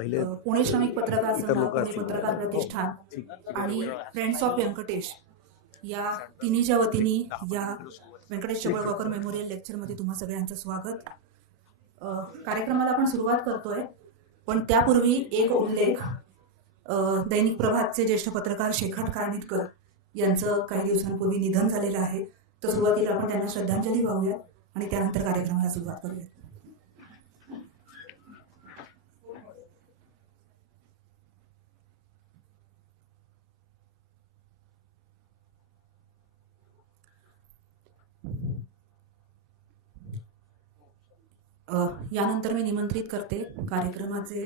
पुणे श्रमिक पत्रकार संघ, पुणे पत्रकार प्रतिष्ठान आणि फ्रेंड्स ऑफ व्यंकटेश या तिन्हीच्या वतीने या व्यंकटेश चपळगावकर मेमोरियल लेक्चरमध्ये तुम्हा सगळ्यांचं स्वागत. कार्यक्रमाला आपण सुरुवात करतोय, पण त्यापूर्वी एक उल्लेख. दैनिक प्रभातचे ज्येष्ठ पत्रकार शेखर कारणीतकर यांचं काही दिवसांपूर्वी निधन झालेलं आहे. तर सुरुवातीला आपण त्यांना श्रद्धांजली वाहूया आणि त्यानंतर कार्यक्रमाला सुरुवात करूया. यानंतर मी निमंत्रित करते कार्यक्रमाचे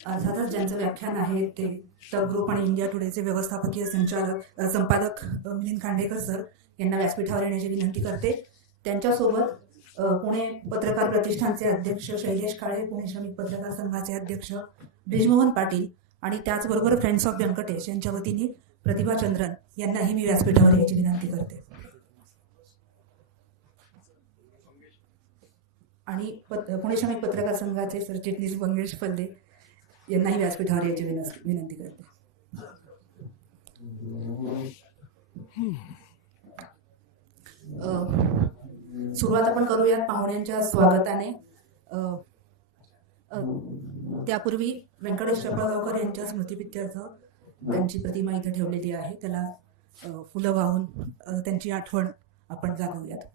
अर्थातच ज्यांचं व्याख्यान आहे ते तग ग्रुप आणि इंडिया टुडेचे व्यवस्थापकीय संपादक मिलिंद खांडेकर सर यांना व्यासपीठावर येण्याची विनंती करते. त्यांच्यासोबत पुणे पत्रकार प्रतिष्ठानचे अध्यक्ष शैलेश काळे, पुणे श्रमिक पत्रकार संघाचे अध्यक्ष ब्रिजमोहन पाटील आणि त्याचबरोबर फ्रेंड्स ऑफ व्यंकटेश यांच्या वतीने प्रतिभा चंद्रन यांनाही मी व्यासपीठावर यायची विनंती करते. आणि पुणे श्रमिक पत्रकार संघाचे सरचिटणीस मंगेश पल्ले यांनाही व्यासपीठावर यायची विनंती करते. सुरुवात आपण करूयात पाहुण्यांच्या स्वागताने. त्यापूर्वी व्यंकटेश चपळगावकर यांच्या स्मृतिप्रित्यर्थ त्यांची प्रतिमा इथे ठेवलेली आहे. त्याला फुलं वाहून त्यांची आठवण आपण जागवूयात.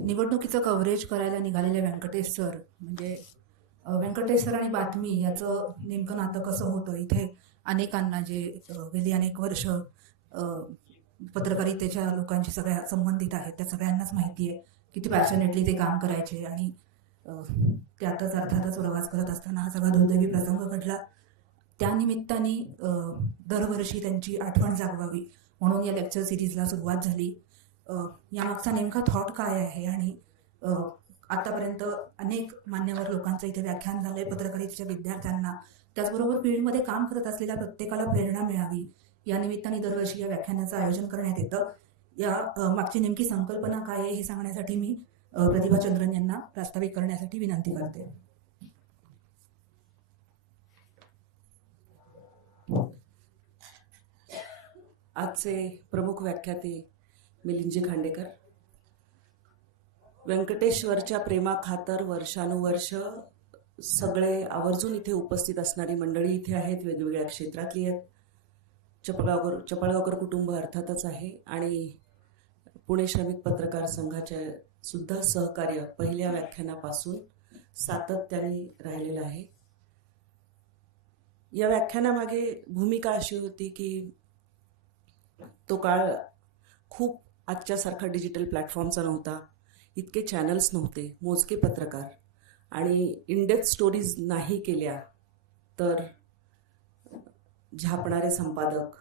निवडणुकीचं कव्हरेज करायला निघालेल्या व्यंकटेश सर म्हणजे व्यंकटेश सर आणि बातमी याचं नेमकं नातं कसं होतं. इथे अनेकांना जे गेली अनेक वर्ष पत्रकारितेच्या लोकांशी सगळ्या संबंधित आहेत त्या सगळ्यांनाच माहिती आहे किती पॅशनेटली ते काम करायचे. आणि त्यातच अर्थातच प्रवास करत असताना हा सगळा दुर्दैवी प्रसंग घडला. त्यानिमित्ताने दरवर्षी त्यांची आठवण जागवावी म्हणून या लेक्चर सिरीजला सुरुवात झाली. यामागचा नेमका थॉट काय आहे आणि आतापर्यंत अनेक मान्यवर लोकांचं इथे व्याख्यान झालंय. पत्रकारितेच्या विद्यार्थ्यांना त्याचबरोबर फील्डमध्ये काम करत असलेल्या प्रत्येकाला प्रेरणा मिळावी या निमित्ताने दरवर्षी या व्याख्यानाचं आयोजन करण्यात येतं. या मागची नेमकी संकल्पना काय आहे हे सांगण्यासाठी मी प्रतिभा चंद्रन यांना प्रास्ताविक करण्यासाठी विनंती करते. आजचे प्रमुख व्याख्याते मिलिंदजी खांडेकर. व्यंकटेश्वरच्या प्रेमाखातर वर्षानुवर्ष सगळे आवर्जून इथे उपस्थित असणारी मंडळी इथे आहेत. वेगवेगळ्या क्षेत्रातली आहेत. चपळगावकर कुटुंब अर्थातच आहे आणि पुणे श्रमिक पत्रकार संघाच्या सुद्धा सहकार्य पहिल्या व्याख्यानापासून सातत्याने राहिलेलं आहे. या व्याख्यानामागे भूमिका अशी होती की तो काळ खूप आजच्यासारखा डिजिटल प्लॅटफॉर्मचा नव्हता. इतके चॅनल्स नव्हते, मोजके पत्रकार आणि इनडेप्थ स्टोरीज नाही केल्या तर झापणारे संपादक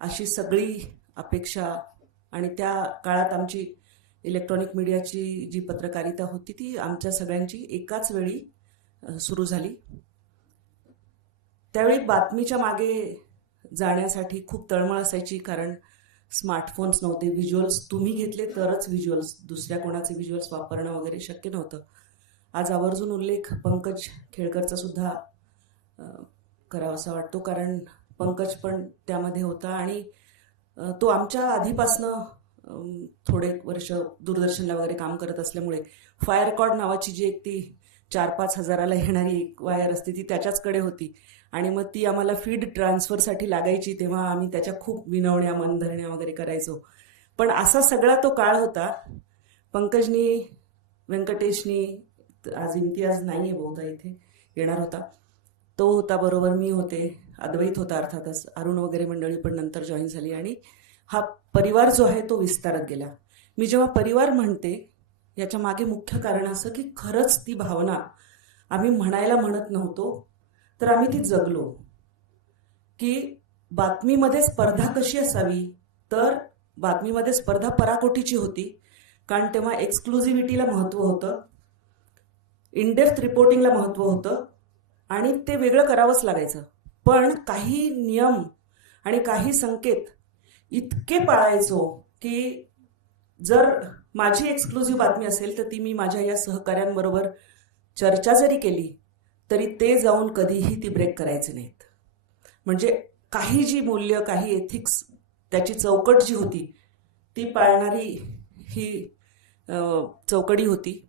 अशी सगळी अपेक्षा. आणि त्या काळात आमची इलेक्ट्रॉनिक मीडियाची जी पत्रकारिता होती ती आमच्या सगळ्यांची एकाच वेळी सुरू झाली. त्यावेळी बातमीच्या मागे जाण्यासाठी खूप तळमळ असायची, कारण स्मार्टफोन्स नव्हते. व्हिज्युअल्स तुम्ही घेतले तरच व्हिज्युअल्स, दुसऱ्या कोणाचे व्हिज्युअल्स वापरणं वगैरे शक्य नव्हतं. आज आवर्जून उल्लेख पंकज खेळकरचा सुद्धा करावासा वाटतो, कारण पंकज पण त्यामध्ये होता आणि तो आमच्या आधीपासनं थोडे वर्ष दूरदर्शनला वगैरे काम करत असल्यामुळे फायर रेकॉर्ड नावाची जी एक ती 4-5 हजाराला येणारी एक वायर असते ती त्याच्याचकडे होती आणि मग ती आम्हाला फीड ट्रान्सफरसाठी लागायची, तेव्हा आम्ही त्याच्या खूप विनवण्या मनधरण्या वगैरे करायचो. पण असा सगळा तो काळ होता. पंकजनी, व्यंकटेशनी, आज इम्तियाज नाही आहे बहुधा इथे, येणार होता, तो होता बरोबर, मी होते, अद्वैत होता अर्थातच, अरुण वगैरे मंडळी पण नंतर जॉईन झाली. आणि हा परिवार जो आहे तो विस्तारत गेला. मी जेव्हा परिवार म्हणते याच्या मागे मुख्य कारण असं की खरंच ती भावना आम्ही म्हणायला म्हणत नव्हतो, तर आम्ही ती जगलो. की बातमीमध्ये स्पर्धा कशी असावी, तर बातमीमध्ये स्पर्धा पराकोटीची होती, कारण तेव्हा एक्सक्लुझिव्हिटीला महत्त्व होतं, इनडेप्थ रिपोर्टिंगला महत्त्व होतं, आणि ते वेगळं करावंच लागायचं. पण काही नियम आणि काही संकेत इतके पाळायचो की जर माझी एक्सक्लुझिव्ह बातमी असेल तर ती मी माझ्या या सहकाऱ्यांबरोबर चर्चा जरी केली तरी ते जाऊन कधीही ती ब्रेक करायचे नाहीत. म्हणजे काही जी मूल्य, काही एथिक्स, त्याची चौकट जी होती ती पाळणारी ही चौकडी होती.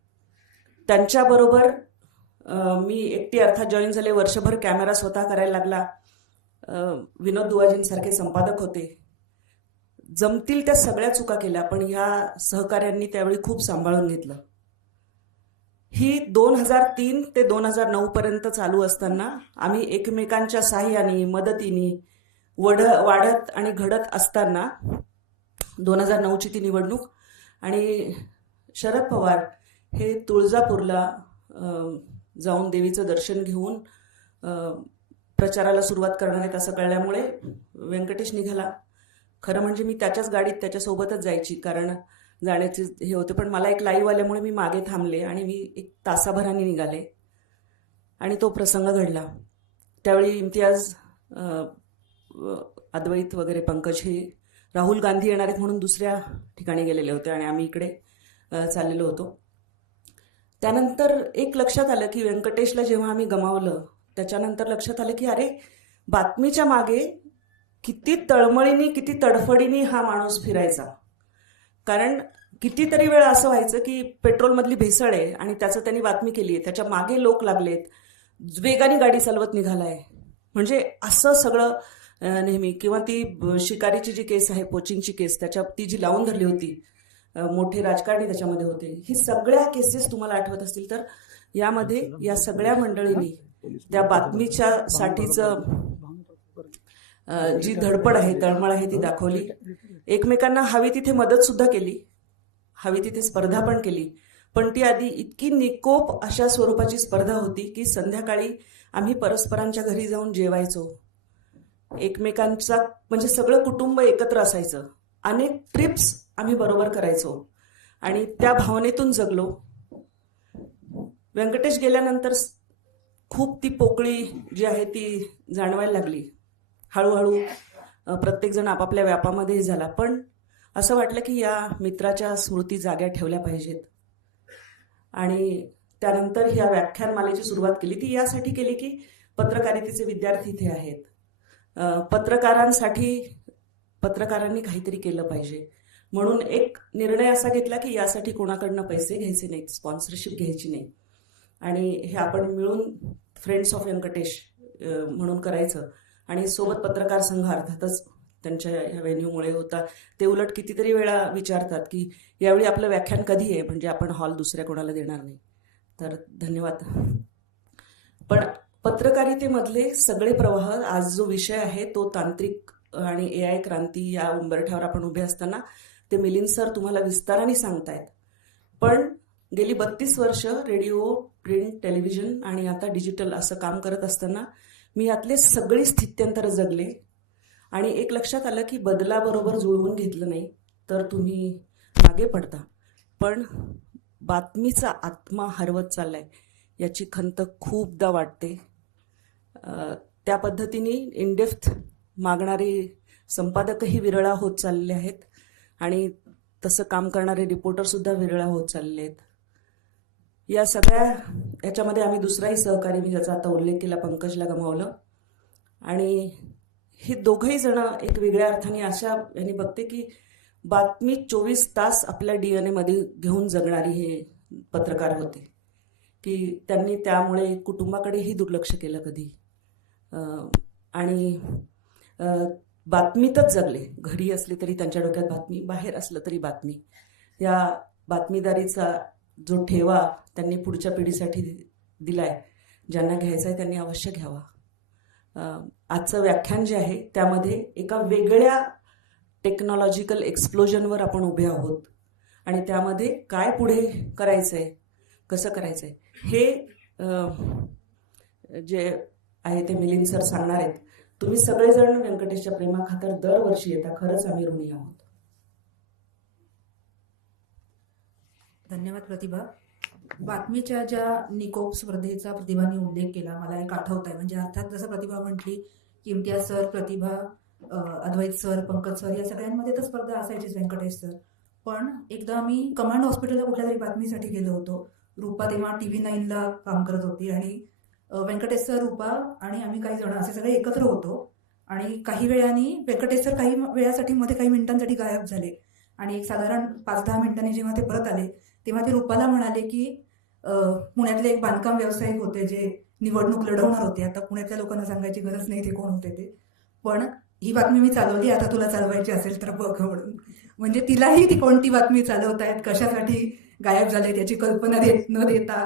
त्यांच्याबरोबर मी एकटी अर्थात जॉईन झाले. वर्षभर कॅमेरा स्वतः करायला लागला. विनोद दुवाजींसारखे संपादक होते. जमतील त्या सगळ्या चुका केल्या, पण ह्या सहकाऱ्यांनी त्यावेळी खूप सांभाळून घेतलं. ही 2003 ते 2009 पर्यंत चालू असताना आम्ही एकमेकांच्या साह्याने, मदतीने वाढत आणि घडत असताना 2009ची ती निवडणूक, आणि शरद पवार हे तुळजापूरला जाऊन देवीचं दर्शन घेऊन प्रचाराला सुरुवात करणार आहेत असं कळल्यामुळे व्यंकटेश निघाला. खरं म्हणजे मी त्याच्याच गाडीत त्याच्यासोबतच जायची, कारण जाण्याचे हे होते, पण मला एक लाईव्ह आल्यामुळे मी मागे थांबले आणि मी एक तासाभराने निघाले आणि तो प्रसंग घडला. त्यावेळी इम्तियाज, अद्वैत वगैरे, पंकज हे राहुल गांधी येणार आहेत म्हणून दुसऱ्या ठिकाणी गेलेले होते आणि आम्ही इकडे चाललेलो होतो. त्यानंतर एक लक्षात आलं की व्यंकटेशला जेव्हा आम्ही गमावलं त्याच्यानंतर लक्षात आलं की अरे, बातमीच्या मागे किती तळमळीने, किती तडफडीने हा माणूस फिरायचा. कारण कितीतरी वेळा असं व्हायचं की पेट्रोलमधली भेसळ आहे आणि त्याचं त्यांनी बातमी केली आहे, त्याच्या मागे लोक लागलेत, वेगाने गाडी चालवत निघालाय, म्हणजे असं सगळं नेहमी. किंवा ती शिकारीची जी केस आहे, पोचिंगची केस, त्याच्या ती जी लावून धरली होती, मोठे राजकारणी त्याच्यामध्ये होते, ही सगळ्या केसेस तुम्हाला आठवत असतील तर यामध्ये या सगळ्या मंडळींनी त्या बातमीच्या साठीचं जी धडपड आहे, तळमळ आहे, ती दाखवली. एकमेकांना हवी तिथे मदत सुद्धा केली, हवी तिथे स्पर्धा पण केली. पण ती आधी इतकी निकोप अशा स्वरूपाची स्पर्धा होती की संध्याकाळी आम्ही परस्परांच्या घरी जाऊन जेवायचो. एकमेकांचा म्हणजे सगळं कुटुंब एकत्र असायचं. अनेक ट्रिप्स आम्ही बरोबर करायचो आणि त्या भावनेतून जगलो. व्यंकटेश गेल्यानंतर खूप ती पोकळी जी आहे ती जाणवायला लागली. हळूहळू प्रत्येकजण आपापल्या व्यापामध्ये झाला. पण असं वाटलं की या मित्राच्या स्मृती जाग्या ठेवल्या पाहिजेत. आणि त्यानंतर ह्या व्याख्यानमालेची सुरुवात केली. ती यासाठी केली की पत्रकारितेचे विद्यार्थी इथे आहेत. पत्रकारांनी काहीतरी केलं पाहिजे म्हणून एक निर्णय असा घेतला की यासाठी कोणाकडनं पैसे घ्यायचे नाहीत, स्पॉन्सरशिप घ्यायची नाही, आणि हे आपण मिळून फ्रेंड्स ऑफ व्यंकटेश म्हणून करायचं. आणि सोबत पत्रकार संघ अर्थातच त्यांच्या ह्या व्हेन्यूमुळे होता. ते उलट कितीतरी वेळा विचारतात की यावेळी आपलं व्याख्यान कधी आहे, म्हणजे आपण हॉल दुसऱ्या कोणाला देणार नाही. तर धन्यवाद. पण पत्रकारितेमधले सगळे प्रवाह, आज जो विषय आहे तो तांत्रिक आणि AI क्रांती या उंबरठ्यावर आपण उभे असताना ते मिलिंद सर तुम्हाला विस्ताराने सांगतायत. पण गेली 32 वर्ष रेडिओ, प्रिंट, टेलिव्हिजन आणि आता डिजिटल असं काम करत असताना मी यातले सगळी स्थित्यंतर जगले. आणि एक लक्षात आलं की बदलाबरोबर जुळवून घेतलं नाही तर तुम्ही मागे पडता. पण बातमीचा आत्मा हरवत चाललाय याची खंत खूपदा वाटते. त्या पद्धतीने इनडेप्थ मागणारे संपादकही विरळा होत चालले आहेत आणि तसं काम करणारे रिपोर्टरसुद्धा विरळा होत चालले आहेत. या सगळ्या याच्यामध्ये आम्ही दुसराही सहकारी, मी ज्याचा आता उल्लेख केला, पंकजला गमावलं. आणि हे दोघंही जण एक वेगळ्या अर्थाने अशा यांनी बघते की बातमी 24 तास आपल्या DNA मध्ये घेऊन जगणारी हे पत्रकार होते की त्यांनी त्यामुळे कुटुंबाकडेही दुर्लक्ष केलं कधी. आणि बातमीतच जगले. घरी असले तरी त्यांच्या डोक्यात बातमी, बाहेर असलं तरी बातमी. या बातमीदारीचा जो ठेवा त्यांनी पुढच्या पिढीसाठी दिलाय, ज्यांना घ्यायचा आहे त्यांनी अवश्य घ्यावा. आजचं व्याख्यान जे आहे त्यामध्ये एका वेगळ्या टेक्नॉलॉजिकल एक्सप्लोजनवर आपण उभे आहोत आणि त्यामध्ये काय पुढे करायचंय, कसं करायचंय हे जे आहे ते मिलिंद सर सांगणार आहेत. तुम्ही सगळेजण व्यंकटेशच्या प्रेमाखातर दरवर्षी येता, खरंच आम्ही ऋणी आहोत. धन्यवाद प्रतिभा. बातमीच्या ज्या निकोप स्पर्धेचा प्रतिभाने उल्लेख केला मला एक आठवत आहे. म्हणजे अर्थात जसं प्रतिभा म्हटली की इम्तियाज सर, प्रतिभा, अद्वैत सर, पंकज सर या सगळ्यांमध्ये तर स्पर्धा असायचीच, व्यंकटेश सर. पण एकदा आम्ही कमांड हॉस्पिटलला कुठल्या तरी बातमीसाठी गेलो होतो. रूपा तेव्हा TV9ला काम करत होती आणि व्यंकटेश सर, रूपा आणि आम्ही काही जण असे सगळे एकत्र होतो. आणि काही वेळाने व्यंकटेश सर काही वेळासाठी मध्ये काही मिनिटांसाठी गायब झाले आणि एक साधारण 5-10 मिनिटांनी जेव्हा ते परत आले तेव्हा ते रूपाला म्हणाले की पुण्यातले एक बांधकाम व्यावसायिक होते जे निवडणूक लढवणार होते. आता पुण्यातल्या लोकांना सांगायची गरज नाही ते कोण होते ते, पण ही बातमी मी चालवली, आता तुला चालवायची असेल तर बघ म्हणून. म्हणजे तिलाही ती कोणती बातमी चालवतायत, कशासाठी गायब झाले त्याची कल्पना न देता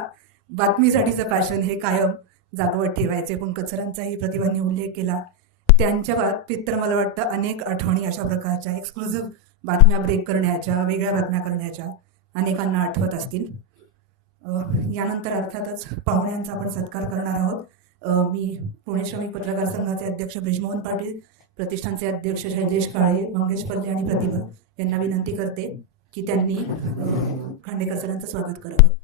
बातमीसाठीचं पॅशन हे कायम जागवत ठेवायचे. पण कचरांचाही प्रतिभांनी उल्लेख केला. त्यांच्या बाबतीत तर मला वाटतं अनेक आठवणी अशा प्रकारच्या एक्सक्लुझिव्ह बातम्या ब्रेक करण्याच्या, वेगळ्या बातम्या करण्याच्या अनेकांना आठवत असतील. यानंतर अर्थातच पाहुण्यांचा आपण सत्कार करणार आहोत. मी पुणे श्रमिक पत्रकार संघाचे अध्यक्ष ब्रिजमोहन पाटील, प्रतिष्ठानचे अध्यक्ष शैलेश काळे, मंगेश पल्ले आणि प्रतिभा यांना विनंती करते की त्यांनी खांडेकर सरांचं स्वागत करावं.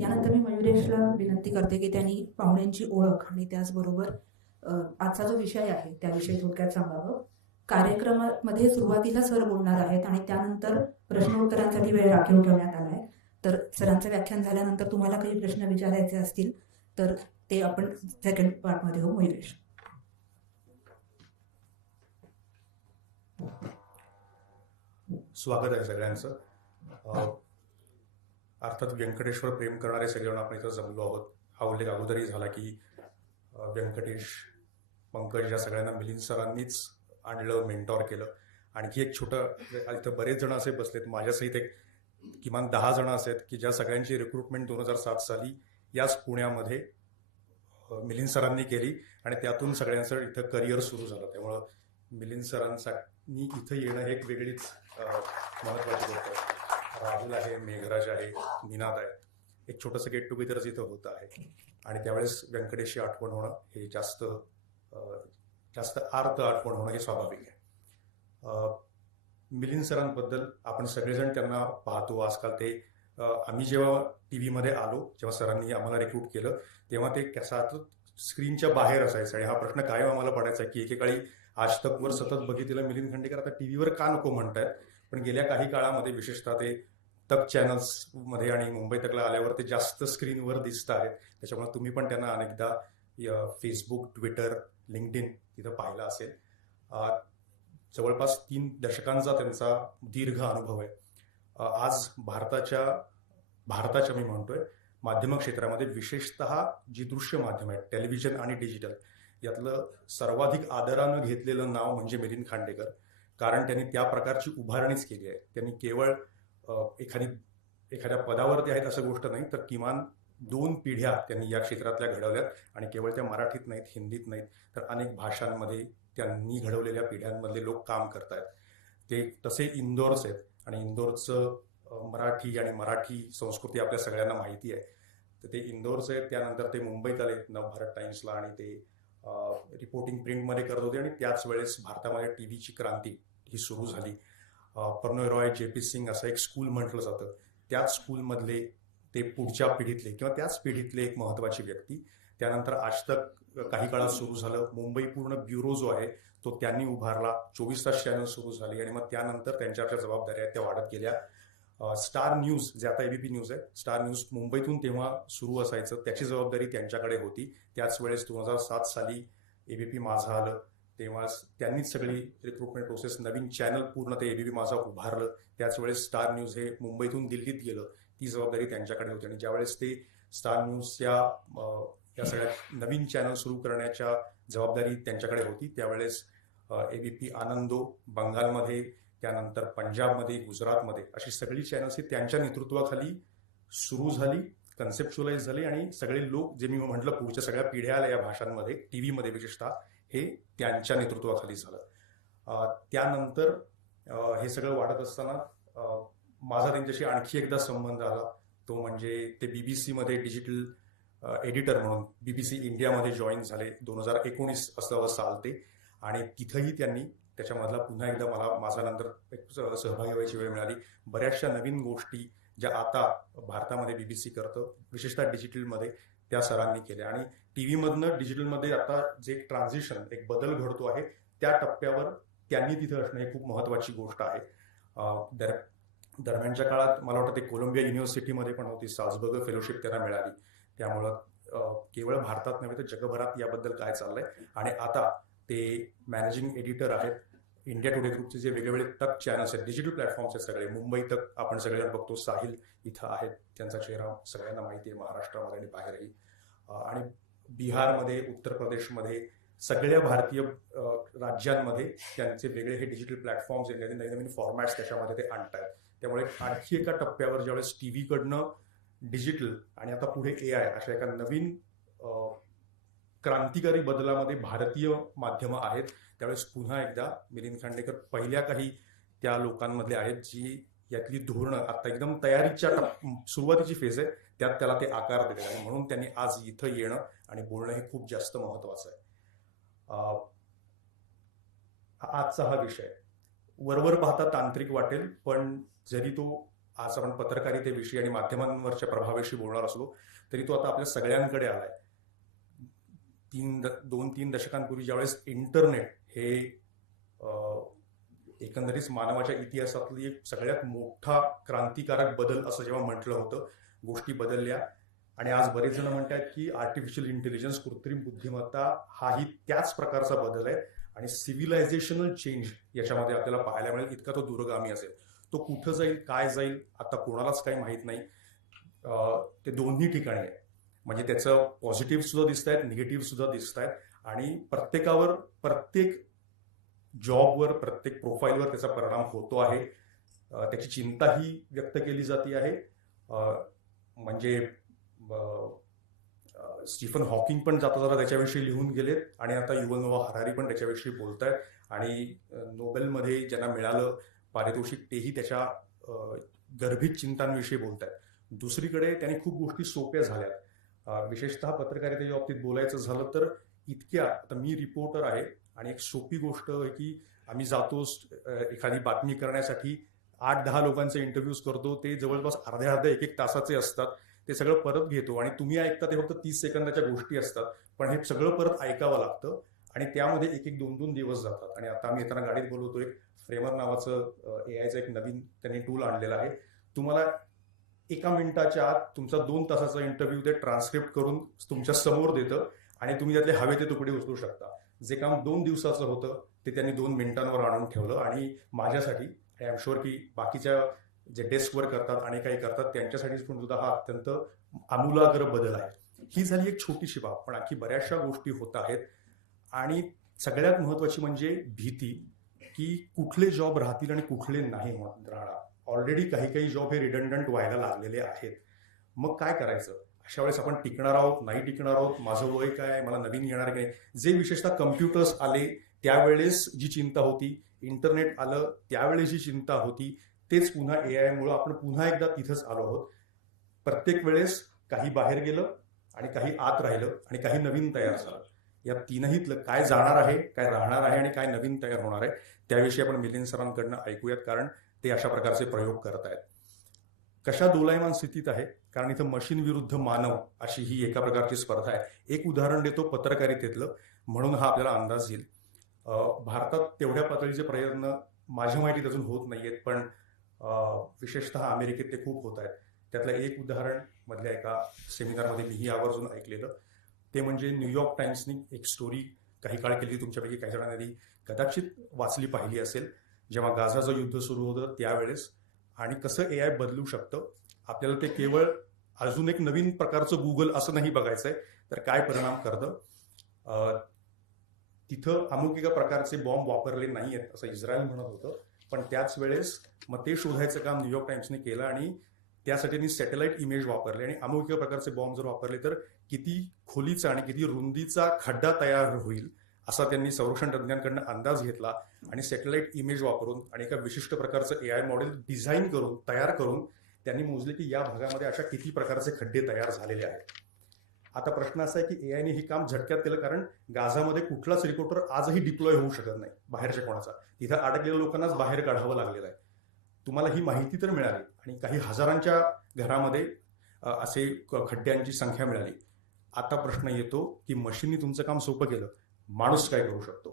यानंतर मी मयुरेशला विनंती करते की त्यांनी पाहुण्यांची ओळख आणि त्याचबरोबर आजचा जो विषय आहे त्याविषयी थोडक्यात सांगावं. कार्यक्रमामध्ये सुरुवातीला सर बोलणार आहेत आणि त्यानंतर प्रश्नोत्तरांसाठी वेळ राखीव ठेवण्यात आला आहे. तर सरांचं व्याख्यान झाल्यानंतर तुम्हाला काही प्रश्न विचारायचे असतील तर ते आपण सेकंड पार्टमध्ये होऊ. मयुरेश. स्वागत आहे सगळ्यांचं. अर्थात व्यंकटेशवर प्रेम करणारे सगळेजण आपण इथं जमलो आहोत. हा उल्लेख अगोदरही झाला की व्यंकटेश, पंकज या सगळ्यांना मिलिंद सरांनीच आणलं, मेंटॉर केलं. आणखी एक छोटं, इथं बरेच जण असे बसलेत, माझ्यासहित एक किमान 10 जण असे आहेत की ज्या सगळ्यांची रिक्रुटमेंट 2007 साली याच पुण्यामध्ये मिलिंद सरांनी केली आणि त्यातून सगळ्यांचं इथं करिअर सुरू झालं. त्यामुळं मिलिंद सरांसाठी इथं येणं हे एक वेगळीच महत्त्वाची गोष्ट आहे. राहुल आहे, मेघराज आहे, निनाद आहे. एक छोटंसं गेट टुगेदरच इथं होतं आहे आणि त्यावेळेस व्यंकटेशची आठवण होणं हे जास्त आर्त आठवण होणं हे स्वाभाविक आहे. मिलिंद सरांबद्दल आपण सगळेजण त्यांना पाहतो आजकाल. ते आम्ही जेव्हा TV मध्ये आलो, जेव्हा सरांनी आम्हाला रिक्रूट केलं तेव्हा ते स्क्रीनच्या बाहेर असायचं आणि हा प्रश्न कायम आम्हाला पडायचा की एकेकाळी आज तकवर सतत बघितलेलं मिलिंद खांडेकर आता TV वर का नको म्हणतायत. पण गेल्या काही काळामध्ये विशेषतः ते तक चॅनल्समध्ये आणि मुंबई तकला आल्यावर ते जास्त स्क्रीनवर दिसत आहेत. त्याच्यामुळे तुम्ही पण त्यांना अनेकदा फेसबुक, ट्विटर, लिंक्डइन तिथं पाहिलं असेल. जवळपास 3 दशकांचा त्यांचा दीर्घ अनुभव आहे. आज भारताच्या मी म्हणतोय माध्यम क्षेत्रामध्ये विशेषतः जी दृश्य माध्यम आहे, टेलिव्हिजन आणि डिजिटल, यातलं सर्वाधिक आदरानं घेतलेलं नाव म्हणजे मिलिंद खांडेकर. कारण त्यांनी त्या प्रकारची उभारणीच केली आहे. त्यांनी केवळ एखाद्या पदावरती आहेत असं गोष्ट नाही, तर किमान 2 पिढ्या त्यांनी या क्षेत्रातल्या घडवल्यात आणि केवळ त्या मराठीत नाहीत, हिंदीत नाहीत, तर अनेक भाषांमध्ये त्यांनी घडवलेल्या पिढ्यांमधले लोक काम करत आहेत. ते तसे इंदोरचे आहेत आणि इंदोरचं मराठी आणि मराठी संस्कृती आपल्या सगळ्यांना माहिती आहे. तर ते इंदोरचे आहेत. त्यानंतर ते मुंबईत आले नवभारत टाइम्सला आणि ते रिपोर्टिंग प्रिंटमध्ये करत होते आणि त्याच वेळेस भारतामध्ये TVची क्रांती ही सुरू झाली. पर्नोय रॉय, JP सिंग असं एक स्कूल म्हटलं जातं. त्याच स्कूलमधले ते पुढच्या पिढीतले किंवा त्याच पिढीतले एक महत्त्वाची व्यक्ती. त्यानंतर आज तक काही काळात सुरू झालं. मुंबई पूर्ण ब्युरो जो आहे तो त्यांनी उभारला. 24 तास चॅनल सुरू झाली आणि मग त्यानंतर त्यांच्यावरच्या जबाबदाऱ्या आहेत त्या वाढत गेल्या. स्टार न्यूज जे आता एबीपी न्यूज आहे, स्टार न्यूज मुंबईतून तेव्हा सुरू असायचं, त्याची जबाबदारी त्यांच्याकडे होती. त्याच वेळेस 2007 साली एबीपी माझा आलं, तेव्हा त्यांनीच सगळी रिक्रुटमेंट प्रोसेस, नवीन चॅनल पूर्ण ते एबीपी माझा उभारलं. त्याच वेळेस स्टार न्यूज हे मुंबईतून दिल्लीत गेलं, ती जबाबदारी त्यांच्याकडे होती. आणि ज्यावेळेस ते स्टार न्यूजच्या या सगळ्या नवीन चॅनल सुरू करण्याच्या जबाबदारी त्यांच्याकडे होती, त्यावेळेस एबीपी आनंदो बंगालमध्ये, त्यानंतर पंजाबमध्ये, गुजरातमध्ये अशी सगळी चॅनल्स ही त्यांच्या नेतृत्वाखाली सुरू झाली, कन्सेप्च्युअलाइज झाली. आणि सगळे लोक, जे मी म्हटलं पुढच्या सगळ्या पिढ्या आल्या या भाषांमध्ये, टी व्हीमध्ये विशेषतः, हे त्यांच्या नेतृत्वाखाली झालं. त्यानंतर हे सगळं वाढत असताना माझा त्यांच्याशी आणखी एकदा संबंध आला, तो म्हणजे ते बीबीसीमध्ये डिजिटल एडिटर म्हणून बीबीसी इंडियामध्ये जॉईन झाले. 2019 असावं साल ते. आणि तिथंही त्यांनी त्याच्यामधला पुन्हा एकदा मला माझा नंतर एक सहभागी व्हायची वेळ मिळाली. बऱ्याचशा नवीन गोष्टी ज्या आता भारतामध्ये बीबीसी करतं, विशेषतः डिजिटलमध्ये, त्या सरांनी केल्या. आणि टी व्हीमधनं डिजिटलमध्ये आता जे एक ट्रान्झिशन, एक बदल घडतो आहे, त्या टप्प्यावर त्यांनी तिथं असणं हे खूप महत्त्वाची गोष्ट आहे. दरम्यानच्या काळात मला वाटतं ते कोलंबिया युनिव्हर्सिटीमध्ये पण होती, साल्झबर्ग फेलोशिप त्यांना मिळाली. त्यामुळं केवळ भारतात नव्हे तर जगभरात याबद्दल काय चाललंय. आणि आता ते मॅनेजिंग एडिटर आहेत इंडिया टुडे ग्रुपचे, जे वेगवेगळे तक चॅनल्स आहेत, डिजिटल प्लॅटफॉर्म्स आहेत सगळे. मुंबई तक आपण सगळ्यांना बघतो, साहिल इथं आहेत, त्यांचा चेहरा सगळ्यांना माहिती आहे महाराष्ट्रामध्ये आणि बाहेरही. आणि बिहारमध्ये, उत्तर प्रदेशमध्ये, सगळ्या भारतीय राज्यांमध्ये त्यांचे वेगळे हे डिजिटल प्लॅटफॉर्म्स आहेत, नवीन नवीन फॉर्मॅट्स त्याच्यामध्ये ते आणतायत. त्यामुळे आणखी एका टप्प्यावर ज्यावेळेस टी व्हीकडनं डिजिटल आणि आता पुढे AI अशा एका नवीन क्रांतिकारी बदलामध्ये भारतीय माध्यमं आहेत, त्यावेळेस पुन्हा एकदा मिलिंद खांडेकर पहिल्या काही त्या लोकांमधले आहेत, जी यातली धोरणं आता एकदम तयारीच्या सुरुवातीची फेज आहे, त्यात त्याला ते आकार दिले. आणि म्हणून त्यांनी आज इथं येणं आणि बोलणं हे खूप जास्त महत्त्वाचं आहे. आजचा हा विषय वरवर पाहता तांत्रिक वाटेल, पण जरी तो आज आपण पत्रकारितेविषयी आणि माध्यमांवरच्या प्रभावाविषयी बोलणार असलो, तरी तो आता आपल्या सगळ्यांकडे आलाय. 2-3 दशकांपूर्वी ज्यावेळेस इंटरनेट हे एकंदरीत मानवाच्या इतिहासातली एक सगळ्यात मोठा क्रांतिकारक बदल असं जेव्हा म्हटलं होतं, गोष्टी बदलल्या. आणि आज बरेच जण म्हणतात की आर्टिफिशियल इंटेलिजन्स, कृत्रिम बुद्धिमत्ता, हाही त्याच प्रकारचा बदल आहे आणि सिव्हिलायझेशनल चेंज याच्यामध्ये आपल्याला पाहायला मिळेल. इतका तो दूरगामी असेल. तो कुठं जाईल, काय जाईल, आता कोणालाच काही माहीत नाही. ते दोन्ही ठिकाणी आहे. म्हणजे त्याचं पॉझिटिव्ह सुद्धा दिसत आहेत, निगेटिव्ह सुद्धा दिसत आहेत. आणि प्रत्येकावर, प्रत्येक जॉबवर, प्रत्येक प्रोफाईलवर त्याचा परिणाम होतो आहे. त्याची चिंताही व्यक्त केली जाते आहे. म्हणजे स्टीफन हॉकिंग पण जाता जाता त्याच्याविषयी लिहून गेलेत आणि आता युवल नोआ हरारी पण त्याच्याविषयी बोलत आहेत. आणि नोबेलमध्ये ज्यांना मिळालं पारितोषिक तेही त्याच्या गर्भित चिंतांविषयी बोलत आहेत. दुसरीकडे त्यांनी खूप गोष्टी सोप्या झाल्यात. विशेषतः पत्रकारितेच्या बाबतीत बोलायचं झालं तर इतक्या, आता मी रिपोर्टर आहे आणि एक सोपी गोष्ट आहे की आम्ही जातो एखादी बातमी करण्यासाठी, 8-10 लोकांचे इंटरव्ह्यूज करतो, ते जवळपास अर्ध्या 1-1 तासाचे असतात. ते सगळं परत घेतो आणि तुम्ही ऐकता ते फक्त 30 सेकंदाच्या गोष्टी असतात, पण हे सगळं परत ऐकावं लागतं आणि त्यामध्ये 1-1, 2-2 दिवस जातात. आणि आता आम्ही येताना गाडीत बोलवतो, एक फ्रेमर नावाचं AIचं एक नवीन त्यांनी टूल आणलेलं आहे. तुम्हाला 1 मिनिटाच्या आत तुमचा 2 तासाचा इंटरव्ह्यू ते ट्रान्सक्रिप्ट करून तुमच्या समोर देतं आणि तुम्ही त्यातले हवे ते तुकडे उचलू शकता. जे काम 2 दिवसाचं होतं ते त्यांनी 2 मिनिटांवर आणून ठेवलं. आणि माझ्यासाठी, आय एम शुअर की बाकीच्या जे डेस्कवर करतात आणि काही करतात त्यांच्यासाठी पण सुद्धा हा अत्यंत आमूलाग्र बदल आहे. ही झाली एक छोटीशी बाब, पण आणखी बऱ्याचशा गोष्टी होत आहेत. आणि सगळ्यात महत्त्वाची म्हणजे भीती, की कुठले जॉब राहतील आणि कुठले नाही राहणार. ऑलरेडी काही जॉब हे रिडंडंट व्हायला लागलेले आहेत. मग काय करायचं अशा वेळेस? आपण टिकणार आहोत, नाही टिकणार आहोत, माझं वय काय, मला नवीन येणार काय? जे विशेषतः कम्प्युटर्स आले त्यावेळेस जी चिंता होती, इंटरनेट आलं त्यावेळेस जी चिंता होती, तेच पुन्हा AI मुळे आपण पुन्हा एकदा तिथंच आलो आहोत. प्रत्येक वेळेस काही बाहेर गेलं आणि काही आत राहिलं आणि काही नवीन तयार झालं. या तीनहीतलं काय जाणार आहे, काय राहणार आहे आणि काय नवीन तयार होणार आहे, त्याविषयी आपण मिलिंद सरांकडनं ऐकूयात, कारण ते अशा प्रकारचे प्रयोग करत आहेत. कशा दोलायमान स्थितीत आहे, कारण इथं मशीन विरुद्ध मानव अशी ही एका प्रकारची स्पर्धा आहे. एक उदाहरण देतो पत्रकारितेतलं, म्हणून हा आपल्याला अंदाज येईल. भारतात तेवढ्या पातळीचे प्रयत्न माझ्या माहितीत अजून होत नाही आहेत, पण विशेषतः अमेरिकेत ते खूप होत आहेत. त्यातलं एक उदाहरण मधल्या एका सेमिनारमध्ये मीही आवर्जून ऐकलेलं, ते म्हणजे न्यूयॉर्क टाइम्सनी एक स्टोरी काही काळ केली, तुमच्यापैकी काही जणांनी कदाचित वाचली पाहिली असेल, जेव्हा गाझाचं युद्ध सुरू होतं त्यावेळेस, आणि कसं AI बदलू शकतं. आपल्याला ते केवळ अजून एक नवीन प्रकारचं गुगल असं नाही बघायचंय, तर काय परिणाम करतं. तिथं अमुक एका प्रकारचे बॉम्ब वापरले नाही आहेत असं इस्रायल म्हणत होतं, पण त्याच वेळेस मग ते शोधायचं काम न्यूयॉर्क टाइम्सने केलं आणि त्यासाठी त्यांनी सॅटेलाइट इमेज वापरले आणि अमुक एका प्रकारचे बॉम्ब जर वापरले तर किती खोलीचा आणि किती रुंदीचा खड्डा तयार होईल असा त्यांनी संरक्षण तज्ज्ञांकडून अंदाज घेतला आणि सॅटेलाइट इमेज वापरून आणि एका विशिष्ट प्रकारचं AI मॉडेल डिझाईन करून तयार करून त्यांनी मोजले की या भागामध्ये अशा किती प्रकारचे खड्डे तयार झालेले आहेत. आता प्रश्न असा आहे की AIने हे काम झटक्यात केलं, कारण गाझामध्ये कुठलाच रिपोर्टर आजही डिप्लॉय होऊ शकत नाही बाहेरच्या कोणाचा. तिथं अडकलेल्या लोकांनाच बाहेर काढावं लागलेलं आहे. तुम्हाला ही माहिती तर मिळाली आणि काही हजारांच्या घरामध्ये असे खड्ड्यांची संख्या मिळाली. आता प्रश्न येतो की मशीननी तुमचं काम सोपं केलं, माणूस काय करू शकतो?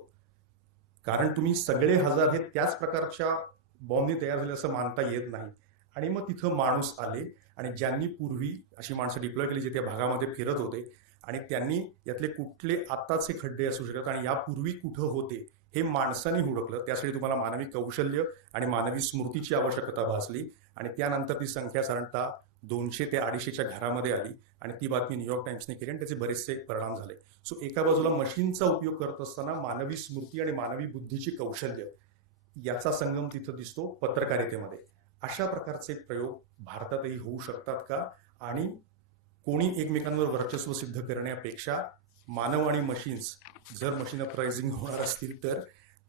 कारण तुम्ही सगळे हजार हे त्याच प्रकारच्या बॉम्बनी तयार झाले असं मानता येत नाही. आणि मग तिथं माणूस आले आणि ज्यांनी पूर्वी अशी माणसं डिप्लॉय केली जे त्या भागामध्ये फिरत होते आणि त्यांनी यातले कुठले आत्ताचे खड्डे असू शकतात आणि यापूर्वी कुठं होते हे माणसांनी हुडकलं. त्यासाठी तुम्हाला मानवी कौशल्य आणि मानवी स्मृतीची आवश्यकता भासली आणि त्यानंतर ती संख्या साधारणतः 200 ते 250च्या घरामध्ये आली आणि ती बातमी न्यूयॉर्क टाइम्सने केली आणि त्याचे बरेचसे परिणाम झाले. सो एका बाजूला मशीनचा उपयोग करत असताना मानवी स्मृती आणि मानवी बुद्धीची कौशल्य याचा संगम तिथं दिसतो पत्रकारितेमध्ये. अशा प्रकारचे प्रयोग भारतातही होऊ शकतात का? आणि कोणी एकमेकांवर वर्चस्व सिद्ध करण्यापेक्षा मानव आणि मशीन्स जर मशीनप्रायझिंग होणार असतील तर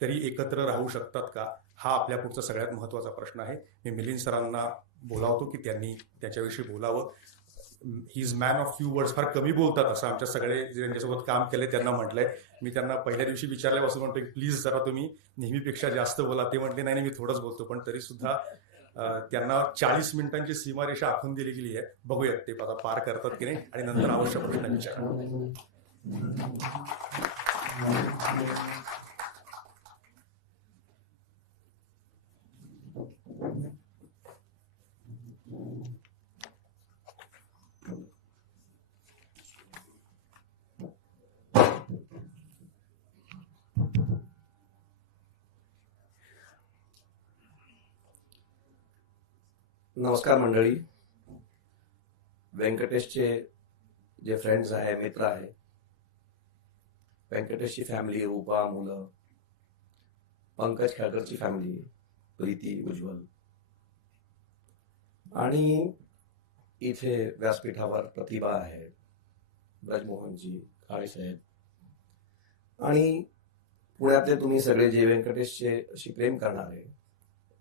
तरी एकत्र राहू शकतात का? हा आपल्या पुढचा सगळ्यात महत्त्वाचा प्रश्न आहे. मी मिलिंद सरांना बोलावतो की त्यांनी त्याच्याविषयी बोलावं. He is man of few words, फार कमी बोलतात असं आमच्या सगळे ज्यांच्यासोबत काम केले त्यांना म्हटलंय. मी त्यांना पहिल्या दिवशी विचारल्यापासून म्हणतो की प्लीज जरा तुम्ही नेहमीपेक्षा जास्त बोला. ते म्हटले नाही मी थोडंच बोलतो, पण तरी सुद्धा त्यांना 40 मिनिटांची सीमारेषा आखून दिली गेली आहे. बघूयात ते आता पार करतात की नाही आणि नंतर आवश्यक प्रश्न विचारा. नमस्कार मंडळी. व्यंकटेशचे जे फ्रेंड्स आहे, मित्र आहे, व्यंकटेशची फॅमिली, रूपा, मुलं, पंकज खेळकरची फॅमिली, प्रीती, उज्ज्वल, आणि इथे व्यासपीठावर प्रतिभा आहे, ब्रजमोहनजी, काळेसाहेब, आणि पुण्यातले तुम्ही सगळे जे व्यंकटेशचे अशी प्रेम करणारे,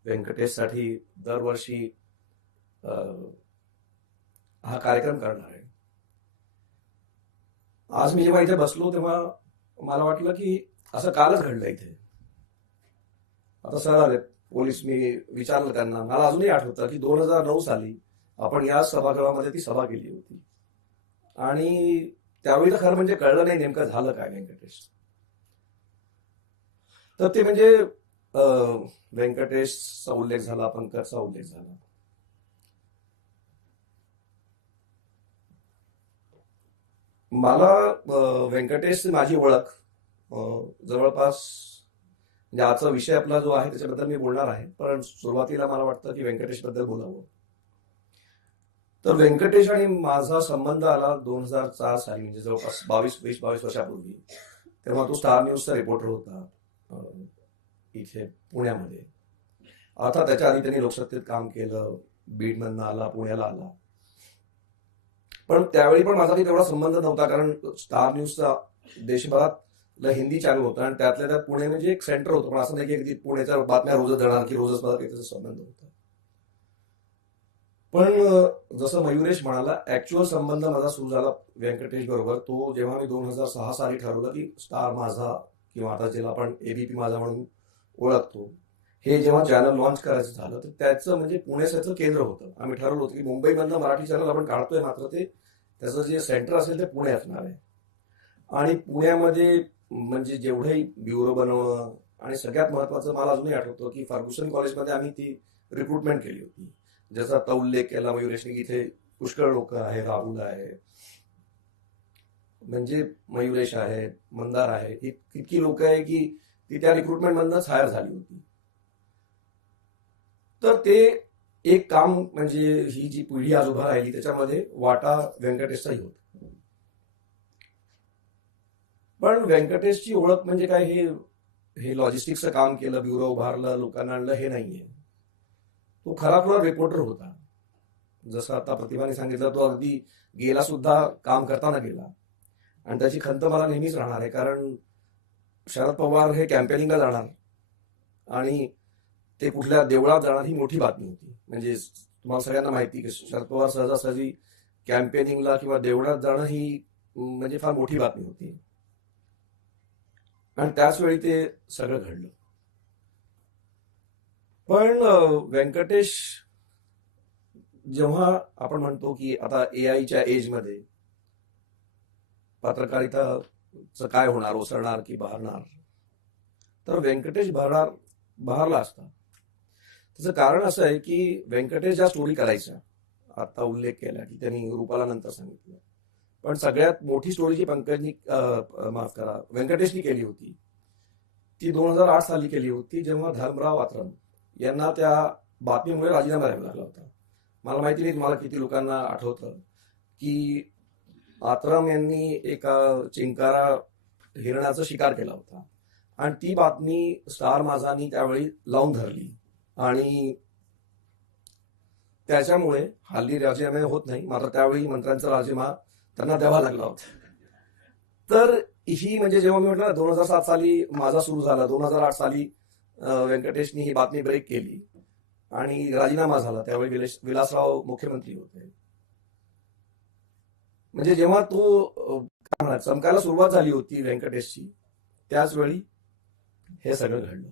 व्यंकटेशसाठी दरवर्षी हा कार्यक्रम करणार आहे. आज मी जेव्हा इथे बसलो तेव्हा मला वाटलं की असं कालच घडलं इथे. आता सर आले पोलीस, मी विचारलं त्यांना. मला अजूनही आठवतं की 2009 साली आपण या सभागृहामध्ये ती सभा केली होती आणि त्यावेळी तर खरं म्हणजे कळलं नाही नेमकं झालं काय व्यंकटेश. तर ते म्हणजे व्यंकटेशचा उल्लेख झाला, पंकजचा उल्लेख झाला. मला व्यंकटेशची माझी ओळख जवळपास, म्हणजे आजचा विषय आपला जो आहे त्याच्याबद्दल मी बोलणार आहे, पण सुरुवातीला मला वाटतं की व्यंकटेशबद्दल बोलावं. तर व्यंकटेश आणि माझा संबंध आला 2004 साली, म्हणजे जवळपास 22 वर्षापूर्वी. तेव्हा तो स्टार न्यूजचा रिपोर्टर होता इथे पुण्यामध्ये. आता त्याच्या आधी त्यांनी लोकसत्तेत काम केलं, बीडमधनं आला, पुण्याला आला. पण त्यावेळी पण माझा काही तेवढा संबंध नव्हता, कारण स्टार न्यूजचा देशभरातलं हिंदी चॅनल होतं आणि त्यातल्या त्यात पुणे म्हणजे एक सेंटर होतं. पण असं नाही की अगदी पुण्याच्या बातम्या रोजच देणार की रोजच मला त्याचा संबंध होता. पण जसं मयुरेश म्हणाला, ऍक्च्युअल संबंध माझा सुरू झाला व्यंकटेश बरोबर तो जेव्हा मी 2006 साली ठरवलं की स्टार माझा, किंवा आता ज्याला आपण एबीपी माझा म्हणून ओळखतो, हे जेव्हा चॅनल लॉन्च करायचं झालं तर त्याचं म्हणजे पुणे त्याचं केंद्र होतं. आम्ही ठरवलं होतं की मुंबईमधनं मराठी चॅनल आपण काढतोय, मात्र ते त्याचं जे सेंटर असेल ते पुणे असणार आहे. आणि पुण्यामध्ये म्हणजे जेवढेही ब्युरो बनवणं आणि सगळ्यात महत्वाचं मला अजूनही आठवतं की फर्ग्युसन कॉलेजमध्ये आम्ही ती रिक्रुटमेंट केली होती. ज्याचा आता उल्लेख केला मयुरेशने की इथे पुष्कळ लोक आहे, राहुल आहे, म्हणजे मयुरेश आहे, मंदार आहे, इतकी लोक आहे की ती त्या रिक्रुटमेंट मधनच हायर झाली होती. तर ते एक काम म्हणजे ही जी पिढी आज उभा राहिली त्याच्यामध्ये वाटा व्यंकटेशचाही होता. पण व्यंकटेशची ओळख म्हणजे काय, हे हे लॉजिस्टिक्सचं काम केलं, ब्युरो उभारलं, लोकांना आणलं, हे नाहीये. तो खरा रिपोर्टर होता. जसं आता प्रतिभाने सांगितलं, तो अगदी गेला सुद्धा काम करताना गेला. आणि त्याची खंत मला नेहमीच राहणार आहे, कारण शरद पवार हे कॅम्पेनिंगला जाणार आणि ते कुठल्या देवळात जाणार ही मोठी बातमी होती. म्हणजे तुम्हाला सगळ्यांना माहिती की शरद पवार सहजासहजी कॅम्पेनिंगला किंवा देवळात जाणं ही म्हणजे फार मोठी बातमी होती. आणि त्याच वेळी ते सगळं घडलं. पण व्यंकटेश, जेव्हा आपण म्हणतो की आता एआयच्या एजमध्ये पत्रकारिताचं काय होणार, ओसरणार की बहरणार, तर व्यंकटेश बहरला असता. त्याचं कारण असं आहे की व्यंकटेश ज्या स्टोरी करायच्या, आता उल्लेख केला की त्यांनी रूपाला नंतर सांगितलं, पण सगळ्यात मोठी स्टोरी जी पंकजनी व्यंकटेशनी केली होती ती 2008 साली केली होती, जेव्हा धर्मराव आत्रम यांना त्या बातमीमुळे राजीनामा द्यावा लागला होता. मला माहिती नाही तुम्हाला किती लोकांना आठवतं की आत्रम यांनी एका चिंकारा हिरणाचा शिकार केला होता आणि ती बातमी स्टार माझानी त्यावेळी लावून धरली आणि त्याच्यामुळे हल्ली राजीनामे होत नाही, मात्र त्यावेळी मंत्र्यांचा राजीनामा त्यांना द्यावा लागला होता. तर ही म्हणजे जेव्हा मी म्हटलं 2007 साली माझा सुरू झाला, 2008 साली व्यंकटेशनी ही बातमी ब्रेक केली आणि राजीनामा झाला. त्यावेळी विलासराव मुख्यमंत्री होते. म्हणजे जेव्हा तो चमकायला सुरुवात झाली होती व्यंकटेशची, त्याच वेळी हे सगळं घडलं.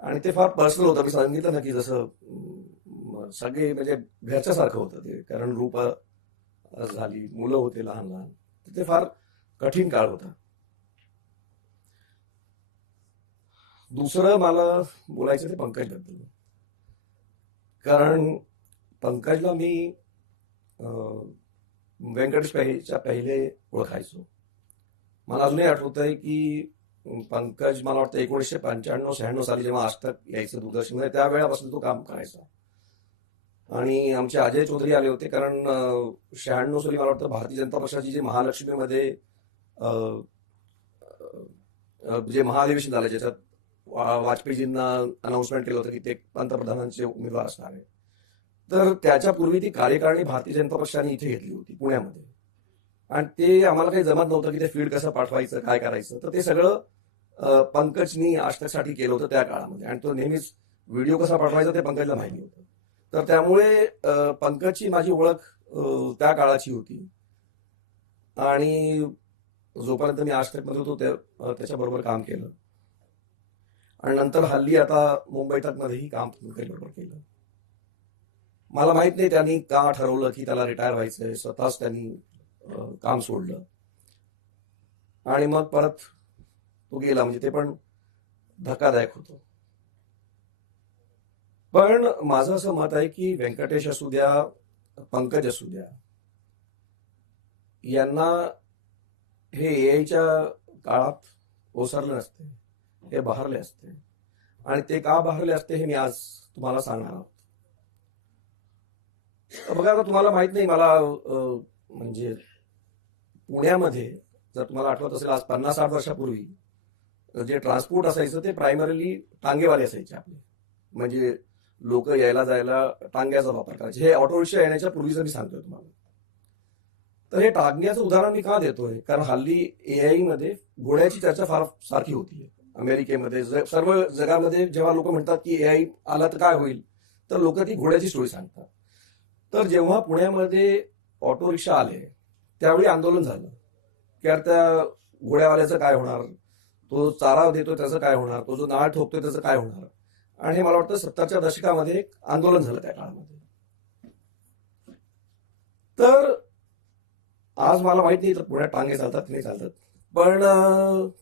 आणि ते फार पर्सनल होतं. मी सांगितलं ना की जसं सगळे म्हणजे घरच्या सारखं होतं ते, कारण रूपा झाली, मुलं होते लहान लहान, ते फार कठीण काळ होता. दुसरं मला बोलायचं ते पंकजबद्दल, कारण पंकजला मी व्यंकटेशच्या पहिले ओळखायचो. मला अजूनही आठवत आहे की पंकज मला वाटतं 1995-96 साली जेव्हा आजतक यायचं दूरदर्शनमध्ये, त्या वेळापासून तो काम करायचा. आणि आमचे अजय चौधरी आले होते, कारण 96 साली मला वाटतं भारतीय जनता पक्षाची जे महालक्ष्मीमध्ये जे महाधिवेशन झालं, ज्याच्यात वाजपेयीजींना अनाउन्समेंट केलं होतं की ते पंतप्रधानांचे उमेदवार असणार आहे, तर त्याच्यापूर्वी ती कार्यकारिणी भारतीय जनता पक्षाने इथे घेतली होती पुण्यामध्ये. आणि ते आम्हाला काही जमत नव्हतं की ते फील्ड कसं पाठवायचं, काय करायचं, तर ते सगळं पंकजनी आजतकसाठी केलं होतं त्या काळामध्ये. आणि तो नेहमीच व्हिडिओ कसा पाठवायचा ते पंकजला माहिती होतं. तर त्यामुळे पंकजची माझी ओळख त्या काळाची होती. आणि जोपर्यंत मी आजतकमध्ये होतो त्याच्याबरोबर काम केलं. आणि नंतर हल्ली आता मुंबई तकमध्येही काम पंकजबरोबर केलं. मला माहित नाही त्यांनी का ठरवलं की त्याला रिटायर व्हायचंय, स्वतःच त्यांनी काम सोडलं आणि मग परत तो गेला. म्हणजे ते पण धक्कादायक होतं. पण माझं असं मत आहे की व्यंकटेश असू द्या, पंकज असू द्या, यांना हे एआयच्या काळात ओसरले नसते, हे बहरले असते. आणि ते का बहरले असते हे मी आज तुम्हाला सांगणार आहोत. बघा, आता तुम्हाला माहित नाही, मला म्हणजे पुण्यामध्ये जर तुम्हाला आठवत असेल, आज 50-60 वर्षापूर्वी जे ट्रान्सपोर्ट असायचं ते प्रायमरीली टांगेवाले असायचे आपले. म्हणजे लोक यायला जायला टांग्याचा वापर करायचे. हे ऑटो रिक्षा येण्याच्या पूर्वीचं मी सांगतोय तुम्हाला. तर हे टांग्याचं उदाहरण मी का देतोय, कारण हल्ली एआय मध्ये घोड्याची चर्चा फार सारखी होती. अमेरिकेमध्ये सर्व जगामध्ये जेव्हा लोक म्हणतात की एआय आला तर काय होईल, तर लोक ती घोड्याची स्टोरी सांगतात. तर जेव्हा पुण्यामध्ये ऑटो रिक्षा आले त्यावेळी आंदोलन झालं की यार त्या घोड्यावाल्याचं काय होणार, तो चारा देतोय त्याचं काय होणार, तो जो नाळ ठोकतोय त्याचं काय होणार. आणि हे मला वाटतं 70च्या दशकामध्ये एक आंदोलन झालं त्या काळामध्ये. तर आज मला माहित नाही तर पुण्यात टांगे चालतात की नाही चालतात, पण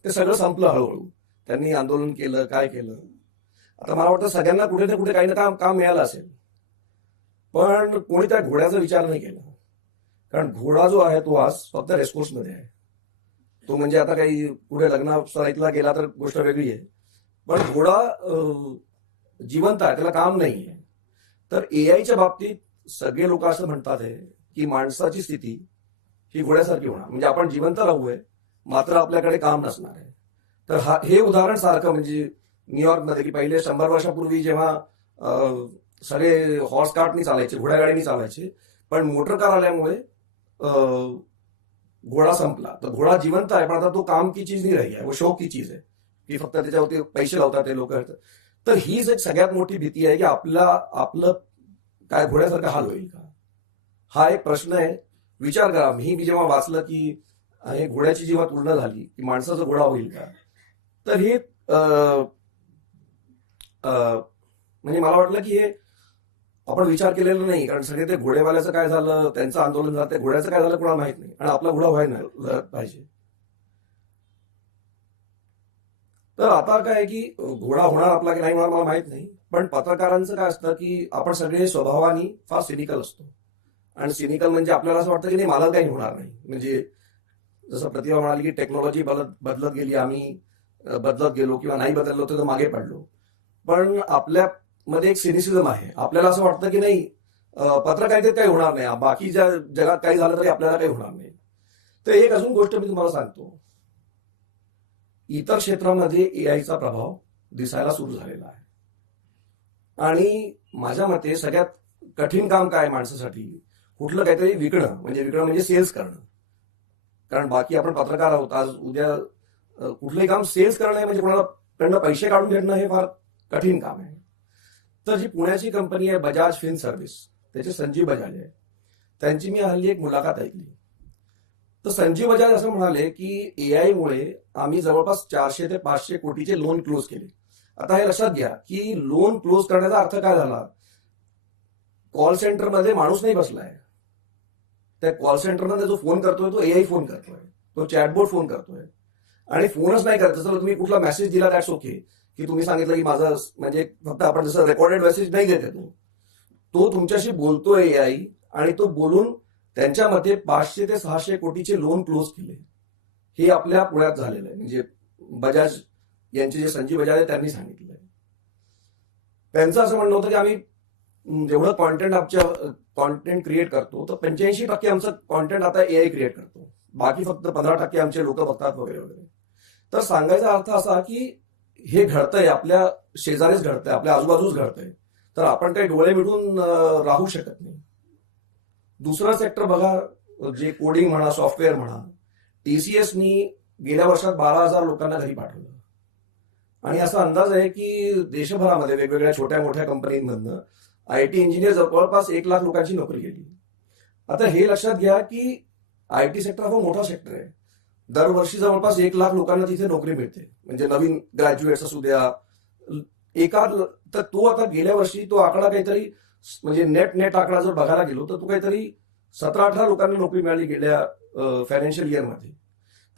ते सगळं संपलं हळूहळू. त्यांनी आंदोलन केलं, काय केलं. आता मला वाटतं सगळ्यांना कुठे ना कुठे काही ना काम मिळालं असेल, पण कोणी त्या घोड्याचा विचार नाही केला. कारण घोडा जो आहे तो आज फक्त रेसकोर्समध्ये आहे. तो म्हणजे आता काही पुढे लग्नाला गेला तर गोष्ट वेगळी आहे, पण घोडा जिवंत आहे, त्याला काम नाही आहे. तर एआयच्या बाबतीत सगळे लोक असं म्हणतात आहे की माणसाची स्थिती ही घोड्यासारखी होणार, म्हणजे आपण जिवंत राहूय मात्र आपल्याकडे काम नसणार आहे. तर हे उदाहरण सारखं म्हणजे न्यूयॉर्कमध्ये की पहिले 100 वर्षापूर्वी जेव्हा सगळे हॉर्स कार्टनी चालायचे, घोड्यागाडीनी चालायचे, पण मोटर कार आल्यामुळे घोडा संपला. तर घोडा जिवंत आहे पण आता तो काम की चीज नाही राही आहे, वो शौक की चीज आहे की फक्त त्याच्यावरती पैसे लावतात ते लोक. तर हीच एक सगळ्यात मोठी भीती आहे की आपलं काय घोड्यासारखं हाल होईल का, हा एक प्रश्न आहे. विचार करा, मी जेव्हा वाचलं की हे घोड्याची जेव्हा तुलना झाली की माणसाचा घोडा होईल का, तर हे म्हणजे मला वाटलं की हे आपण विचार केलेला नाही. कारण सगळे ते घोडेवाल्याचं काय झालं, त्यांचं आंदोलन झालं, ते घोड्याचं काय झालं कोणाला माहित नाही, आणि आपला घोडा व्हायला पाहिजे. तर आता काय की घोडा होणार आपला की नाही होणार मला माहित नाही, पण पत्रकारांचं काय असतं की आपण सगळे स्वभावाने फार सिनिकल असतो. आणि सिनिकल म्हणजे आपल्याला असं वाटतं की नाही मला काही होणार नाही. म्हणजे जसं प्रतिभा म्हणाली की टेक्नॉलॉजी बदलत गेली, आम्ही बदलत गेलो किंवा नाही बदललो तर मागे पडलो. पण आपल्यामध्ये एक सिनिसिझम आहे, आपल्याला असं वाटतं की नाही पत्रकारितेत काही होणार नाही, बाकीच्या जगात काही झालं तरी आपल्याला काही होणार नाही. तर एक अजून गोष्ट मी तुम्हाला सांगतो, इतर क्षेत्रामध्ये एआयचा प्रभाव दिसायला सुरू झालेला आहे. आणि माझ्या मते सगळ्यात कठीण काम काय माणसासाठी, कुठलं काहीतरी विकणं म्हणजे सेल्स करणं. कारण बाकी आपण पत्रकार आहोत, आज उद्या कुठलंही काम सेल्स करणं म्हणजे कोणाला पैसे काढून घेणं हे फार कठीण काम आहे. तर जी पुण्याची कंपनी आहे बजाज फिन सर्व्हिस, त्याचे संजीव बजाज आहे, त्यांची मी हल्ली एक मुलाखत ऐकली. तर संजीव बजाज असं म्हणाले की एआय मुळे आम्ही जवळपास 400 ते 500 कोटीचे लोन क्लोज केले. आता हे लक्षात घ्या की लोन क्लोज करण्याचा अर्थ काय झाला, कॉल सेंटरमध्ये माणूस नाही बसलाय, त्या कॉल सेंटरमध्ये जो फोन करतोय तो एआय फोन करतोय, तो चॅटबोट फोन करतोय. आणि फोनच नाही करत, जसं तुम्ही कुठला मेसेज दिला दॅट्स ओके, की तुम्ही सांगितलं की माझं म्हणजे फक्त आपण जसं रेकॉर्डेड मेसेज नाही देते, तो तुमच्याशी बोलतोय एआय, आणि तो बोलून त्यांच्यामध्ये 500 ते 600 कोटीचे लोन क्लोज केले. हे आपल्या पुण्यात झालेलं आहे. म्हणजे बजाज यांचे जे संजीव बजाज आहे त्यांनी सांगितलं. त्यांचं असं म्हणणं होतं की आम्ही जेवढं कॉन्टेंट क्रिएट करतो तर 85% आमचं कॉन्टेंट आता एआय क्रिएट करतो, बाकी फक्त 15% आमचे लोक बघतात वगैरे वगैरे. तर सांगायचा अर्थ असा की हे घडतंय, आपल्या शेजारीच घडतंय, आपल्या आजूबाजूच घडतंय, तर आपण काही डोळे मिटून राहू शकत नाही. दुसरं सेक्टर बघा, जे कोडिंग म्हणा, सॉफ्टवेअर म्हणा, टीसीएसनी गेल्या वर्षात 12,000 लोकांना घरी पाठवलं. आणि असा अंदाज आहे की देशभरामध्ये वेगवेगळ्या छोट्या मोठ्या कंपनींमधनं आयटी इंजिनियर जवळपास 1 लाख लोकांची नोकरी गेली. आता हे लक्षात घ्या की आयटी सेक्टर हा मोठा सेक्टर आहे. दरवर्षी जवळपास 1 लाख लोकांना तिथे नोकरी मिळते, म्हणजे नवीन ग्रॅज्युएट्स असू द्या तर तो आता गेल्या वर्षी तो आकडा काहीतरी म्हणजे नेट आकडा जर बघायला गेलो तर तो काहीतरी 17-18 लोकांना नोकरी मिळाली गेल्या फायनान्शियल इयरमध्ये.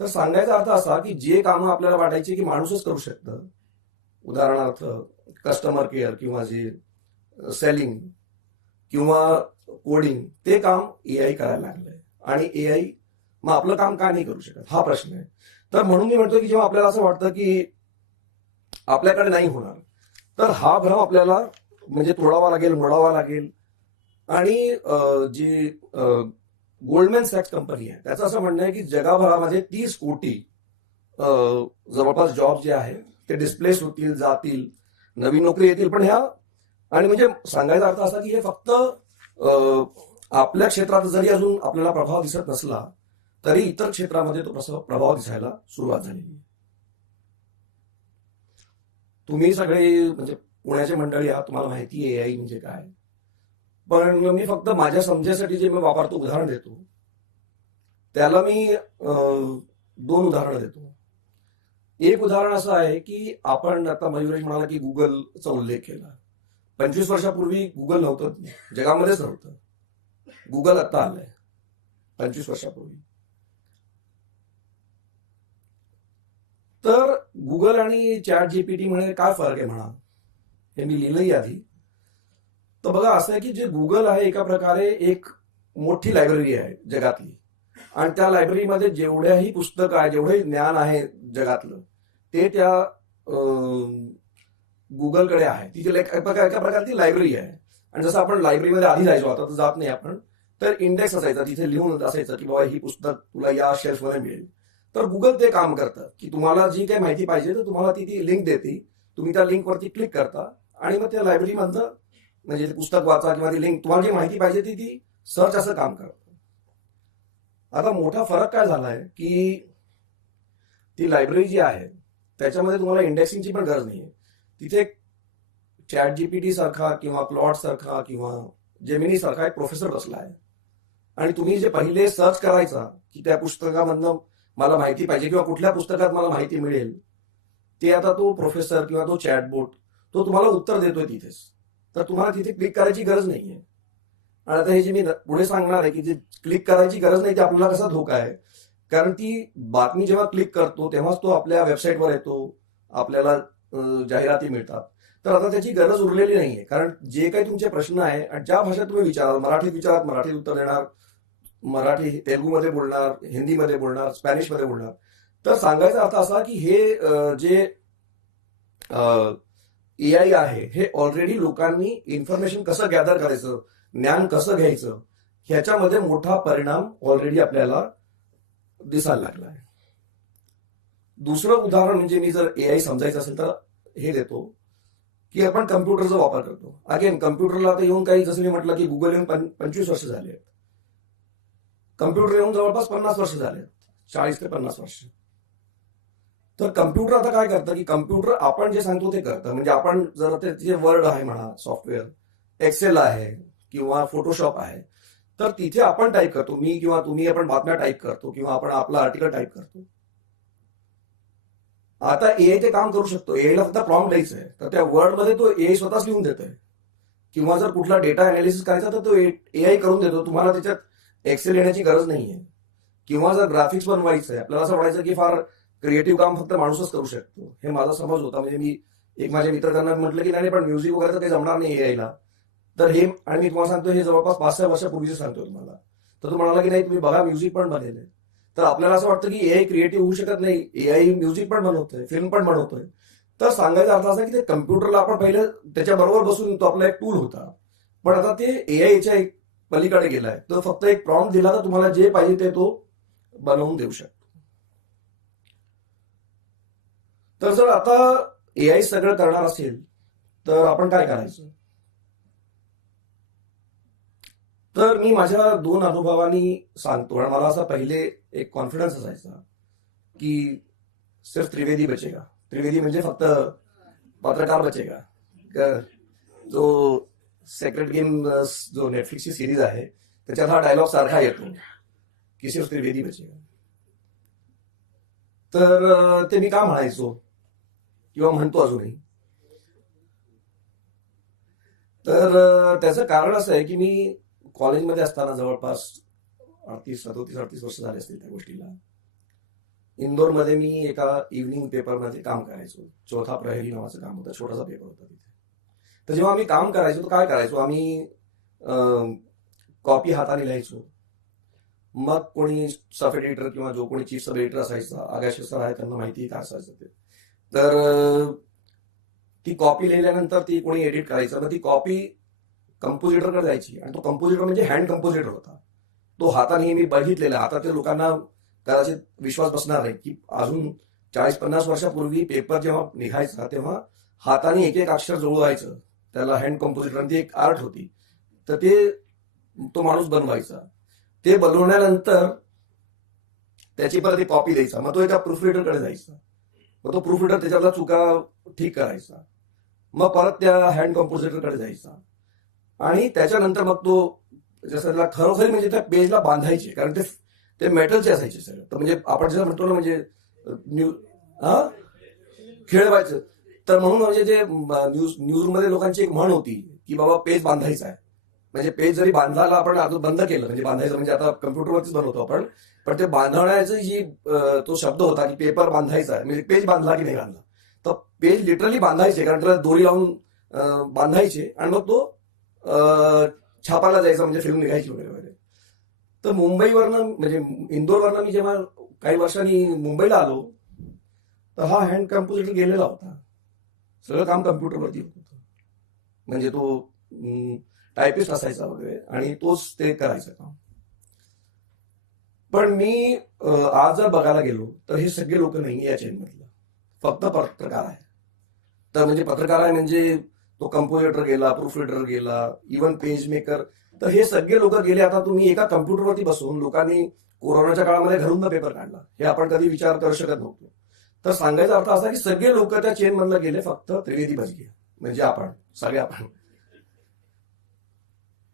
तर सांगायचा अर्थ असा की जे कामं आपल्याला वाटायचे की माणूसच करू शकतं, उदाहरणार्थ कस्टमर केअर किंवा जे सेलिंग किंवा कोडिंग, ते काम एआय करायला लागलंय. आणि एआय मग आपलं काम का नाही करू शकत हा प्रश्न आहे. तर म्हणून मी म्हणतो की जेव्हा आपल्याला असं वाटतं की आपल्याकडे नाही होणार, तर हा भ्रम आपल्याला म्हणजे तोडावा लागेल, मोडावा लागेल. आणि जी गोल्डमॅन सॅक्स कंपनी आहे त्याचं असं म्हणणं आहे की जगभरामध्ये 30 कोटी जवळपास जॉब जे आहे ते डिस्प्लेस होतील, जातील, नवीन नोकरी येतील. पण ह्या आणि म्हणजे सांगायचा अर्थ असा की हे फक्त आपल्या क्षेत्रात जरी अजून आपल्याला प्रभाव दिसत नसला तरी इतर क्षेत्रामध्ये तो प्रभाव दिसायला सुरुवात झालेली. तुम्ही सगळे म्हणजे पुण्याचे मंडळी आहात, तुम्हाला माहिती आहे एआय म्हणजे काय. पण मी फक्त माझ्या समजेसाठी जे मी वापरतो उदाहरण देतो, त्याला मी 2 उदाहरणं देतो. एक उदाहरण असं आहे की आपण आता मयुरेश म्हणाला की गुगलचा उल्लेख केला. 25 वर्षापूर्वी गुगल नव्हतं, जगामध्येच नव्हतं. गुगल आता आलंय 25 वर्षापूर्वी. तर गुगल आणि चॅट जीपीटी मध्ये काय फरक आहे म्हणा, हे मी लिहिलंही आधी. तर बघा असं आहे की जे गुगल आहे एका प्रकारे एक मोठी लायब्ररी आहे जगातली, आणि त्या लायब्ररीमध्ये जेवढ्याही पुस्तकं आहे, जेवढे ज्ञान आहे जगातलं, ते त्या गुगलकडे आहे. तिथे एका प्रकारची लायब्ररी आहे. आणि जसं आपण लायब्ररीमध्ये आधी जायचो, आता तर जात नाही आपण, तर इंडेक्स असायचा, तिथे लिहून असायचं की बाबा ही पुस्तक तुला या शेल्फमध्ये मिळेल. तर गुगल ते काम करतं की तुम्हाला जी काही माहिती पाहिजे तर तुम्हाला ती लिंक देते, तुम्ही त्या लिंकवरती क्लिक करता आणि मग त्या लायब्ररीमधलं म्हणजे ते पुस्तक वाचा किंवा ती लिंक तुम्हाला जी माहिती पाहिजे ती सर्च असं काम करतं. आता मोठा फरक काय झालाय की ती लायब्ररी जी आहे त्याच्यामध्ये तुम्हाला इंडेक्सिंगची पण गरज नाहीये. तिथे चॅट जीपीटी सारखा किंवा क्लॉड सारखा किंवा जेमिनी सारखा एक प्रोफेसर बसला आहे, आणि तुम्ही जे पहिले सर्च करायचा की त्या पुस्तकामधनं मला माहिती पाहिजे किंवा कुठल्या पुस्तकात मला माहिती मिळेल, ते आता तो प्रोफेसर किंवा तो चॅटबोट तो तुम्हाला उत्तर देतोय तिथेच. तर तुम्हाला तिथे क्लिक करायची गरज नाहीये. आणि आता हे जे मी पुढे सांगणार आहे की जे क्लिक करायची गरज नाही ते आपल्याला कसा धोका आहे, कारण ती बातमी जेव्हा क्लिक करतो तेव्हाच तो आपल्या वेबसाईटवर येतो, आपल्याला जाहिराती मिळतात. तर आता त्याची गरज उरलेली नाहीये, कारण जे काही तुमचे प्रश्न आहे आणि ज्या भाषेत तुम्ही विचाराल, मराठीत विचारात मराठीत उत्तर देणार, मराठी तेलुगूमध्ये बोलणार, हिंदीमध्ये बोलणार, स्पॅनिशमध्ये बोलणार. तर सांगायचा अर्थ असा की हे जे एआय आहे हे ऑलरेडी लोकांनी इन्फॉर्मेशन कसं गॅदर करायचं, ज्ञान कसं घ्यायचं, ह्याच्यामध्ये मोठा परिणाम ऑलरेडी आपल्याला दिसायला लागला आहे. दुसरं उदाहरण म्हणजे मी जर एआय समजायचं असेल तर हे देतो की आपण कम्प्युटरचा वापर करतो. अगेन कम्प्युटरला आता येऊन काही, जसं मी म्हटलं की गुगल येऊन 25 वर्ष झाले आहेत, कम्प्युटर येऊन जवळपास 50 वर्ष झाले आहेत, 40 ते 50 वर्ष. तर कम्प्युटर आता काय करतं की कम्प्युटर आपण जे सांगतो ते करतं. म्हणजे आपण जर ते वर्ड आहे म्हणा, सॉफ्टवेअर एक्सेल आहे किंवा फोटोशॉप आहे, तर तिथे आपण टाईप करतो, मी किंवा तुम्ही आपण बातम्या टाईप करतो किंवा आपण आपला आर्टिकल टाईप करतो. आता एआय ते काम करू शकतो. एआयला फक्त प्रॉम्प्ट द्यायचं आहे, तर त्या वर्डमध्ये तो एआय स्वतःच लिहून देतोय. किंवा जर कुठला डेटा अनालिसिस करायचा तर तो एआय करून देतो, तुम्हाला त्याच्यात एक्सेल येण्याची गरज नाहीये. किंवा जर ग्राफिक्स बनवायचं आहे, आपल्याला असं वाटायचं की फार क्रिएटिव्ह काम फक्त माणूसच करू शकतो, हे माझा समज होता. म्हणजे मी एक माझ्या मित्र त्यांना म्हटलं की नाही पण म्युझिक वगैरे तर काही जमणार नाही एआयला. तर हे, आणि मी तुम्हाला सांगतो हे जवळपास 5-6 वर्षापूर्वीच सांगतो तुम्हाला. तर तो म्हणाला की नाही तुम्ही बघा म्युझिक पण बनेल. तर आपल्याला असं वाटतं की एआय क्रिएटिव्ह होऊ शकत नाही, एआय म्युझिक पण बनवतोय, फिल्म पण बनवतोय. तर सांगायचा अर्थ असा की ते कम्प्युटरला आपण पहिले त्याच्याबरोबर बसून तो आपला एक टूल होता, पण आता ते एआयच्या एक पलीकडे गेलाय. तो फक्त एक प्रॉम्प्ट दिला तर तुम्हाला जे पाहिजे ते तो बनवून देऊ शकतो. तर जर आता एआय सगळं करणार असेल तर आपण काय करायचं? तर मी माझ्या 2 अनुभवांनी सांगतो. आणि मला असा पहिले एक कॉन्फिडन्स असायचा की सिर्फ त्रिवेदी बचेगा. त्रिवेदी म्हणजे फक्त पत्रकार बचेगा. जो सेक्रेट गेम जो नेटफ्लिक्सची सिरीज आहे त्याच्यात हा डायलॉग सारखा येतो की सिर्फ त्रिवेदी बचेगा. तर ते मी का म्हणायचो किंवा म्हणतो अजूनही, तर त्याचं कारण असं आहे की मी कॉलेजमध्ये असताना जवळपास 38 वर्ष झाले असतील त्या गोष्टीला, इंदोरमध्ये मी एका इव्हनिंग पेपरमध्ये काम करायचो. चौथा प्रहरी नावाचं काम होतं, छोटासा पेपर होता तिथे. तर जेव्हा आम्ही काम करायचो तर काय करायचो आम्ही, कॉपी हाताने लिहायचो. मग कोणी सब एडिटर किंवा जो कोणी चीफ सब एडिटर असायचा, आगाशे सर आहे त्यांना माहिती काय असायचं ते, तर ती कॉपी लिहिल्यानंतर ती कोणी एडिट करायचं. मग ती कॉपी कंपोजिटरकडे जायची, आणि तो कंपोजिटर म्हणजे हँड कंपोजिटर होता. तो हाताने मी बघितलेला. आता ते लोकांना कदाचित विश्वास बसणार नाही की अजून 40-50 वर्षापूर्वी पेपर जेव्हा निघायचा तेव्हा हाताने एक अक्षर जुळवायचं, त्याला हँड कंपोजिटर, ती एक आर्ट होती. तर ते तो माणूस बनवायचा. ते बनवल्यानंतर त्याची परत एक कॉपी द्यायचा. मग तो एका प्रूफ रीडरकडे जायचा. मग तो प्रूफ रीडर त्याच्यातला चुका ठीक करायचा. मग परत त्या हँड कंपोजिटरकडे जायचा, आणि त्याच्यानंतर मग तो जसं त्याला खरोखरी म्हणजे त्या पेजला बांधायचे, कारण ते मेटलचे असायचे सगळं. तर म्हणजे आपण जसं म्हणतो ना, म्हणजे खेळवायचं. तर म्हणून म्हणजे ते न्यूजमध्ये लोकांची एक म्हण होती की बाबा पेज बांधायचा आहे. म्हणजे पेज जरी बांधायला आपण अजून बंद केलं, म्हणजे बांधायचं म्हणजे आता कम्प्युटरवरतीच बनवतो आपण, पण ते बांधण्याची जी तो शब्द होता की पेपर बांधायचा आहे, म्हणजे पेज बांधला की नाही बांधला, तर पेज लिटरली बांधायचे, कारण त्याला दोरी लावून बांधायचे आणि मग तो छापायला जायचा, म्हणजे फिल्म निघायची वगैरे वगैरे. तर मुंबईवरनं म्हणजे इंदोरवरनं मी जेव्हा काही वर्षांनी मुंबईला आलो, तर हा हँड कम्पोजिटर गेलेला होता. सगळं काम कम्प्युटरवरती होत होतं, म्हणजे तो टायपिस्ट असायचा वगैरे आणि तोच ते करायचं काम. पण मी आज जर बघायला गेलो तर हे सगळे लोक नाही या चेनमधलं, फक्त पत्रकार आहे. तर म्हणजे पत्रकार आहे म्हणजे तो कंपोजिटर गेला, प्रूफ रीडर गेला, इव्हन पेज मेकर, तर हे सगळे लोक गेले. आता तुम्ही एका कम्प्युटरवरती बसून लोकांनी कोरोनाच्या काळामध्ये घरून पेपर काढला, हे आपण कधी विचार करू शकत नव्हतो. तर सांगायचा अर्थ असा की सगळे लोक त्या चेन मधनं गेले, फक्त त्रिवेदी बजगे म्हणजे आपण सगळे आपण.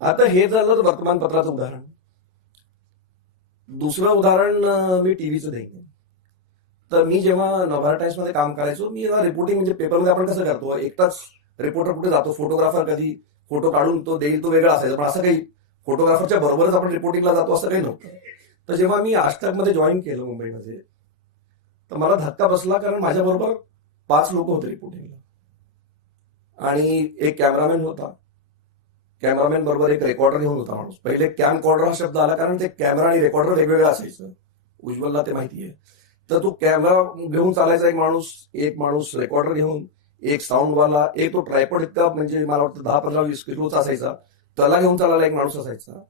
आता हे झालं वर्तमानपत्राचं उदाहरण. दुसरं उदाहरण मी टीव्हीचं देईन. तर मी जेव्हा नवभारत टाइम्स मध्ये काम करायचो, मी रिपोर्टिंग म्हणजे पेपरमध्ये आपण कसं करतो, एकटाच रिपोर्टर कुठे जातो, फोटोग्राफर कधी फोटो काढून तो देईल तो वेगळा असायचा, पण असं काही फोटोग्राफरच्या बरोबरच आपण रिपोर्टिंगला जातो असं काही नव्हतं. तर जेव्हा मी आजतक मध्ये जॉईन केलं मुंबईमध्ये, तर मला धक्का बसला, कारण माझ्याबरोबर 5 लोक होते रिपोर्टिंगला आणि एक कॅमेरामॅन होता. कॅमेरामॅन बरोबर एक रेकॉर्डर घेऊन होता माणूस. पहिले कॅम कॉर्डर हा शब्द आला, कारण ते कॅमेरा आणि रेकॉर्डर वेगवेगळं असायचं, उज्ज्वलला ते माहिती आहे. तर तो कॅमेरा घेऊन चालायचा एक माणूस रेकॉर्डर घेऊन, एक साऊंडवाला, एक तो ट्रायपॉड इतका म्हणजे मला वाटतं 10-15-20 किलोचा असायचा, त्याला घेऊन चालायला एक माणूस असायचा,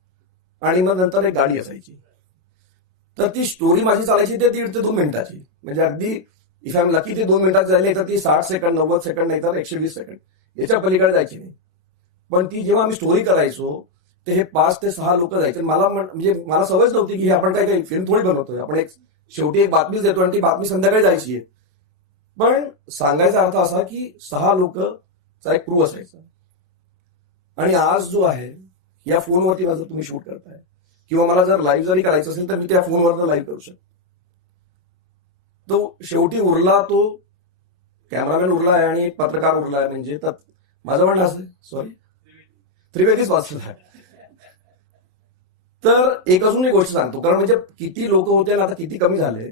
आणि मग नंतर एक गाडी असायची. तर ती स्टोरी माझी चालायची ते 1.5 ते 2 मिनिटाची, म्हणजे अगदी इफ आय एम लकी ते 2 मिनिटात जायला, तर ती 60 सेकंड, 90 सेकंड, नाही तर 120 सेकंड, याच्या पलीकडे जायची नाही. पण ती जेव्हा आम्ही स्टोरी करायचो, ते हे 5 ते 6 लोक जायचे. मला म्हणजे मला सवयच नव्हती की आपण काही फिल्म थोडी बनवतोय, आपण शेवटी एक बातमीच देतो आणि ती बातमी संध्याकाळी जायची आहे. पण सांगायचा अर्थ असा की 6 लोकचा एक क्रू असायचा. आणि आज जो आहे, या फोनवरती माझं तुम्ही शूट करताय, किंवा मला जर लाईव्ह जरी करायचं असेल तर मी त्या फोनवर लाईव्ह करू शकतो. तो शेवटी उरला, तो कॅमेरामॅन उरला आहे आणि एक पत्रकार उरला आहे. म्हणजे तर माझं म्हणणं असं, सॉरी, त्रिवेदीच वाचलं आहे. तर एक अजून एक गोष्ट सांगतो, कारण म्हणजे किती लोक होते आणि आता किती कमी झाले.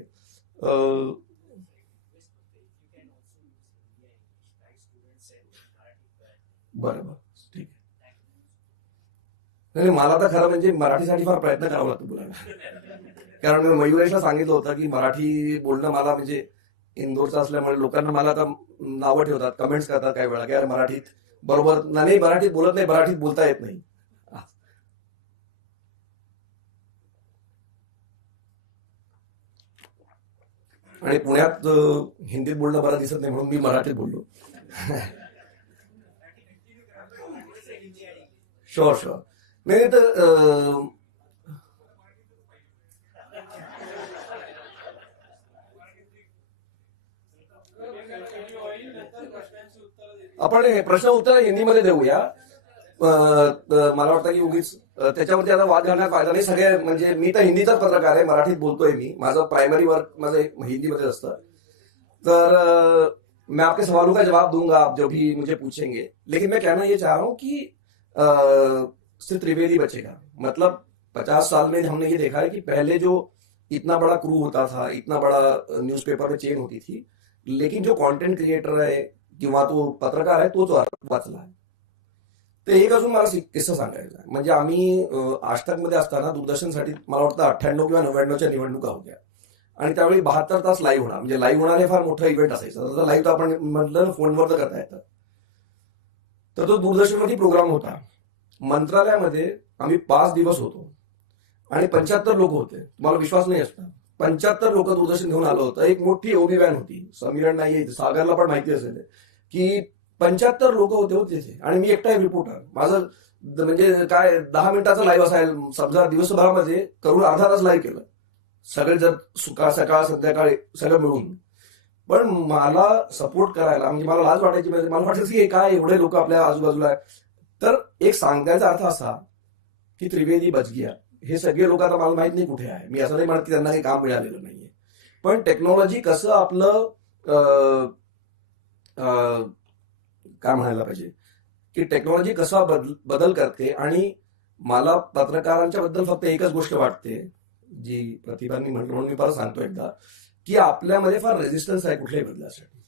बरं, ठीक आहे. नाही, मला तर खरं म्हणजे मराठीसाठी फार प्रयत्न करावा लागतो बोलायला, कारण मी मयुरेशला सांगितलं होतं की मराठी बोलणं मला, म्हणजे इंदोरचं असल्यामुळे लोकांना मला आता नावं ठेवतात, कमेंट्स करतात काही वेळा की यार मराठीत बरोबर नाही, मराठीत बोलत नाही, मराठीत बोलता येत नाही. आणि पुण्यात हिंदीत बोलणं बरं दिसत नाही, म्हणून मी मराठीत बोललो. शुअर. नाही तर आपण प्रश्न उत्तर हिंदीमध्ये देऊया. मला वाटतं की उगीच त्याच्यावरती आता वाद घालण्यात फायदा नाही. सगळे म्हणजे मी तर हिंदीचाच पत्रकार आहे, मराठीत बोलतोय मी, माझं प्रायमरी वर्क माझं हिंदीमध्ये असतं. तर मैं आपके सवालों का जवाब दूंगा आप जो भी मुझे पूछेंगे, लेकिन मैं कहना ये चाह रहा हूँ कि सिर्फ त्रिवेदी बचेगा. मतलब 50 साल में हमने ये देखा है कि पहले जो इतना बड़ा क्रू होता था, इतना बड़ा न्यूज़पेपर में चेन होती थी, लेकिन जो कंटेंट क्रिएटर आहे किंवा तो पत्रकार आहे तोच वाचला आहे. तर एक अजून मला किस्सा सांगायचा आहे. म्हणजे आम्ही आजतक मध्ये असताना दूरदर्शनसाठी मला वाटतं 98 किंवा 99च्या निवडणुका होत्या, आणि त्यावेळी 72 तास लाईव्ह होणार, म्हणजे लाईव्ह होणार हे फार मोठं इव्हेंट असायचं. लाईव्ह तर आपण म्हटलं फोनवर तर करता येतं. तर तो दूरदर्शनवरती प्रोग्राम होता. मंत्रालयामध्ये आम्ही 5 दिवस होतो आणि 75 लोक होते. तुम्हाला विश्वास नाही असणार, 75 लोक दूरदर्शन घेऊन आलं होतं. एक मोठी ओबी व्हॅन होती, समीरण नाही, सागरला पण माहिती असेल की 75 लोक होते तिथे, आणि मी एकटा रिपोर्टर. माझं म्हणजे काय 10 मिनिटाचा लाईव्ह असायला, समजा दिवसभरामध्ये करून अर्धा तास लाईव्ह केलं, सगळे जर सकाळ संध्याकाळी सगळं मिळून. पण मला सपोर्ट करायला म्हणजे मला लाज वाटायची, म्हणजे मला वाटायचं की काय एवढे लोक आपल्या आजूबाजूला आहे. तर एक सांगायचा अर्थ असा की त्रिवेदी बजगिया हे सगळे लोक आता मला माहित नाही कुठे आहे. मी असं नाही म्हणत की त्यांना काही काम मिळालेलं नाहीये, पण टेक्नॉलॉजी कसं आपलं काय म्हणायला पाहिजे की टेक्नॉलॉजी कसा बदल करते, आणि मला पत्रकारांच्या बद्दल फक्त एकच गोष्ट वाटते, जी प्रतिभांनी म्हटलं म्हणून मी परत सांगतो एकदा, की आपल्यामध्ये फार रेझिस्टन्स आहे कुठल्याही बदलासाठी.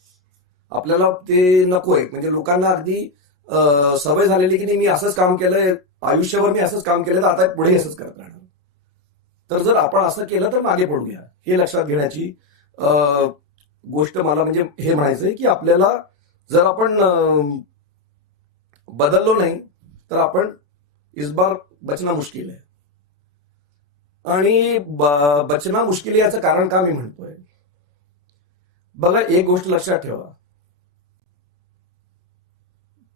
आपल्याला ते नको आहे. म्हणजे लोकांना अगदी सवय झालेली की नाही, मी असंच काम केलंय आयुष्यभर, मी असंच काम केलं तर आता पुढे असंच करत राहणार. तर जर आपण असं केलं तर मागे पडूया, हे लक्षात घेण्याची गोष्ट मला म्हणजे हे म्हणायचंय की आपल्याला जर आपण बदललो नाही तर आपण इस बार बचना मुश्किल आहे. आणि बचना मुश्किल आहे याचं कारण का मी म्हणतोय, बघा एक गोष्ट लक्षात ठेवा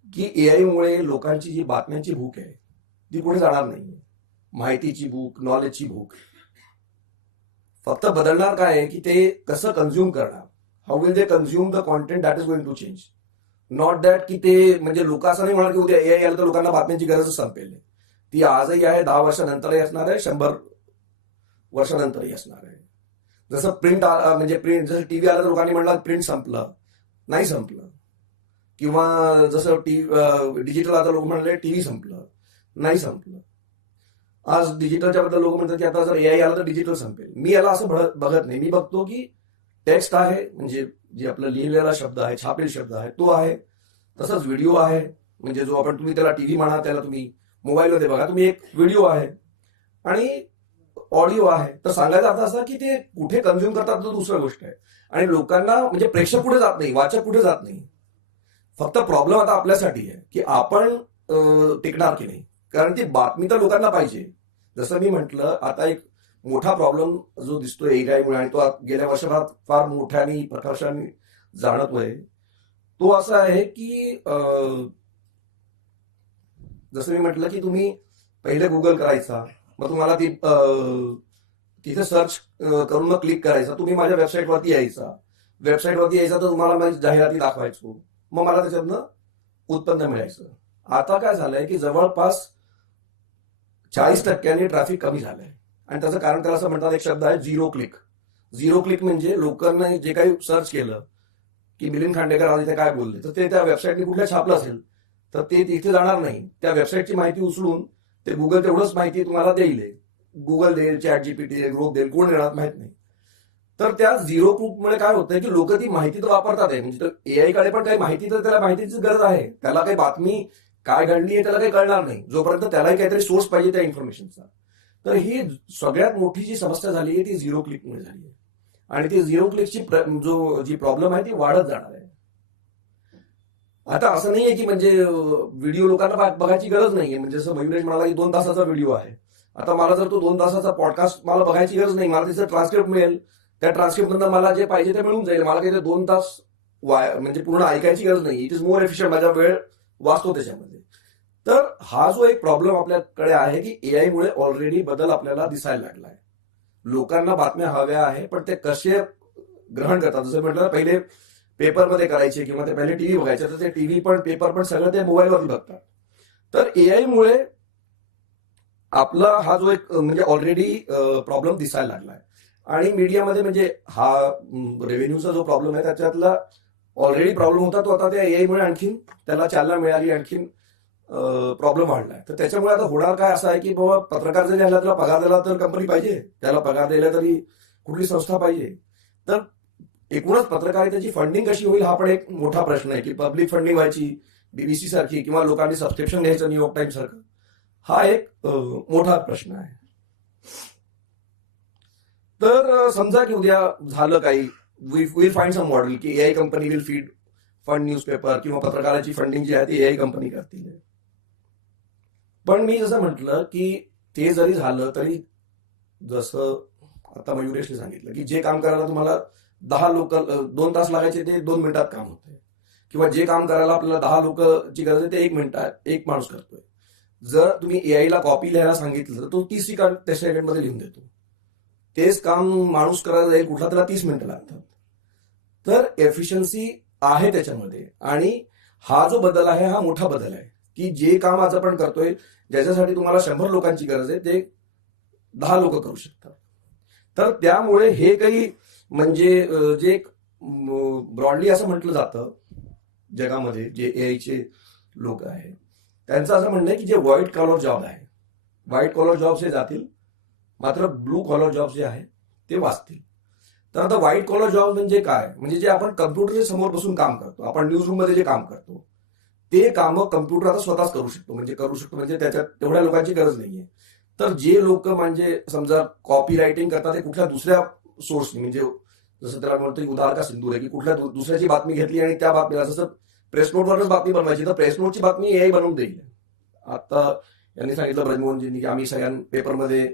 की एआय मुळे लोकांची जी बातम्यांची भूक आहे ती पुढे जाणार नाही. माहितीची भूक, नॉलेजची भूक. फक्त बदलणार काय आहे की ते कसं कन्झ्युम करणार. How will they consume the content that is going to change. Not that की ते म्हणजे लोक असं नाही म्हणणार की उद्या एआय आलं तर लोकांना बातम्यांची गरजच संपेल. ती आजही आहे, 10 वर्षानंतरही असणार आहे, 100 वर्षानंतरही असणार आहे. जसं प्रिंट म्हणजे प्रिंट, जसं टीव्ही आला तर लोकांनी म्हणलं प्रिंट संपलं, नाही संपलं. किंवा जसं डिजिटल आता लोक म्हणले टीव्ही संपलं, नाही संपलं. आज डिजिटलच्या बद्दल लोक म्हणतात की आता जर एआय आला तर डिजिटल संपेल. मी याला असं बघत नाही. मी बघतो की टेक्स्ट आहे, म्हणजे जे आपलं लिहिलेला शब्द आहे, छापील शब्द आहे तो आहे. तसंच व्हिडिओ आहे, म्हणजे जो आपण तुम्ही त्याला टीव्ही म्हणा, त्याला तुम्ही मोबाईलमध्ये बघा, तुम्ही एक व्हिडिओ आहे. आणि ऑडिओ आहे. तर सांगायचा अर्थ असा की ते कुठे कन्झ्युम करतात तो दुसरी गोष्ट आहे. आणि लोकांना म्हणजे प्रेक्षक पुढे जात नाही, वाचक पुढे जात नाही. फक्त प्रॉब्लेम आता आपल्यासाठी आहे की आपण टिकणार की नाही. कारण ती बातमी तर लोकांना पाहिजे. जसं मी म्हटलं, आता एक मोठा प्रॉब्लेम जो दिसतोय एआयमुळे आणि तो गेल्या वर्षभरात फार मोठ्याने प्रकर्षाने जाणवतोय, तो असा आहे की जसं मी म्हटलं की तुम्ही पहिले गुगल करायचा, मग तुम्हाला ती तिथे सर्च करून मग क्लिक करायचा, तुम्ही माझ्या वेबसाईटवरती यायचा. वेबसाईटवरती यायचा तर तुम्हाला माझी जाहिराती दाखवायचो, मग मला त्याच्यातनं उत्पन्न मिळायचं. आता काय झालंय की जवळपास 40% ट्रॅफिक कमी झालंय. आणि त्याचं कारण त्याला असं म्हणतात, एक शब्द आहे झिरो क्लिक. झिरो क्लिक म्हणजे लोकांना जे काही सर्च केलं की मिलिंद खांडेकर आज इथे काय बोलले, तर ते त्या वेबसाईटने कुठल्या छापलं असेल तर ते तिथे जाणार नाही. त्या वेबसाईटची माहिती उचलून ते गुगल तेवढंच माहिती तुम्हाला देईल. गुगल देईल, चॅट जीपीटी देईल, ग्रोक देईल, कोण देणार माहित नाही. तर त्या झिरो क्लिकमुळे काय होतंय की लोक ती माहिती तर वापरतात आहे. म्हणजे एआय कडे पण काही माहिती, तर त्याला माहितीची गरज आहे. त्याला काही बातमी काय घडली आहे त्याला काही कळणार नाही जोपर्यंत त्यालाही काहीतरी सोर्स पाहिजे त्या इन्फॉर्मेशनचा. तर ही सगळ्यात मोठी जी समस्या झाली आहे ती झिरो क्लिकमुळे झाली आहे. आणि ती झिरो क्लिकची जी प्रॉब्लेम आहे ती वाढत जाणार आहे. आता असं नाहीये की म्हणजे व्हिडिओ लोकांना बघायची गरज नाहीये. म्हणजे जसं मयुरेश म्हणाला की 2 तासाचा व्हिडिओ आहे. आता मला जर तो 2 तासाचा पॉडकास्ट मला बघायची गरज नाही, मला त्याचं ट्रान्सक्रिप्ट मिळेल. त्या ट्रान्सक्रिप्ट नंतर मला जे पाहिजे ते मिळून जाईल. मला काही 2 तास म्हणजे पूर्ण ऐकायची गरज नाही. इट इज मोर एफिशियंट, माझा वेळ वाचतो त्याच्यामध्ये. तर हा जो एक प्रॉब्लेम आपल्याकडे आहे की एआय मुळे ऑलरेडी बदल आपल्याला दिसायला लागला आहे. लोकांना बातम्या हव्या आहे, पण ते कसे ग्रहण करतात. जसं म्हटलं पहिले पेपरमध्ये करायचे किंवा ते पहिले टीव्ही बघायचे, तर ते टीव्ही पण पेपर पण सगळं ते मोबाईलवरती बघतात. तर एआय मुळे आपला हा जो एक म्हणजे ऑलरेडी प्रॉब्लेम दिसायला लागला आहे. आणि मीडियामध्ये म्हणजे हा रेव्हेन्यूचा जो प्रॉब्लेम आहे त्याच्यातला ऑलरेडी प्रॉब्लेम होता, तो आता त्या एआय मुळे आणखीन त्याला चालना मिळाली, आणखीन प्रॉब्लेम वाढलाय. तर त्याच्यामुळे आता होणार काय असं आहे की बाबा पत्रकार जरी आला त्याला पगार दिला तर कंपनी पाहिजे, त्याला पगार दिला तरी कुठली संस्था पाहिजे. तर एकूणच पत्रकारितेची फंडिंग कशी होईल हा पण एक मोठा प्रश्न आहे की पब्लिक फंडिंग व्हायची बीबीसी सारखी किंवा लोकांनी सबस्क्रिप्शन घ्यायचं न्यूयॉर्क टाइम्स सारखं, हा एक मोठा प्रश्न आहे. तर समजा की उद्या झालं काही, विल फाइंड सम मॉडेल की AI company will feed fund newspaper किंवा पत्रकाराची फंडिंग जी आहे ती एआय कंपनी करतील. पण मी जसं म्हटलं की ते जरी झालं तरी जसं आता मयुरेशने सांगितलं की जे काम करायला तुम्हाला 2 तास लागायचे ते 2 मिनिटात काम होतंय. किंवा जे काम करायला आपल्याला 10 लोकांची गरज आहे ते 1 मिनिटात एक माणूस करतोय. जर तुम्ही एआयला कॉपी लिहायला सांगितलं तर तो 30 सेकंडमध्ये लिहून देतो. तेच काम माणूस करायला जाईल कुठला त्याला 30 मिनिटं लागतात. तर एफिशियन्सी आहे त्याच्यामध्ये. आणि हा जो बदल आहे हा मोठा बदल आहे की जे काम आज आपण करतोय ज्याच्यासाठी तुम्हाला 100 लोकांची गरज आहे ते 10 लोक करू शकतात. तर त्यामुळे हे काही म्हणजे जे ब्रॉडली असं म्हटलं जातं जगामध्ये जे एआयचे लोक आहेत त्यांचं असं म्हणणं आहे की जे व्हाईट कॉलर जॉब आहे व्हाईट कॉलर जॉब्स हे जातील, मात्र ब्लू कॉलर जॉब्स जे आहेत ते वाचतील. तर आता व्हाईट कॉलर जॉब म्हणजे काय? म्हणजे जे आपण कम्प्युटरच्या समोर बसून काम करतो, आपण न्यूज रूम मध्ये जे काम करतो ते कामं कम्प्युटर आता स्वतःच करू शकतो. म्हणजे त्याच्यात तेवढ्या लोकांची गरज नाहीये. तर जे लोक म्हणजे समजा कॉपी रायटिंग करतात ते कुठल्या दुसऱ्या सोर्सनी, म्हणजे जसं त्याला म्हणतो उदाहरण का सिंधू आहे की कुठल्या दुसऱ्याची बातमी घेतली आणि त्या बातमीला, जसं प्रेस नोटवरच बातमी बनवायची तर प्रेस नोटची बातमी एआय बनवून देईल. आता यांनी सांगितलं ब्रजमोहनजींनी की आम्ही सगळ्या पेपरमध्ये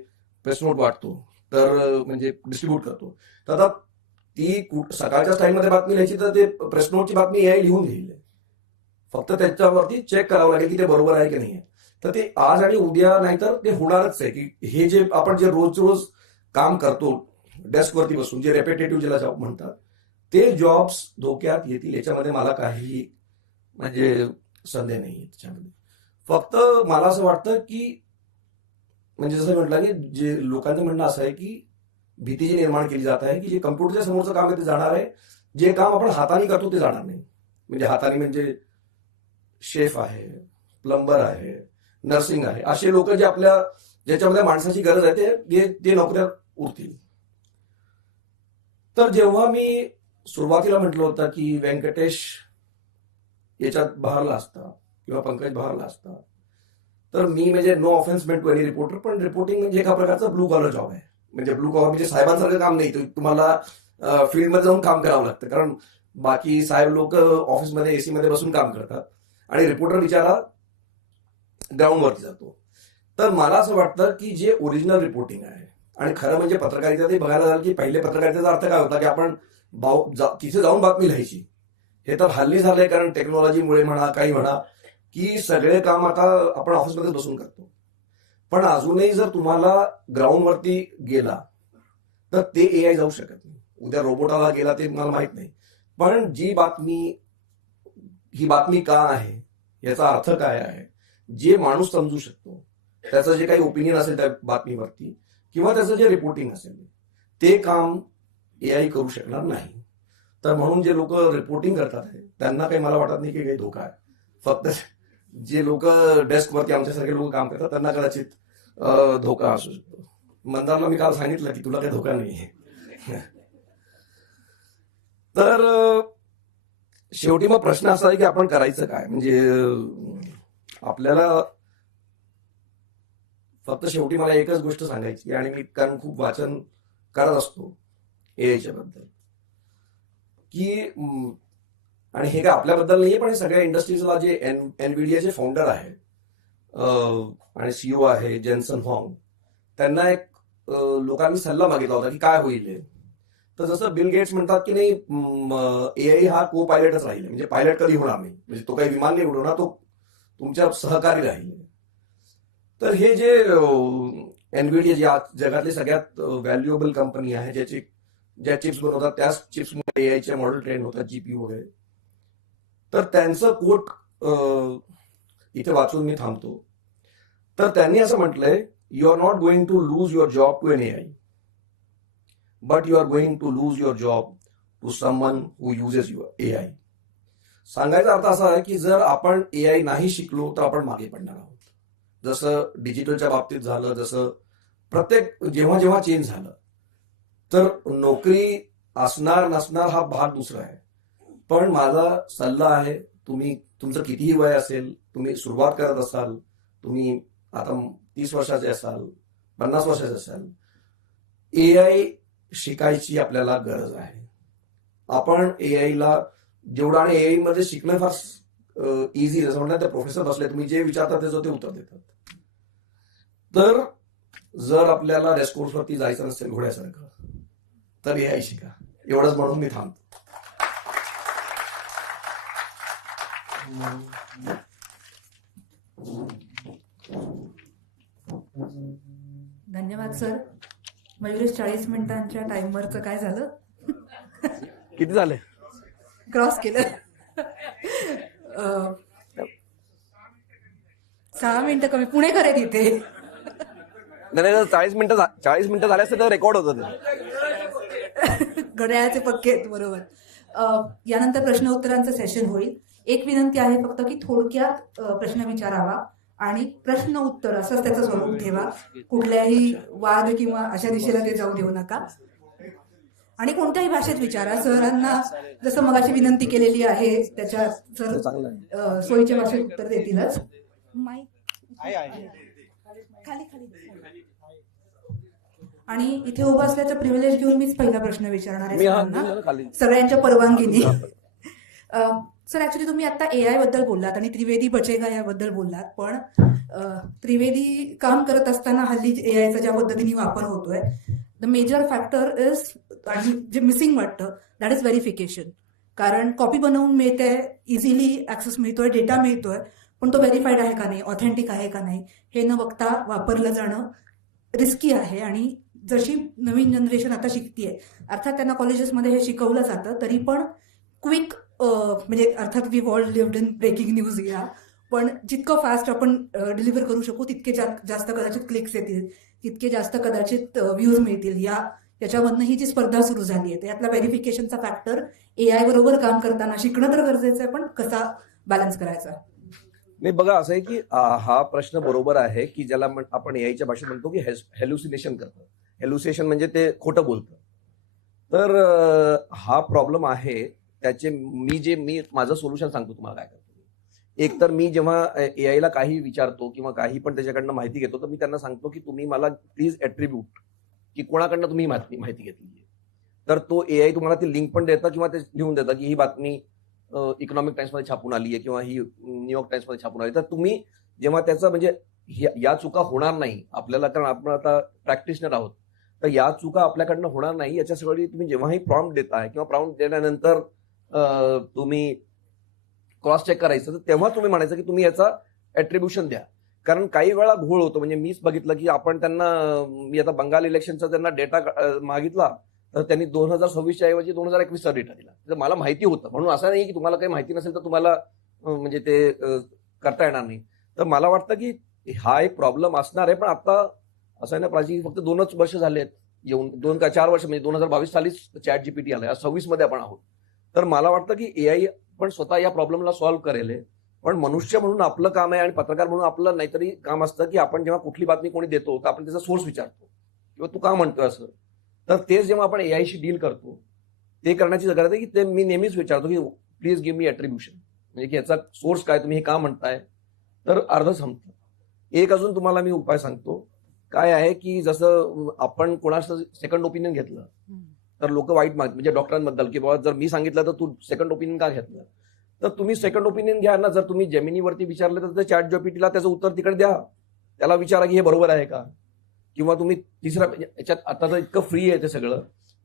प्रेस नोट वाटतो, तर म्हणजे डिस्ट्रीब्यूट करतो. तर आता ती सकाळच्या टाइममध्ये बातमी लिहायची तर ते प्रेस नोटची बातमी एआय लिहून घेईल. फक्त त्याच्यावरती चेक करावं लागेल की ते बरोबर आहे की नाही आहे. तर ते आज आणि उद्या नाहीतर ते होणारच आहे की हे जे आपण जे रोज काम करतो डेस्कवरती बसून, जे रेपिटेटिव्ह ज्याला जॉब म्हणतात, ते जॉब्स धोक्यात येतील. याच्यामध्ये मला काही म्हणजे संदेह नाही त्याच्यामध्ये. फक्त मला असं वाटतं की म्हणजे जसं म्हटलं की जे लोकांचं म्हणणं असं आहे की भीती जी निर्माण केली जात आहे की जे कम्प्युटरच्या समोरचं काम आहे ते जाणार आहे, जे काम आपण हाताने करतो ते जाणार नाही. म्हणजे हाताने म्हणजे शेफ आहे, प्लंबर आहे, नर्सिंग आहे, असे लोक जे आपल्या ज्याच्यामध्ये माणसाची गरज आहे ते नोकऱ्या उरतील. तर जेव्हा मी सुरुवातीला म्हटलं होतं की व्यंकटेश याच्यात बहारला असता किंवा पंकज बहारला असता, तर मी म्हणजे no offence meant to any reporter, पण रिपोर्टिंग म्हणजे एका प्रकारचा ब्लू कॉलर जॉब आहे. म्हणजे ब्लू कॉलर म्हणजे साहेबांसारखं काम नाही, तुम्हाला फील्डमध्ये जाऊन काम करावं लागतं. कारण बाकी साहेब लोक ऑफिसमध्ये एसी मध्ये बसून काम करतात आणि रिपोर्टर बिचारा ग्राउंडवरती जातो. तर मला असं वाटतं की जे ओरिजिनल रिपोर्टिंग आहे आणि खरं म्हणजे पत्रकारिता ते बघायला जाल की पहिले पत्रकारितेचा अर्थ काय होता की आपण तिथे जाऊन बातमी लिहायची. हे तर हल्ली झालंय, कारण टेक्नॉलॉजीमुळे म्हणा काही म्हणा की सगळे काम आता आपण ऑफिसमध्ये बसून करतो. पण अजूनही जर तुम्हाला ग्राउंडवरती गेला तर ते एआय जाऊ शकत नाही. उद्या रोबोटाला गेला ते मला माहित नाही, पण ही बातमी का आहे, याचा अर्थ काय आहे, जे माणूस समजू शकतो, त्याचं जे काही ओपिनियन असेल त्या बातमीवरती किंवा त्याचं जे रिपोर्टिंग असेल ते काम एआय करू शकणार नाही. तर म्हणून जे लोक रिपोर्टिंग करतात त्यांना काही मला वाटत नाही की काही धोका आहे. फक्त जे लोक डेस्कवरती आमच्यासारखे लोक काम करतात त्यांना कदाचित धोका असू शकतो. मंदारला मी काल सांगितलं की तुला काही धोका नाही. तर शेवटी मग प्रश्न असा आहे की आपण करायचं काय. म्हणजे आपल्याला फक्त शेवटी मला एकच गोष्ट सांगायची, आणि मी कारण खूप वाचन करत असतो एआयच्या बद्दल, की आणि हे काय आपल्याबद्दल नाहीये पण सगळ्या इंडस्ट्रीजला जे एनव्हिडियाचे फाउंडर आहे आणि सीईओ आहे जेन्सन हॉंग, त्यांना एक लोकांनी सल्ला मागितला होता की काय होईल. तर जसं बिल गेट्स म्हणतात की नाही एआय हा को पायलटच राहील, म्हणजे पायलट कधी होणार नाही, म्हणजे तो काही विमान नाही उडवणार, तो तुमच्या सहकारी राहील. तर हे जे एनव्हिडिया ज्या जगातली सगळ्यात व्हॅल्युएबल कंपनी आहे, ज्या चिप्स बनवतात त्याच चिप्समध्ये एआयचे मॉडेल ट्रेन होतात, जीपीयू वगैरे. तर त्यांचं कोट इथे वाचून मी थांबतो. तर त्यांनी असं म्हटलंय, you are not going to lose your job to an AI, but you are going to lose your job to someone who uses your AI. सांगायचा अर्थ असा आहे की जर आपण एआय नाही शिकलो तर आपण मागे पडणार आहोत. जसं डिजिटलच्या बाबतीत झालं, जसं प्रत्येक जेव्हा चेंज झालं, तर नोकरी असणार नसणार हा भाग दुसरा आहे. पण माझा सल्ला आहे, तुमचं कितीही वय असेल, तुम्ही सुरुवात करत असाल, तुम्ही आता 30 वर्षाचे असाल, 50 वर्षाचे असाल, एआय शिकायची आपल्याला गरज आहे. आपण एआयला जेवढं, आणि एआय मध्ये शिकणं फार इझी, जसं म्हणतात ते प्रोफेसर बसले, तुम्ही जे विचारतात त्याचं ते उत्तर देतात. तर जर आपल्याला रेसकोर्सवरती जायचं नसेल घोड्यासारखं तर एआय शिका. एवढंच म्हणून मी थांबतो. धन्यवाद सर. मयुरेश 40 मिनिटांच्या टाइमवरचं काय झालं? किती झाले? क्रॉस केलं. 6 मिनिटं कमी. पुणेकर आहेत इथे. नाही 40 मिनिटं झाले असते तर रेकॉर्ड होतं ते. घड्याळाचे पक्के आहेत, बरोबर. यानंतर प्रश्न उत्तरांचं सेशन होईल. एक विनंती आहे फक्त की थोडक्यात प्रश्न विचारावा आणि प्रश्न उत्तर असंच त्याचं स्वरूप ठेवा. कुठल्याही वाद किंवा अशा दिशेला ते जाऊ देऊ नका. आणि कोणत्याही भाषेत विचारा. सरांना जसं मगाशी विनंती केलेली आहे त्याच्या सर चांगलं आहे. सोयीच्या भाषेत उत्तर देतीलच. माईक खाली खाली. आणि इथे उभं असल्याचं प्रिव्हिलेज घेऊन मीच पहिला प्रश्न विचारणार आहे मी हा सरांना, दिला ना खाली. सगळ्यांच्या परवानगीने. सर ऍक्च्युली तुम्ही आता AI बद्दल बोललात आणि त्रिवेदी बचेगा याबद्दल बोललात, पण त्रिवेदी काम करत असताना हल्ली AIचा ज्या पद्धतीने वापर होतोय, द मेजर फॅक्टर इज, आणि जे मिसिंग वाटतं दॅट इज व्हेरिफिकेशन. कारण कॉपी बनवून मिळते, इझिली ऍक्सेस मिळतोय, डेटा मिळतोय, पण तो व्हेरीफाईड आहे का नाही, ऑथेंटिक आहे का नाही हे न बघता वापरलं जाणं रिस्की आहे. आणि जशी नवीन जनरेशन आता शिकतीये, अर्थात त्यांना कॉलेजेसमध्ये हे शिकवलं जातं, तरी पण क्विक म्हणजे अर्थात we all lived in breaking news या, पण जितकं फास्ट आपण डिलिव्हर करू शकू तितके जास्त कदाचित क्लिक्स येतील, तितके जास्त कदाचित व्ह्यूज मिळतील. याच्यामधनं ही जी स्पर्धा सुरू झाली आहे, यातला व्हेरिफिकेशनचा फॅक्टर AI बरोबर काम करताना शिकणं तर गरजेचं आहे, पण कसा बॅलन्स करायचा? नाही, बघा असं आहे की हा प्रश्न बरोबर आहे की ज्याला आपण AIच्या भाषेत म्हणतो की हेल्युसिनेशन करतं. हेल्युसिनेशन म्हणजे ते खोटं बोलतं. तर हा प्रॉब्लेम आहे. त्याचे मी माझं सोल्युशन सांगतो तुम्हाला काय करतो. एक तर मी जेव्हा AIला काही विचारतो किंवा काही पण त्याच्याकडनं माहिती घेतो, तर मी त्यांना सांगतो की तुम्ही मला प्लीज ॲट्रिब्यूट की कोणाकडनं तुम्ही माहिती घेतली आहे. तर तो AI तुम्हाला ती लिंक पण देतं किंवा ते लिहून देतं की ही बातमी इकॉनॉमिक टाइम्समध्ये छापून आली आहे किंवा ही न्यूयॉर्क टाइम्समध्ये छापून आली. तर तुम्ही जेव्हा त्याचं म्हणजे या चुका होणार नाही आपल्याला, कारण आपण आता प्रॅक्टिशनर आहोत, तर या चुका आपल्याकडनं होणार नाही याच्यासाठी तुम्ही जेव्हाही प्रॉम्प्ट देताय किंवा प्रॉम्प्ट देण्यानंतर तुम्ही क्रॉस चेक करायचं, तर तेव्हा तुम्ही म्हणायचं की तुम्ही याचा ॲट्रिब्युशन द्या. कारण काही वेळा घोळ होतो. म्हणजे मीच बघितलं की आपण त्यांना, मी आता बंगाल इलेक्शनचा त्यांना डेटा मागितला, तर त्यांनी 2026च्या ऐवजी 2021चा डेटा दिला. तर मला माहिती होतं, म्हणून असं नाही की तुम्हाला काही माहिती नसेल तर तुम्हाला म्हणजे ते करता येणार नाही. तर मला वाटतं की हा एक प्रॉब्लेम असणार आहे. पण आता असं आहे ना प्राची, फक्त 2च वर्ष झाले आहेत येऊन, 2 का 4 वर्ष, म्हणजे 2022 सालीच ChatGPT आलाय, 26 मध्ये आपण आहोत. तर मला वाटतं की AI पण स्वतः या प्रॉब्लेमला सॉल्व्ह करेल. पण मनुष्य म्हणून आपलं काम आहे आणि पत्रकार म्हणून आपलं नाहीतरी काम असतं की आपण जेव्हा कुठली बातमी कोणी देतो तर आपण त्याचा सोर्स विचारतो किंवा तू का म्हणतोय असं. तर तेच जेव्हा आपण AIशी डील करतो ते करण्याची गरज आहे की ते मी नेहमीच विचारतो की प्लीज गिव्ह मी ॲट्रिब्युशन, म्हणजे की याचा सोर्स काय, तुम्ही हे का म्हणताय, तर अर्ध संपतं. एक अजून तुम्हाला मी उपाय सांगतो. काय आहे की जसं आपण कोणाचं सेकंड ओपिनियन घेतलं तर लोक वाईट म्हणजे डॉक्टरांबद्दल की बाबा जर मी सांगितलं तर तू सेकंड ओपिनियन का घेतलं, तर तुम्ही सेकंड ओपिनियन घ्या ना. जर तुम्ही जेमिनीवरती विचारलं तर ChatGPTला त्याचं उत्तर तिकडे द्या, त्याला विचारा की हे बरोबर आहे का. किंवा तुम्ही तिसरा, याच्यात आता तर इतकं फ्री आहे ते सगळं,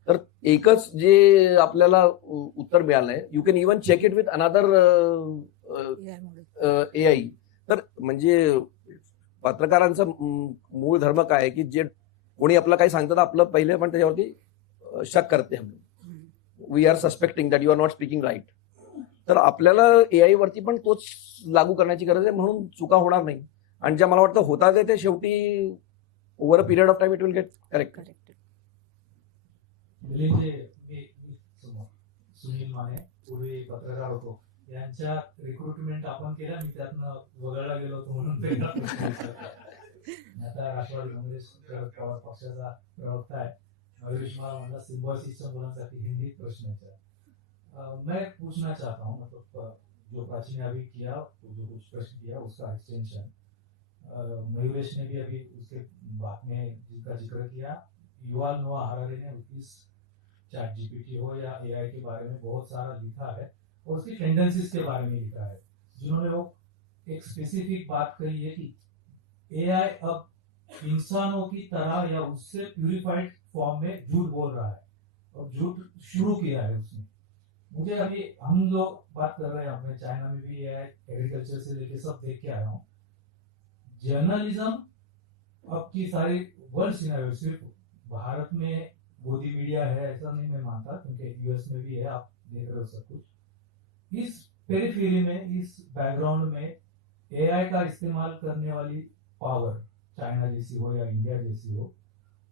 तर एकच जे आपल्याला उत्तर मिळालंय, you can even check it with another AI. तर म्हणजे पत्रकारांचा मूळ धर्म काय आहे की जे कोणी आपलं काही सांगतात आपलं पहिले पण त्याच्यावरती शक करते. We are suspecting that you are not speaking right. तर आपल्याला AI वरती पण तोच लागू करण्याची गरज आहे, म्हणून चुका होणार नाही. आणि ज्या मला वाटतं होतात ते शेवटी over a period of time it will get correct. Sunil Mane, पूर्वी पत्रकार होतो, यांच्या रिक्रुटमेंट आपण केल्या, मी त्यातनं वगळला गेलो होतो म्हणून आता राष्ट्रवादी काँग्रेस शरद पक्षाचा प्रवक्ता आहे. मयूरेश मला म्हणला सिम्बॉयसिसच्या मुलांसाठी हिंदी प्रश्न है। मैं पूछना चाहता हूँ, मतलब जो प्राची ने अभी किया, जो कुछ प्रश्न किया उसका एक्सटेंशन मयूरेश ने भी अभी उसके बाद में जिसका जिक्र किया, युवाल नोआ हरारे ने इस ChatGPT हो या AI के बारे में बहुत सारा लिखा है और उसकी टेंडेंसीज के बारे में लिखा है, जिन्होंने वो एक स्पेसिफिक बात कही है कि AI अब इंसानों की तरह या उससे प्यूरिफाइड फॉर्म में झूठ बोल रहा है और झूठ शुरू किया है उसने। मुझे अभी हम लोग बात कर रहे हैं, मैं चाइना में भी AI एग्रीकल्चर से लेके सब देख के आया हूँ। जर्नलिज्म अब की सारी वर्ल्ड सिनेरियो, सिर्फ भारत में गोदी मीडिया है ऐसा नहीं मैं मानता, क्योंकि यूएस में भी है, आप देख रहे हो सब कुछ। इस पेरिफेरी में, इस बैकग्राउंड में AI का इस्तेमाल करने वाली पावर, चाइना जैसी हो या इंडिया जैसी हो,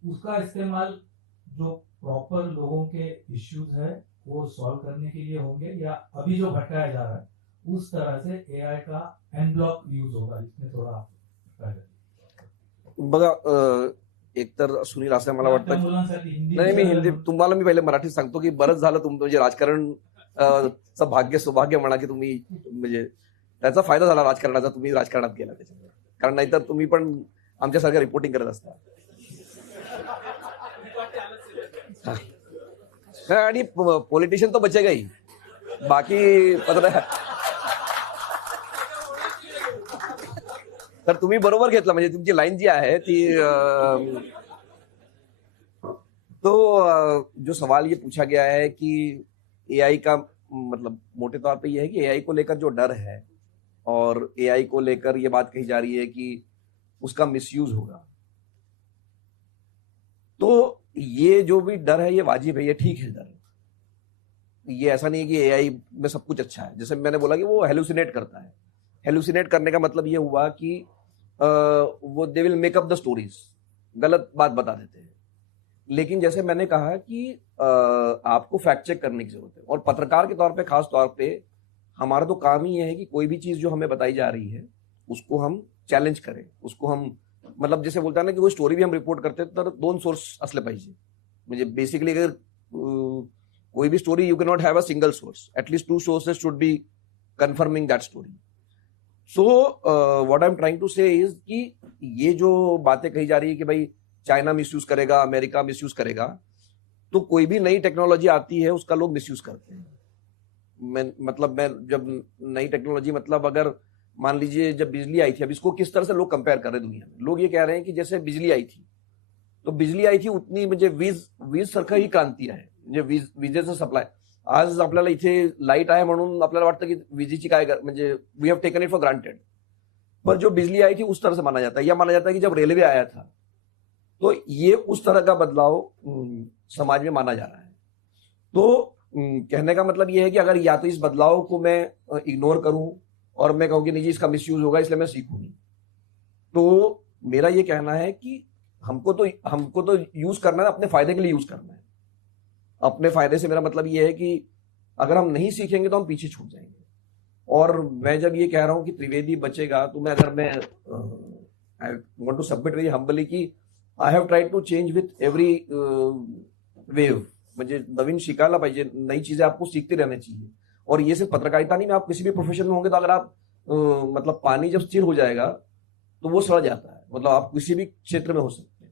उसका इस्तेमाल जो प्रॉपर लोगों के इश्यूज है वो सॉल्व करने के लिए होंगे, या अभी जो भटकाया जा रहा है उस तरह से एआई का एन ब्लॉक यूज होगा, इसमें थोड़ा बघा एकतर सुनील असं मला आपल्या वाटतं मुलांसाठी हिंदी नाही मी हिंदी विषय- तुम्हाला मी पहिले मराठीत सांगतो की बरंच झालं तुमचं म्हणजे राजकारण चं भाग्य सौभाग्य म्हणा की तुम्ही म्हणजे त्याचा फायदा झाला राजकारणाचा, तुम्ही राजकारणात गेला त्याच्यामुळे. कारण नाहीतर तुम्ही पण आमच्यासारखं रिपोर्टिंग करत असता. हा, आणि पॉलिटिशियन तो बचेगा ही, बाकी पत्र. तर तुम्ही बरोबर घेतलं, म्हणजे तुमची लाईन जी आहे ती जो सवाल ये पूछा गया है कि एआई का मतलब मोटे तौर पे ये है कि एआई को लेकर जो डर है और एआई को लेकर ये बात कही जा रही है कि उसका मिसयूज होगा, तो ये जो भी डर है ये वाजिब है, ये ठीक है डर. ये ऐसा नहीं है कि एआई में सब कुछ अच्छा है. जैसे मैंने बोला कि वो हेलुसिनेट करता है. हेलुसिनेट करने का मतलब ये हुआ कि वो they will make up the stories, गलत बात बता देते हैं. लेकिन जैसे मैंने कहा कि आपको फैक्ट चेक करने की जरूरत है, और पत्रकार के तौर पे खास तौर पे हमारा तो काम ही ये है कि कोई भी चीज जो हमें बताई जा रही है उसको हम चॅलेंज करें, उसको हम मतलब जैसे बोलता ना की कोई स्टोरी भी हम रिपोर्ट करते तर 2 सोर्स असले पाहिजे. म्हणजे बेसिकली अगर कोई भी story you can not have a single source, at least 2 sources should be confirming that story. So what I am trying to say is कि ये जो बातें कही जा रही है कि भाई चाइना मिसयूज करेगा, अमेरिका मिसयूज करेगा, तो कोई भी नई टेक्नोलॉजी आती है उसका लोग मिसयूज करते हैं. मैं जब नई टेक्नोलॉजी मतलब अगर मान लीजिए जब बिजली आई थी, अब इसको किस तरह से लोग कंपेयर कर रहे हैं दुनिया में. लोग ये कह रहे हैं कि जैसे बिजली आई थी, तो बिजली आई थी उतनी म्हणजे वीज सारखं ही क्रांती आहे, म्हणजे विजेचं सप्लाय. आज आपल्याला इथे लाईट आहे म्हणून आपल्याला वाटतं की विजेची काय म्हणजे we have taken it for granted. पर जो बिजली आई थी उस तरह से माना जाता है. यह माना जाता है कि जब रेलवे आया था तो ये उस तरह का बदलाव समाज में माना जा रहा है. तो कहने का मतलब ये है कि अगर या तो इस बदलाव को मैं इग्नोर करूं और मैं कहूं कि नहीं जी इसका मिसयूज होगा इसलिए मैं सीखूं नहीं, तो मेरा ये कहना है कि हमको तो यूज करना है, अपने फायदे के लिए यूज करना है. अपने फायदे से मेरा मतलब ये है कि अगर हम नहीं सीखेंगे तो हम पीछे छूट जाएंगे. और मैं जब ये कह रहा हूं कि त्रिवेदी बचेगा, तो मैं I want to submit very humbly की I have tried to change with every wave. म्हणजे नवीन शिकायला पाहिजे, नई चीजें आपको सीखते रहना चाहिए. और ये सिर्फ पत्रकारिता नहीं, में आप किसी भी प्रोफेशन में होंगे तो अगर आप मतलब पानी जब स्थिर हो जाएगा तो वो सड़ जाता है, मतलब आप किसी भी क्षेत्र में हो सकते हैं.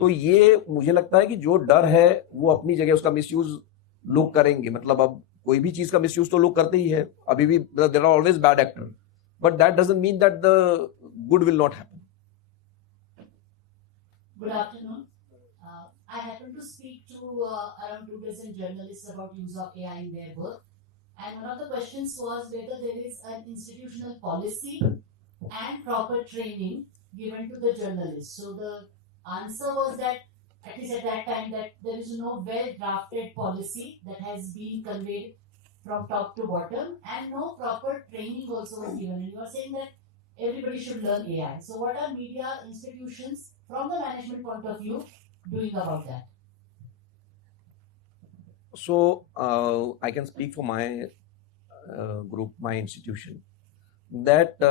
तो ये मुझे लगता है कि जो डर है वो अपनी जगह, उसका मिसयूज लोग करेंगे. मतलब अब कोई भी चीज का मिसयूज तो लोग करते ही है, अभी भी there are always bad actor, but that doesn't mean that the good will not happen. Good afternoon. I happen to speak to around 2 dozen journalists about use of AI in their work. And one of the questions was whether there is an institutional policy and proper training given to the journalists. So the answer was that, at least at that time, that there is no well-drafted policy that has been conveyed from top to bottom, and no proper training also was given. And you are saying that everybody should learn AI. So what are media institutions from the management point of view doing about that? So I can speak for my group, my institution, that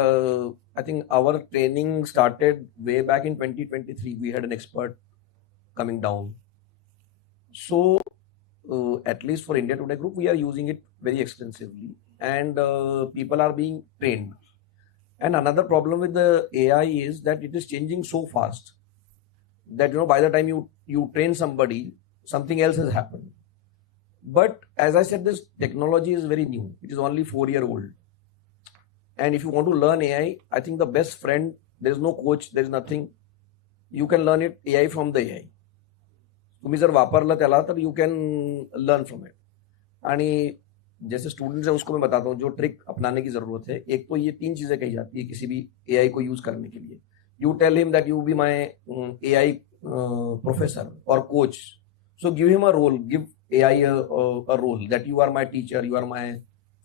I think our training started way back in 2023. We had an expert coming down. So at least for India Today Group, we are using it very extensively, and people are being trained. And another problem with the AI is that it is changing so fast that by the time you train somebody, something else has happened. But as I said, this technology is very new. It is only 4-year-old. And if you want to learn AI, I think the best friend, there is no coach, there is nothing. You can learn it AI from the AI. तुम्ही जर वापरलं त्याला तर you can learn from it. आणि जैसे students है उसको मैं बताता हूँ जो ट्रिक अपनाने की जरूरत है. एक तो ये 3 चीजें कही जाती है किसी भी एआई को यूज करने के लिए. You tell him that you be my AI professor और coach. So give him a role, give AI a role that you are my teacher, you are my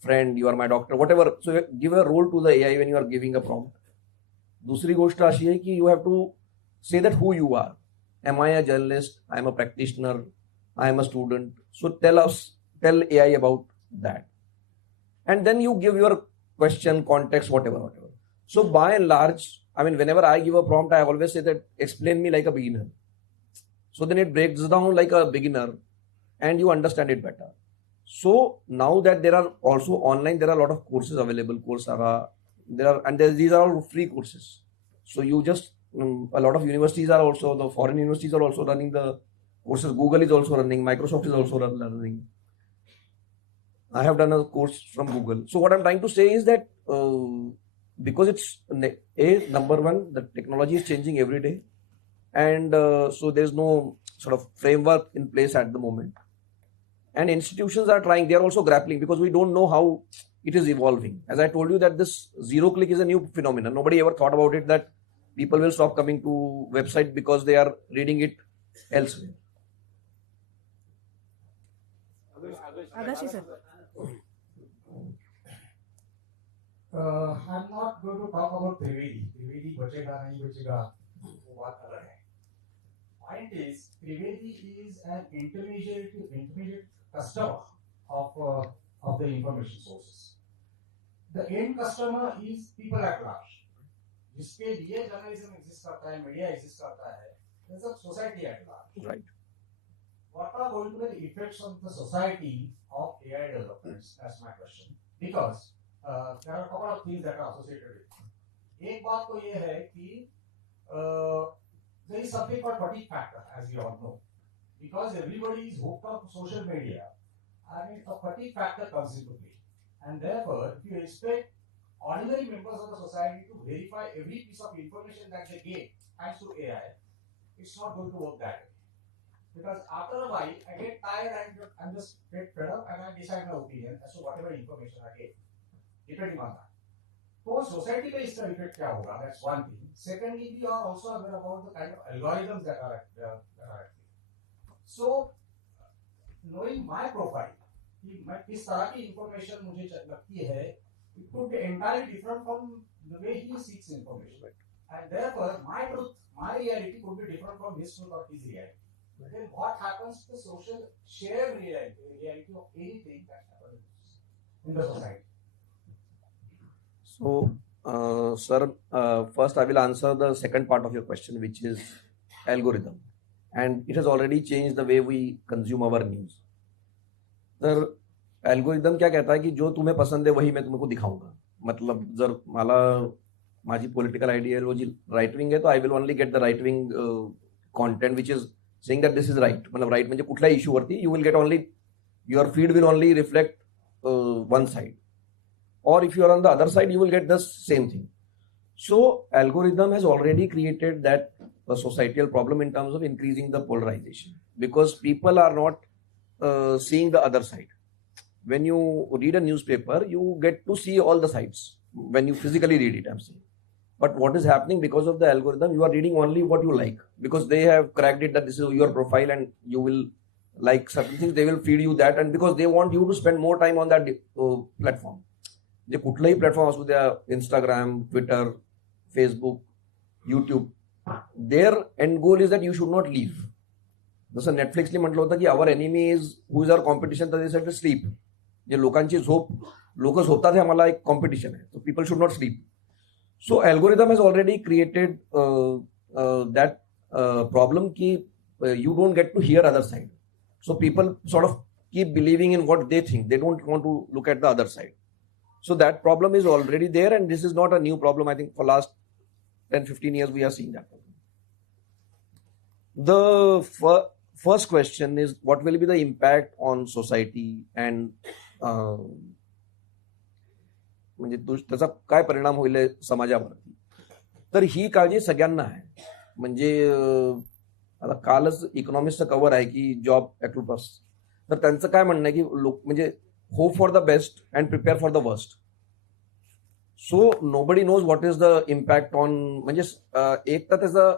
friend, you are my doctor, whatever. So give a role to the AI when you are giving a prompt. दूसरी गोष्ट अशी आहे की you have to say that who you are. Am I a journalist? I am a practitioner. I am a student. So tell AI about that. And then you give your question, context, whatever. So by and large, I mean, whenever I give a prompt, I always say that explain me like a beginner. So then it breaks down like a beginner and you understand it better. So now that there are also online, there are a lot of courses available, Coursera, these are all free courses. So you just, a lot of universities are also, the foreign universities are also running the courses. Google is also running, Microsoft is also running. I have done a course from Google. So what I'm trying to say is that because it's number one, the technology is changing every day, and so there's no sort of framework in place at the moment. And institutions are trying; they are also grappling because we don't know how it is evolving. As I told you, that this zero click is a new phenomenon. Nobody ever thought about it, that people will stop coming to website because they are reading it elsewhere. Agashe sir. I'm not going to talk about Trivedi. Trivedi बचेगा नहीं बचेगा वो बात अलग है. Point is, Trivedi is an intermediate customer of the information sources. The end customer is people at large. जिसके लिए journalism exist करता है, मीडिया एग्जिस्ट करता है, there's a society at large. Right. What are going to be the effects on the society of AI developments? That's my question. Because there are a couple of things that are associated with it. एक बात तो ये है कि there is something called fatigue factor, as you all know. Because everybody is hooked on social media, I mean, a fatigue factor comes into play. And therefore, if you expect ordinary members of the society to verify every piece of information that they get thanks to AI, it's not going to work that way. Because after a while, I get tired and just get fed up and I decide my opinion as to whatever information I get, depending on that. So society पे इसका effect क्या होगा? That's one thing. Secondly, we are also aware about the kind of algorithms that are active. So, knowing my profile, कि मैं किस तरह की information मुझे लगती है, it could be entirely different from the way he seeks information. And therefore, my truth, my reality could be different from his truth or his reality. Then what happens to the social shared reality of anything that happens in the society? So, sir, first I will answer the second part of your question, which is algorithm. And it has already changed the way we consume our news. तर algorithm क्या कहता है कि जो तुम्हें पसंद है वही मैं तुमको दिखाऊंगा. मतलब जर मला माझी पॉलिटिकल आयडियोलॉजी राईट विंग आहे, तो I will only get the right wing content which is saying that this is right. मतलब राईट म्हणजे कुठल्या इश्यूवरती you will get only, your feed will only reflect one side. Or if you are on the other side, you will get the same thing. So algorithm has already created that a societal problem in terms of increasing the polarization, because people are not seeing the other side. When you read a newspaper, you get to see all the sides when you physically read it, I'm saying. But what is happening because of the algorithm, you are reading only what you like, because they have cracked it that this is your profile and you will like certain things, they will feed you that, and because they want you to spend more time on that platform. जे कुठलंही platform असू द्या, Instagram, Twitter, Facebook, YouTube, there end goal is that you should not live. जसं नेटफ्लिक्सने म्हटलं होतं की our enemy is who is our competition, तर दिस स्लीप. जे लोकांची झोप, लोक झोपतात हे आम्हाला एक कॉम्पिटिशन आहे, so people should not sleep. So algorithm has already created that problem की you don't get to hear other side. So people sort of keep believing in what they think, they don't want to look at the other side. So that problem is already there, and this is not a new problem. I think for last 10-15 years we are seeing that problem. The first question is, what will be the impact on society and म्हणजे त्याचा काय परिणाम होईल समाजावरती. तर ही काळजी सगळ्यांना आहे. म्हणजे आता कालच इकॉनॉमिक्सचं कव्हर आहे की जॉब ॲक्युपस, तर त्यांचं काय म्हणणं आहे की लोक म्हणजे hope for the best and prepare for the worst. So nobody knows what is the impact on, म्हणजे एक तर त्याचं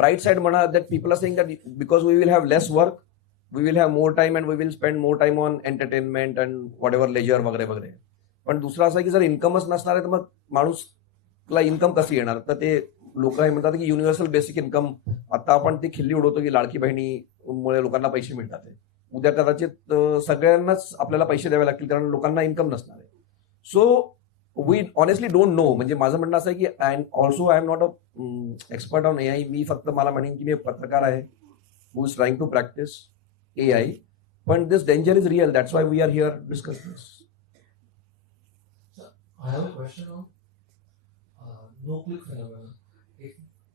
bright side म्हणा, that people are saying that because we will have less work, we will have more time and we will spend more time on entertainment and whatever leisure वगैरे वगैरे. पण दुसरं असं आहे की जर इन्कमच नसणार आहे तर मग माणूसला इन्कम कशी येणार. तर ते लोक हे म्हणतात की युनिव्हर्सल बेसिक इन्कम, आता आपण ती खिल्ली उडवतो की लाडकी बहिणीमुळे लोकांना पैसे मिळतात. उद्या कदाचित सगळ्यांनाच आपल्याला पैसे द्यावे लागतील कारण लोकांना इन्कम नसणार आहे. So we honestly don't know. म्हणजे माझं म्हणणं असं आहे की I am not a expert on AI. मी फक्त मला म्हणेन की मी एक पत्रकार आहे who is trying to practice AI. पण this danger is real. That's why we are here discuss this. I have a question on no-click phenomenon.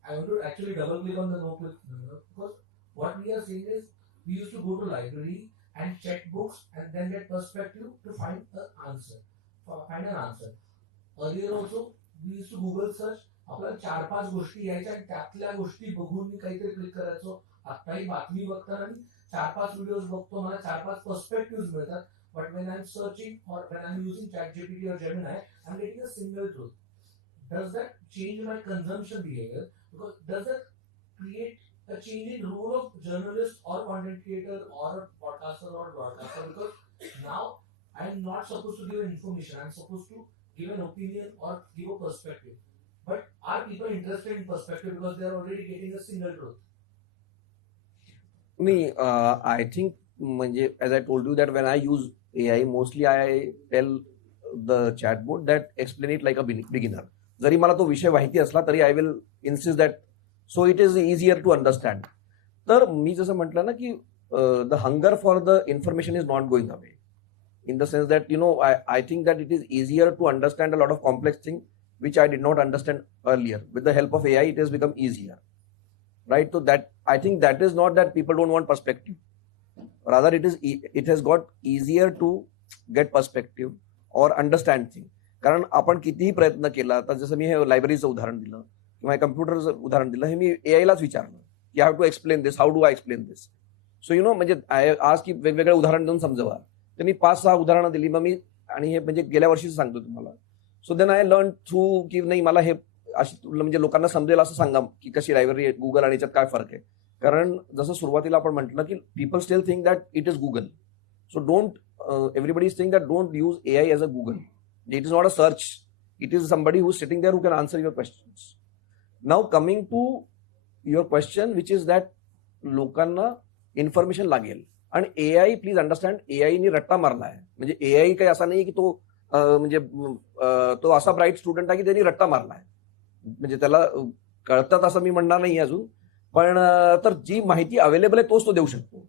I want to actually double-click on the no-click phenomenon because what we are seeing is we used to go to library and check books and then get perspective to find an answer. Earlier also we used to Google search. आपल्याला 4-5 गोष्टी यायच्या आणि त्यातल्या गोष्टी बघून मी काहीतरी click करायचो. आताही बातमी बघताना मी 4-5 व्हिडिओज बघतो, मला 4-5 पर्स्पेक्टिव्ह मिळतात. But when I'm searching or when I'm using ChatGPT or Gemini, I'm getting a single truth. Does that change my consumption behavior? Because does that create a change in role of journalist or content creator or a podcaster or broadcaster? Because now I'm not supposed to give information. I'm supposed to give an opinion or give a perspective. But are people interested in perspective because they are already getting a single truth? I think म्हणजे as I told you that when I use AI, mostly I tell the chatbot that explain it like a beginner. जरी मला तो विषय माहिती असला तरी I will insist that so it is easier to understand. तर मी जसं म्हटलं ना की the hunger for the information is not going away in the sense that I think that it is easier to understand a lot of complex things which I did not understand earlier. With the help of AI, it has become easier, right? So that I think that is not that people don't want perspective. Rather, it has got easier to get perspective or understand things. कारण आपण कितीही प्रयत्न केला, तर जसं मी हे लायब्ररीचं उदाहरण दिलं किंवा कम्प्युटरचं उदाहरण दिलं, हे मी AIलाच विचारलं की how to explain this, how do I explain this. So म्हणजे आज की वेगवेगळे उदाहरण देऊन समजवा, तर मी 5-6 उदाहरणं दिली. मग मी आणि हे म्हणजे गेल्या वर्षीच सांगतो तुम्हाला. So then I learn through की नाही मला हे अशी म्हणजे लोकांना समजेल असं सांगा की कशी लायब्ररी आहे, गुगल आणि याच्यात काय फरक आहे. कारण जसं सुरुवातीला आपण म्हटलं की people still think that it is Google. So don't everybody is think that don't use AI as a Google. It is not a search. It is somebody who is sitting there who can answer your questions. Now coming to your question which is that लोकांना information लागेल. आणि AI please understand, AIने रट्टा मारला आहे. म्हणजे AI काही असा नाही की तो म्हणजे तो असा ब्राईट स्टुडंट आहे की त्यांनी रट्टा मारला आहे. म्हणजे त्याला कळतात असं मी म्हणणार नाही अजून, पण तर जी माहिती अवेलेबल आहे तोच तो देऊ शकतो.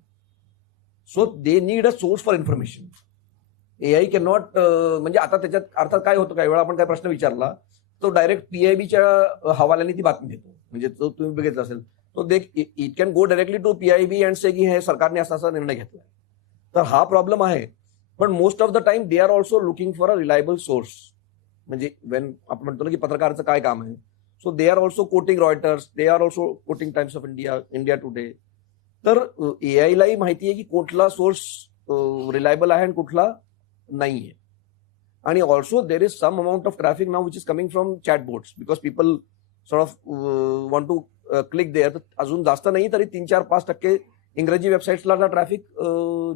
So they need a source for information. AI can not म्हणजे आता त्याच्यात अर्थात काय होतं, काही वेळा आपण काय प्रश्न विचारला तो डायरेक्ट PIBच्या हवाल्याने ती बातमी देतो. म्हणजे तो तुम्ही बघितलं असेल तो it can go directly to PIB and say की हे सरकारने असा असा निर्णय घेतला. तर हा प्रॉब्लेम आहे. पण most of the time they are also looking for a reliable source. म्हणजे वेन आपण म्हणतो ना की पत्रकाराचं काय काम आहे, so they are also coating Reuters, they are also coating times of India, India today. तर AIलाही माहिती आहे की कुठला सोर्स रिलायबल आहे आणि कुठला नाही आहे. आणि also there is some amount of traffic now which is coming from chatbots because people sort of want to click there. अजून जास्त नाही तरी 3-4-5% इंग्रजी वेबसाईट्सला ट्रॅफिक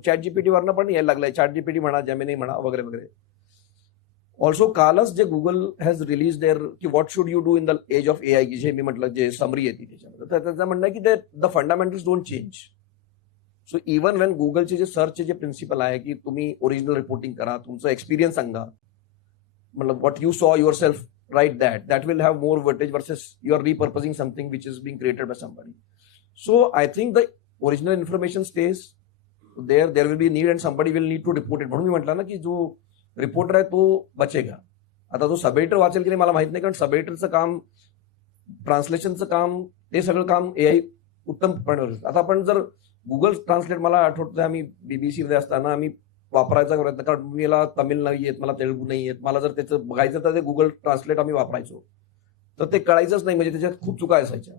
ChatGPT वरनं पण यायला लागलंय. ChatGPT म्हणा, जेमिनी म्हणा, वगैरे वगैरे. ऑल्सो कालच जे गुगल हॅज रिलीज देअर की what should you do in the age of AI, की जे मी म्हटलं जे समरी येते त्याच्यामध्ये, तर त्याचं म्हणणं आहे की the fundamentals don't change. So even Wien गुगलचे जे सर्चचे जे प्रिन्सिपल आहे की तुम्ही ओरिजिनल रिपोर्टिंग करा, तुमचा एक्सपिरियन्स सांगा, मतलब व्हॉट यू सॉ your self, write that will have more weightage versus you are repurposing something which is being created by somebody. So I think the original information stays there. There will be need and somebody will need to report it. म्हणून मी म्हटलं ना की जो reporter आहे तो बचेगा. आता तो सब एडिटर वाचेल की नाही मला माहित नाही, कारण सब एडिटरचं काम, ट्रान्सलेशनचं काम, ते सगळं काम AI उत्तमपणे. आता आपण जर गुगल ट्रान्सलेट, मला आठवतं आम्ही BBC मध्ये असताना आम्ही वापरायचा प्रयत्न, कारण मला तमिळ नाही येत, मला तेलुगू नाही येत, मला जर त्याचं बघायचं तर ते गुगल ट्रान्सलेट आम्ही वापरायचो, तर ते कळायचंच नाही. म्हणजे त्याच्यात खूप चुका असायच्या.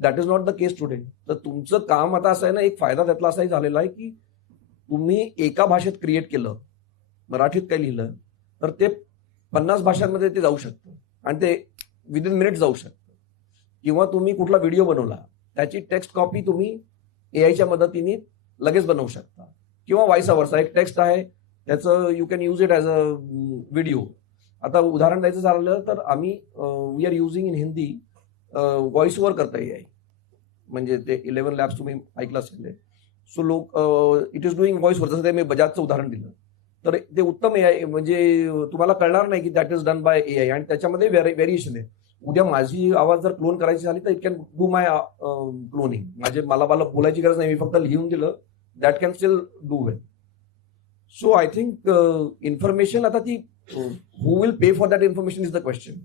That is not the case today. तर तुमचं काम आता असं आहे ना, एक फायदा त्यातला असाही झालेला आहे की तुम्ही एका भाषेत क्रिएट केलं, मराठीत काही लिहिलं, तर ते 50 भाषांमध्ये ते जाऊ शकतं आणि ते विदिन मिनिट जाऊ शकतं. किंवा तुम्ही कुठला व्हिडिओ बनवला, त्याची टेक्स्ट कॉपी तुम्ही AIच्या मदतीने लगेच बनवू शकता. किंवा वाईस वर्सा, एक टेक्स्ट आहे त्याचं you can use it as a video. आता उदाहरण द्यायचं झालं तर आम्ही we are using in Hindi voice over करता AI. म्हणजे ते 11 लॅब्स तुम्ही ऐकलं असेल. सो लोक it is doing voice over. जसं ते मी बजाजचं उदाहरण दिलं तर ते उत्तम AI म्हणजे तुम्हाला कळणार नाही की that is done by AI, आणि त्याच्यामध्ये व्हेरिएशन आहे. उद्या माझी आवाज जर क्लोन करायची झाली तर it can do my cloning. मला बोलायची गरज नाही, मी फक्त लिहून दिलं, that can still do well. So I think information आता ती who will pay for that information is the question.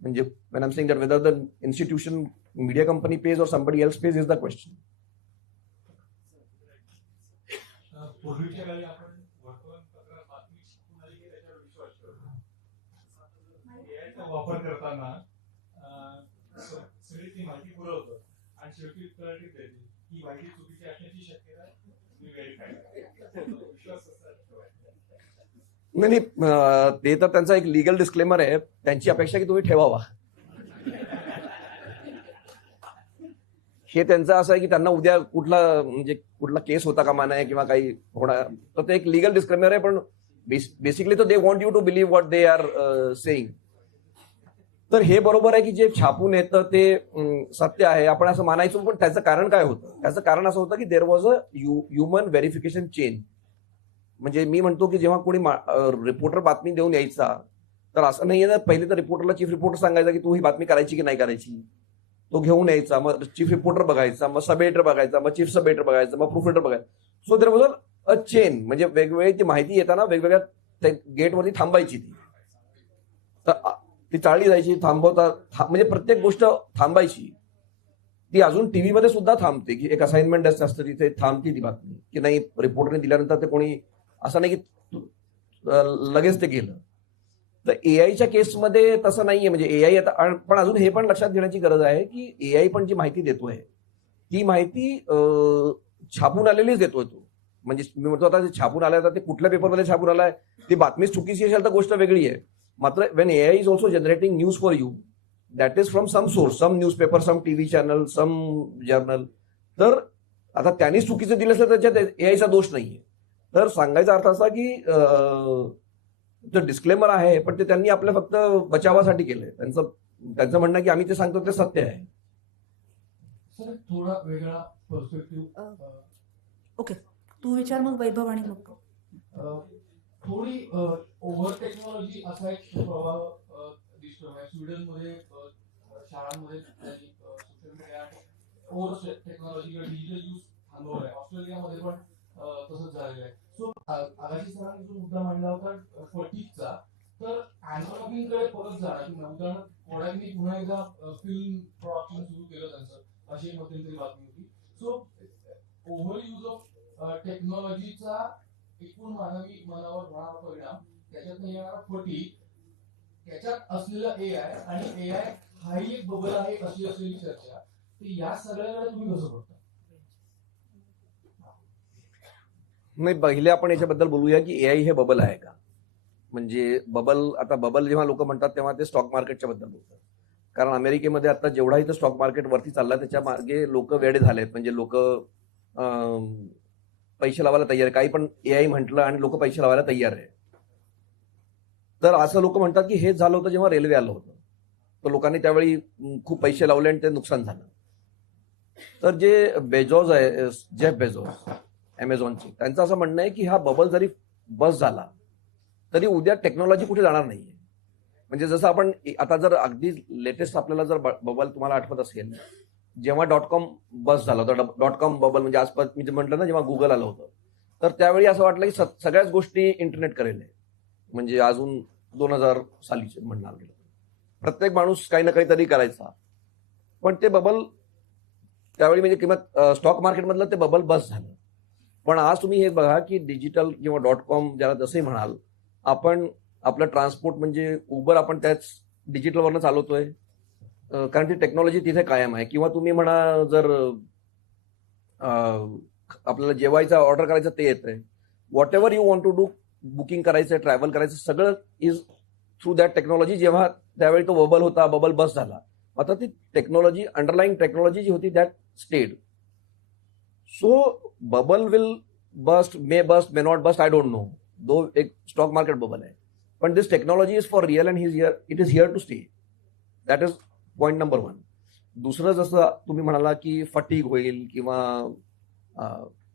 म्हणजे when I'm saying that whether the institution, media company pays or somebody else pays is the question. पूर्वीच्या काळी आपण वर्तमानपत्रात बातमी छापून आली की त्याच्यावर विश्वास ठेवतो. AI वापर करताना सगळी ती माहिती पुरवतं आणि शेवटी कळली देते ही माहिती चुकीची असण्याची शक्यता तुम्ही व्हेरीफाय करा. विश्वास कसा ठेवायचा? नाही, ते तर त्यांचा एक लिगल डिस्क्लेमर आहे, त्यांची अपेक्षा की तुम्ही ठेवावा. हे त्यांचं असं आहे की त्यांना उद्या कुठला केस होता कामा नये किंवा काही होणार, तर ते एक लिगल डिस्क्लेमर आहे. पण बेसिकली तर they want you to believe what they are saying. तर हे बरोबर आहे की जे छापून येतं ते सत्य आहे आपण असं मानायचं. पण त्याचं कारण काय होतं? त्याचं कारण असं होतं की there was a human verification chain. म्हणजे मी म्हणतो की जेव्हा कोणी रिपोर्टर बातमी देऊन यायचा, तर असं नाहीये ना, पहिले तर रिपोर्टरला चीफ रिपोर्टर सांगायचा की तू ही बातमी करायची की नाही करायची. तो घेऊन यायचा, मग चीफ रिपोर्टर बघायचा, मग सब एडिटर बघायचा, मग चीफ सब एडिटर बघायचा, मग प्रूफ एडिटर बघायचा. So there was a chain. म्हणजे वेगवेगळी ती माहिती येताना वेगवेगळ्या गेटवरती थांबायची ती. तर ती चाळली जायची, म्हणजे प्रत्येक गोष्ट थांबायची. ती अजून टीव्हीमध्ये सुद्धा थांबते की एक असाइनमेंट असतं तिथे थांबते ती बातमी की नाही, रिपोर्टरने दिल्यानंतर ते कोणी असं नाही की लगेच ते गेलं. तर एआयच्या केसमध्ये तसं नाहीये. म्हणजे एआय आता, पण अजून हे पण लक्षात घेण्याची गरज आहे की एआय पण जी माहिती देतोय ती माहिती छापून आलेलीच देतोय तो. म्हणजे मी म्हणतो आता छापून आलाय तर ते कुठल्या पेपरमध्ये छापून आलाय, ती बातमी चुकीची असेल तर गोष्ट वेगळी आहे. मात्र when AI is also generating news for you, that is from some source, some newspaper, some TV channel, some journal. तर आता त्यांनीच चुकीचं दिलं असलं त्याच्यात एआयचा दोष नाहीये. तर सांगायचा अर्थ असा की डिस्क्लेमर आहे, पण ते त्यांनी आपल्या फक्त बचावासाठी केलंय. त्यांचं म्हणणं की आम्ही ते सांगतो ते सत्य आहे. सर थोडा वेगळा पर्स्पेक्टिव्ह. ओके, तू विचार मग वैभव आणि मग थोडी ओव्हर टेक्नॉलॉजी असा एक प्रभाव दिसतोय स्वीडनमध्ये. शाळांमध्ये सोशल मीडिया ओव्हर टेक्नॉलॉजी किंवा डिजिटल यूज थांबवलाय. ऑस्ट्रेलियामध्ये पण तसंच झालेलं आहे. सो आगाशी सरांनी जो मुद्दा मांडला होता फटीकचा, तर अॅनालॉगीकडे परत जाणार. उदाहरण कोडॅकनी पुन्हा एकदा फिल्म प्रोडक्शन सुरू केलं त्यांचं, अशी एक मध्यंतरी बातमी होती. सो ओव्हर यूज ऑफ टेक्नॉलॉजीचा एकूण मानवी मनावर होणारा परिणाम, त्याच्यातनं येणारा फटीक, त्याच्यात असलेला एआय आणि एआय हाही एक बबल आहे अशी असलेली चर्चा, तर या सगळ्याकडे तुम्ही कसं बघता? नाही, पहिले आपण याच्याबद्दल बोलूया की एआय हे बबल आहे का. म्हणजे बबल जेव्हा लोक म्हणतात तेव्हा ते स्टॉक मार्केटच्या बद्दल बोलतात. कारण अमेरिकेमध्ये आता जेवढाही स्टॉक मार्केट वरती चालला त्याच्या मागे लोक वेडे झालेत. म्हणजे लोक पैसे लावायला तयार आहे. काही पण एआय म्हटलं आणि लोक पैसे लावायला तयार आहे. तर असं लोक म्हणतात की हेच झालं होतं जेव्हा रेल्वे आलं होतं, तर लोकांनी त्यावेळी खूप पैसे लावले आणि ते नुकसान झालं. तर जे बेजोस आहे, जेफ बेजोस अमेझॉनचे, त्यांचं असं म्हणणं आहे की हा बबल जरी बस झाला तरी उद्या टेक्नॉलॉजी कुठे जाणार नाहीये. म्हणजे जसं आपण आता जर अगदी लेटेस्ट आपल्याला जर बबल तुम्हाला आठवत असेल, जेव्हा .com बस झाला होता, .com बबल, म्हणजे आसपास मी जे म्हटलं ना जेव्हा गुगल आलं होतं, तर त्यावेळी असं वाटलं की सगळ्याच गोष्टी इंटरनेट करेल. म्हणजे अजून 2000 सालीचे म्हणणार गेलं, प्रत्येक माणूस काही ना काहीतरी करायचा. पण ते बबल त्यावेळी म्हणजे किंमत स्टॉक मार्केटमधलं ते बबल बस झालं. पण आज तुम्ही हे बघा की डिजिटल किंवा .com ज्याला जसंही म्हणाल, आपण आपलं ट्रान्सपोर्ट म्हणजे उबर आपण त्याच डिजिटलवरनं चालवतोय, कारण ती टेक्नॉलॉजी तिथे कायम आहे. किंवा तुम्ही म्हणा जर आपल्याला जेवायचं ऑर्डर करायचं ते येतंय, whatever you want to do, booking करायचं, ट्रॅव्हल करायचं, सगळं इज थ्रू दॅट टेक्नॉलॉजी. जेव्हा त्यावेळी तो बबल होता, बबल बस झाला. आता ती टेक्नॉलॉजी, अंडरलाईंग टेक्नॉलॉजी जी होती that stayed. So bubble will bust, may not bust, I don't know. Though एक स्टॉक मार्केट बबल आहे, पण this technology is for real and it is here to stay. That is point number 1. दुसरं, जसं तुम्ही म्हणाला की fatigue होईल किंवा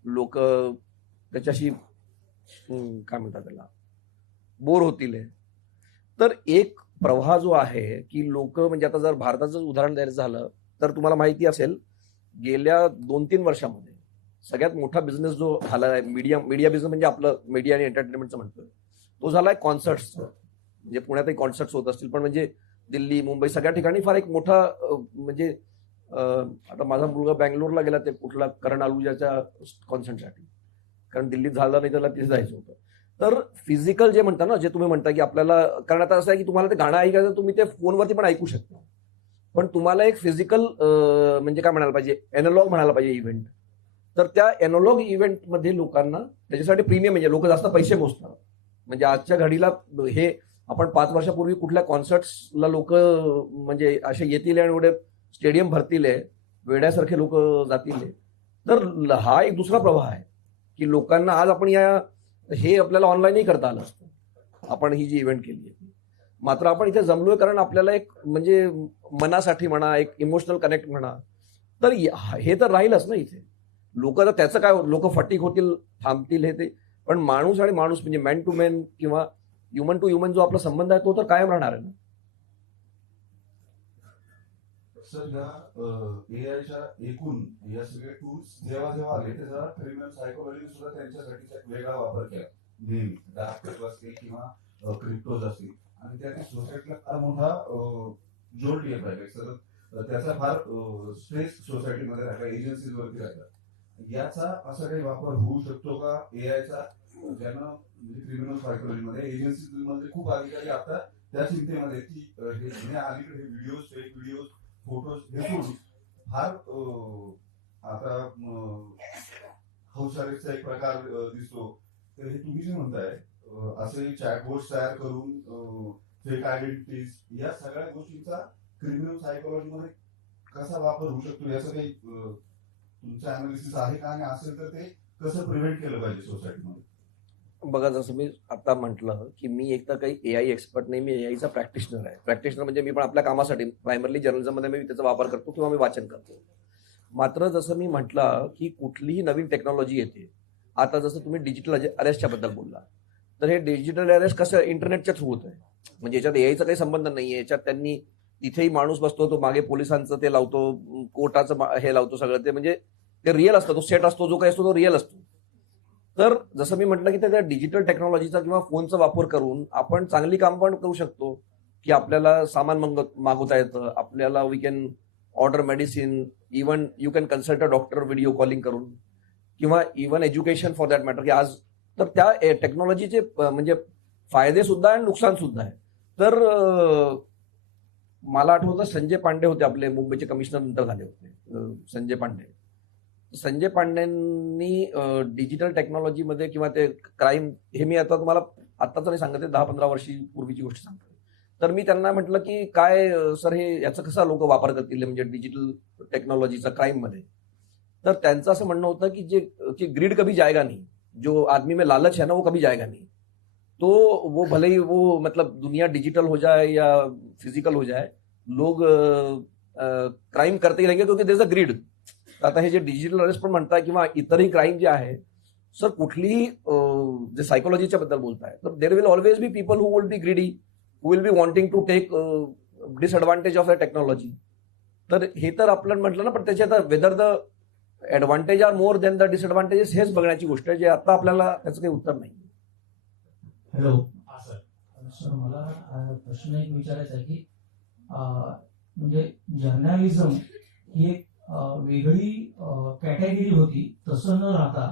लोक त्याच्याशी काय म्हणतात त्याला, बोर होतील. तर एक प्रवाह जो आहे की लोक, म्हणजे आता जर भारताचं उदाहरण द्यायचं झालं तर तुम्हाला माहिती असेल गेल्या 2-3 वर्षामध्ये सगळ्यात मोठा बिझनेस जो झाला आहे मीडिया बिझनेस, म्हणजे आपलं मीडिया आणि एंटरटेनमेंटचं म्हणतोय, तो झालाय कॉन्सर्ट्सचा. म्हणजे पुण्यातही कॉन्सर्ट्स होत असतील, पण म्हणजे दिल्ली, मुंबई सगळ्या ठिकाणी फार एक मोठा म्हणजे आता माझा मुलगा बँगलोरला गेला ते कुठला करण आलुजाच्या कॉन्सर्टसाठी, कारण दिल्लीत झालं नाही त्याला तिथे जायचं होतं. तर फिजिकल जे म्हणता ना, जे तुम्ही म्हणता की आपल्याला, कारण आता असं आहे की तुम्हाला ते गाणं ऐकायचं तुम्ही ते फोनवरती पण ऐकू शकता, पण तुम्हाला एक फिजिकल म्हणजे काय म्हणायला पाहिजे, एनालॉग म्हणायला पाहिजे इव्हेंट. तर त्या एनालॉग इव्हेंटमध्ये लोकांना त्याच्यासाठी प्रीमियम, म्हणजे लोक जास्त पैसे मोजतात. म्हणजे आजच्या घडीला हे आपण 5 वर्षापूर्वी कुठल्या कॉन्सर्ट्सला लोक म्हणजे असे येतील आणि एवढे स्टेडियम भरतील, वेड्यासारखे लोक जातील. तर हा एक दुसरा प्रवाह आहे की लोकांना आज आपण हे आपल्याला ऑनलाईनही करता आलं असतं, आपण ही जी इव्हेंट केली आहे. मात्र आपण इथे जमलोय कारण आपल्याला एक म्हणजे मनासाठी म्हणा, एक इमोशनल कनेक्ट म्हणा, तर हे तर राहीलच ना इथे. लोक तर त्याचं काय, लोक फटीक होतील, थांबतील, हे ते, पण माणूस आणि माणूस म्हणजे मॅन टू मॅन किंवा ह्युमन टू ह्युमन जो आपला संबंध आहे तो तर कायम राहणार आहे ना. सर, या एआयच्या एकूण या सगळे टूल्स जेव्हा जेव्हा आले तेव्हा क्रिमिनल सायकोलॉजी सुद्धा त्यांच्यासाठी एक वेगळा वापर केला. नेहमी डार्क वेब असतील किंवा क्रिप्टोज असतील, आणि त्याने सोसायटीला फार मोठा जोड दिला पाहिजे. सर, त्याचा फार स्ट्रेस सोसायटीमध्ये राहिला, एजन्सीज वरती राहिला. याचा असा काही वापर होऊ शकतो का एआयचा, ज्यानं म्हणजे क्रिमिनल सायकोलॉजीमध्ये एजन्सीज मध्ये खूप अधिकारी आता त्या चिंतेमध्ये की हे अलीकडे व्हिडिओज, फेक व्हिडिओज, फोटोज हे सोडून फार आता हौशारेचा एक प्रकार दिसतो. तर हे तुम्ही जे म्हणताय असे चॅटबोट्स तयार करून फेक आयडेंटिटीज, या सगळ्या गोष्टींचा क्रिमिनल सायकोलॉजीमध्ये कसा वापर होऊ शकतो, याचं काही तुमचं अनालिसिस आहे का, आणि असेल तर ते कसं प्रिव्हेंट केलं पाहिजे सोसायटीमध्ये? बघा, जसं मी आता म्हटलं की मी एक तर काही एआय एक्सपर्ट नाही, मी एआयचा प्रॅक्टिशनर आहे. प्रॅक्टिशनर म्हणजे मी पण आपल्या कामासाठी प्रायमरली जर्नलिझममध्ये मी त्याचा वापर करतो किंवा मी वाचन करतो. मात्र जसं मी म्हटलं की कुठलीही नवीन टेक्नॉलॉजी येते, आता जसं तुम्ही डिजिटल अरेस्टच्या बद्दल बोलला, तर हे डिजिटल अरेस्ट कसं इंटरनेटच्या थ्रू होत आहे, म्हणजे याच्यात एआयचा काही संबंध नाहीये. याच्यात त्यांनी तिथेही माणूस बसतो, तो मागे पोलिसांचं ते लावतो, कोर्टाचं हे लावतो, सगळं ते म्हणजे ते रिअल असतं, तो सेट असतो, जो काही असतो तो रिअल असतो. तर जसं मी म्हटलं की त्या डिजिटल टेक्नॉलॉजीचा किंवा फोनचा वापर करून आपण चांगली काम पण करू शकतो, की आपल्याला सामान मागवता येतं, आपल्याला we can order medicine, even you can consult a doctor video calling करून, किंवा even education for that matter, की आज तर त्या टेक्नॉलॉजीचे म्हणजे फायदे सुद्धा आणि नुकसान सुद्धा आहे. तर मला आठवतं संजय पांडे होते आपले मुंबईचे कमिशनर, नंतर झाले होते संजय पांडे. संजय पांडेंनी डिजिटल टेक्नॉलॉजीमध्ये किंवा ते क्राईम, हे मी आता तुम्हाला आत्ताच नाही सांगते, 10-15 वर्षी पूर्वीची गोष्ट सांगतो. तर मी त्यांना म्हटलं की काय सर, हे याचा कसा लोक वापर करतील म्हणजे डिजिटल टेक्नॉलॉजीचा क्राईममध्ये. तर त्यांचं असं म्हणणं होतं की ग्रीड कभी जाएगा नहीं, जो आदमी में लालच है ना वो कभी जाएगा नहीं. तो वो भले ही वो मतलब दुनिया डिजिटल हो जाए या फिजिकल हो जाए, लोग क्राईम करते रहेंगे क्योंकि देयर इज अ ग्रीड. आता हे जे डिजिटल अरेस्ट पण म्हणताय किंवा इतरही क्राईम जे आहे, सर कुठलीही जे सायकोलॉजीच्या बद्दल बोलताय, तर there will always be people who will be greedy, who will be wanting to take disadvantage of a technology. तर हे तर आपल्याला म्हटलं ना, पण त्याच्यात whether the advantage are more than the disadvantages, हेच बघण्याची गोष्ट आहे, जे आता आपल्याला त्याचं काही उत्तर नाही. हॅलो सर, मला प्रश्न एक विचारायचा आहे की म्हणजे जर्नलिझम ही एक वेगळी कॅटेगरी होती, तसं न राहता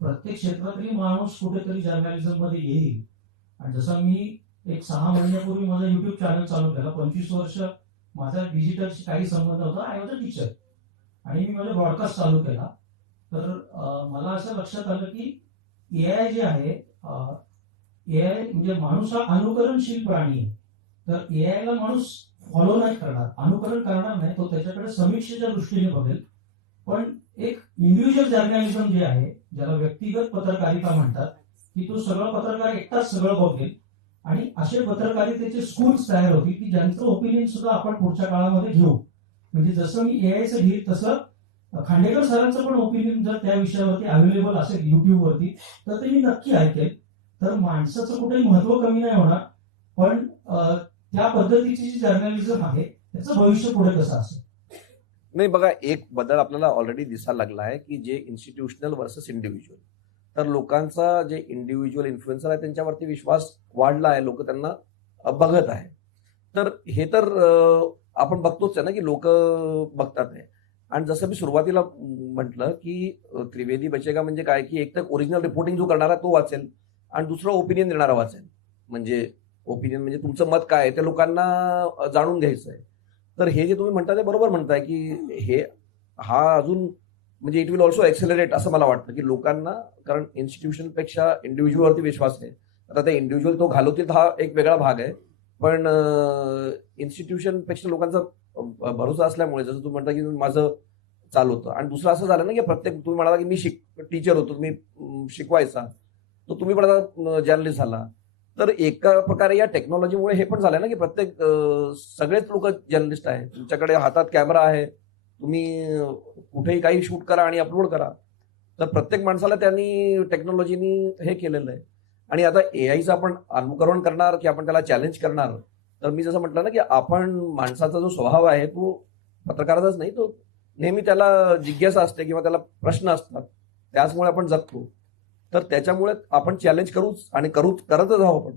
प्रत्येक क्षेत्रातली माणूस कुठेतरी जर्नलिझम मध्ये येईल. आणि जसं मी एक 6 महिन्यापूर्वी माझा युट्यूब चॅनल चालू केला, 25 वर्ष माझा डिजिटलशी काही संबंध होता, आय वॉज अ टीचर, आणि मी माझा ब्रॉडकास्ट चालू केला. तर मला असं लक्षात आलं की एआय जे आहे, एआय म्हणजे माणूस हा अनुकरणशील प्राणी आहे. तर एआयला माणूस फॉलो नाही करणार, अनुकरण करणार नाही, तो त्याच्याकडे समीक्षेच्या दृष्टीने बघेल. पण एक इंडिव्हिज्युअल जर्नलिझम जे आहे, ज्याला व्यक्तिगत पत्रकारिता म्हणतात, की तो सगळं पत्रकार एकटाच सगळं बघेल, आणि असे पत्रकारितेचे स्कूल्स तयार होतील की ज्यांचं ओपिनियन सुद्धा आपण पुढच्या काळामध्ये घेऊ. म्हणजे जसं मी एआयचं घेईल तसं खांडेकर सरांचं पण ओपिनियन जर त्या विषयावरती अवेलेबल असेल युट्यूबवरती, तर ते मी नक्की ऐकेल. तर माणसाचं कुठेही महत्व कमी नाही होणार, पण त्या पद्धतीची जी जर्नलिझम आहे त्याचं भविष्य पुढे कसं असेल? नाही बघा, एक बदल आपल्याला ऑलरेडी दिसायला लागला आहे की जे इन्स्टिट्यूशनल वर्सेस इंडिव्हिज्युअल, तर लोकांचा जे इंडिव्हिज्युअल इन्फ्लुएन्सर आहे त्यांच्यावरती विश्वास वाढला आहे, लोक त्यांना बघत आहे. तर हे तर आपण बघतोच आहे ना की लोक बघतात आहे. आणि जसं मी सुरुवातीला म्हटलं की त्रिवेदी बचेगा म्हणजे काय, की एक तर ओरिजिनल रिपोर्टिंग जो करणारा तो वाचेल आणि दुसरं ओपिनियन देणारा वाचेल. म्हणजे ओपिनियन म्हणजे तुमचं मत काय आहे ते लोकांना जाणून घ्यायचं आहे. तर हे जे तुम्ही म्हणता ते बरोबर म्हणताय की हे हा अजून म्हणजे इट विल ऑल्सो एक्सेलरेट असं मला वाटतं की लोकांना, कारण इन्स्टिट्यूशनपेक्षा इंडिव्हिज्युअलवरती विश्वास आहे. आता ते इंडिव्हिज्युअल तो घालवतील हा एक वेगळा भाग आहे, पण इन्स्टिट्यूशनपेक्षा लोकांचा भरोसा असल्यामुळे जसं तुम्ही म्हणता की माझं चालू होतं. आणि दुसरं असं झालं ना की प्रत्येक, तुम्ही म्हणाला की मी टीचर होतो, तुम्ही शिकवायचा, तर तुम्ही पण आता जर्नलिस्ट झाला. तर एका प्रकारे या टेक्नॉलॉजीमुळे हे पण झालंय ना की प्रत्येक सगळेच लोक जर्नलिस्ट आहे. तुमच्याकडे हातात कॅमेरा आहे, तुम्ही कुठेही काही शूट करा आणि अपलोड करा. तर प्रत्येक माणसाला त्यांनी टेक्नॉलॉजीनी हे केलेलं आहे. आणि आता एआयचं आपण अनुकरण करणार की आपण त्याला चॅलेंज करणार, तर मी जसं म्हटलं ना की आपण माणसाचा जो स्वभाव आहे तो पत्रकाराचाच नाही, तो नेहमी त्याला जिज्ञासा असते किंवा त्याला प्रश्न असतात, त्याचमुळे आपण जगतो. तर त्याच्यामुळे आपण चॅलेंज करूच आणि करतच आहोत आपण.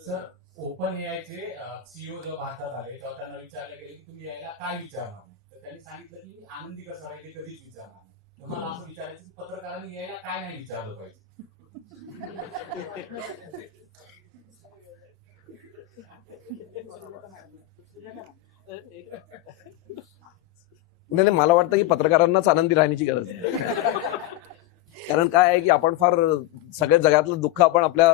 सर, ओपन एआयचे सीईओ जेव्हा भारतात आले तेव्हा त्यांना विचारले गेले की तुम्ही यायला काय विचारणार नाही, तर त्यांनी सांगितलं की मी आनंदी कसं राहील हे कधीच विचारणार नाही. तर मला असं विचारायचं की पत्रकारांनी यायला काय नाही विचारलं पाहिजे? नाही, मला वाटतं की पत्रकारांनाच आनंदी राहण्याची गरज आहे. कारण काय आहे की आपण फार सगळ्या जगातलं दुःख आपण आपल्या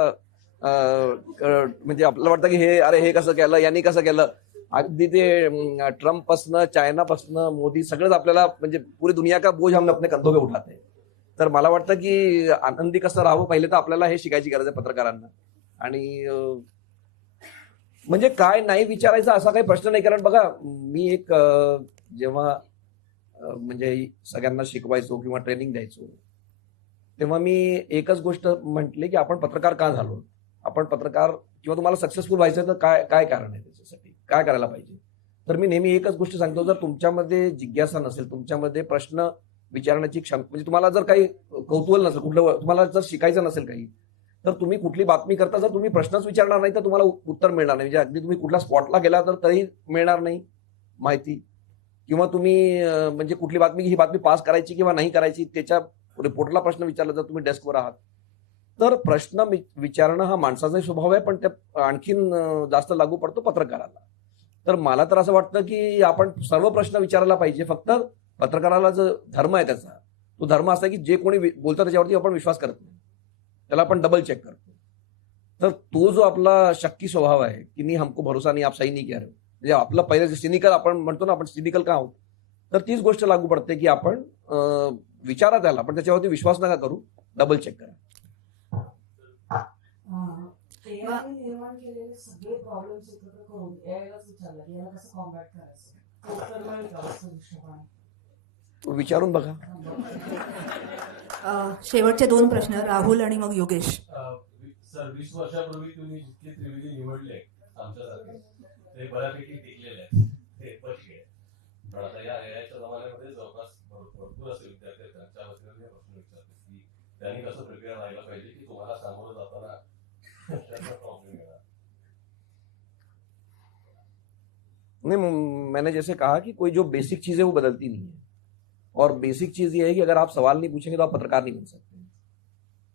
म्हणजे आपल्याला वाटतं की हे कसं केलं, यांनी कसं केलं. अगदी ते ट्रम्पपासनं, चायनापासनं, मोदी सगळंच आपल्याला म्हणजे पुरी दुनिया का बोझ हम अपने कंधों पे उठाते हैं. तर मला वाटतं की आनंदी कसं राहावं पहिले तर आपल्याला हे शिकायची गरज आहे पत्रकारांना. आणि म्हणजे काय नाही विचारायचं असा काही प्रश्न नाही. कारण बघा, मी एक जेव्हा म्हणजे सगळ्यांना शिकवायचो किंवा ट्रेनिंग द्यायचो, तेव्हा मी एकच गोष्ट म्हटली की आपण पत्रकार का झालो, आपण पत्रकार किंवा तुम्हाला सक्सेसफुल व्हायचं तर काय कारण आहे, त्याच्यासाठी काय करायला पाहिजे. तर मी नेहमी एकच गोष्ट सांगतो, जर तुमच्यामध्ये जिज्ञासा नसेल, तुमच्यामध्ये प्रश्न विचारण्याची क्षमता, म्हणजे तुम्हाला जर काही कौतूहल नसेल, कुठलं तुम्हाला जर शिकायचं नसेल काही, तर तुम्ही कुठली बातमी करता जर तुम्ही प्रश्नच विचारणार नाही तर तुम्हाला उत्तर मिळणार नाही. म्हणजे अगदी तुम्ही कुठल्या स्पॉटला गेला तर तरी मिळणार नाही माहिती. किंवा तुम्ही म्हणजे कुठली बातमी, ही बातमी पास करायची किंवा नाही करायची, त्याच्या रिपोर्टरला प्रश्न विचारला जर तुम्ही डेस्कवर आहात, तर प्रश्न विचारणं हा माणसाचा स्वभाव आहे, पण त्या आणखीन जास्त लागू पडतो पत्रकाराला. तर मला तर असं वाटतं की आपण सर्व प्रश्न विचारायला पाहिजे. फक्त पत्रकाराला जो धर्म आहे त्याचा, तो धर्म असा की जे कोणी बोलतं त्याच्यावरती आपण विश्वास करत नाही, त्याला आपण डबल चेक करतो. तर तो जो आपला शक्की स्वभाव आहे की नाही, हमको भरोसा नाही, आप सही नहीं कह रहे, म्हणजे आपलं पहिलं सिनिकल आपण म्हणतो ना, आपण सिनिकल का आहोत, तर तीच गोष्ट लागू पडते की आपण विचारा त्याला, पण त्याच्यावरती विश्वास नका करू, डबल चेक करा. निर्माण केलेले सगळे प्रॉब्लेम्स एकत्र करून एआयलाच विचारलं की याला कसं कॉम्बॅट करायचं, उत्तर मिळेल का दृष्टिकोन विचारून बघा. शेवटचे 2 प्रश्न, राहुल आणि मग योगेश. सर, 20 वर्षापूर्वी तुम्ही जितके त्रिवेदी निवडले आमच्यासाठी ते बऱ्यापैकी टिकलेले आहेत, ते पटके. पण आता या एआयच्या जमान्यामध्ये जवळपास भरपूर असे विद्यार्थी आहेत त्यांच्या वतीने प्रश्न विचारते की त्यांनी कसं प्रिपेअर राहायला पाहिजे की तुम्हाला सामोरं जाताना त्याचा प्रॉब्लेम येणार. नहीं, मैंने जैसे कहा कि कोई जो बेसिक चीज है वो बदलती नहीं है. और बेसिक चीज ये है कि अगर आप सवाल नहीं पूछेंगे तो आप पत्रकार नहीं बन सकते.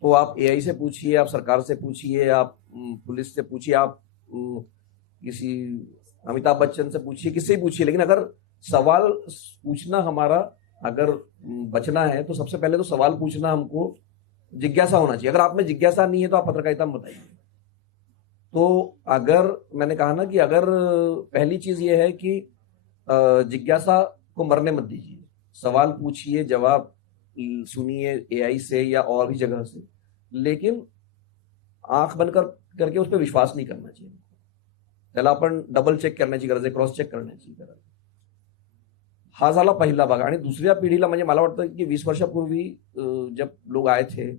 तो आप एआई से पूछिए, आप सरकार से पूछिए, आप पुलिस से पूछिए, आप किसी अमिताभ बच्चन से पूछिए, किससे ही पूछिए, लेकिन अगर सवाल पूछना हमारा अगर बचना है तो सबसे पहले तो सवाल पूछना हमको जिज्ञासा होना चाहिए. अगर आप में जिज्ञासा नहीं है तो आप पत्रकारिता में बताइए. तो अगर मैंने कहा ना कि अगर पहली चीज ये है कि जिज्ञासा को मरने मत दीजिए, सवाल पूछिए, जवाब सुनिए एआई से या और भी जगह से, लेकिन आंख बंद करके उस पर विश्वास नहीं करना चाहिए. त्याला आपण डबल चेक करण्याची गरज आहे, क्रॉस चेक करण्याची गरज आहे. हा झाला पहिला भाग. आणि दुसऱ्या पिढीला म्हणजे मला वाटतं की 20 वर्षापूर्वी जब लोग आए थे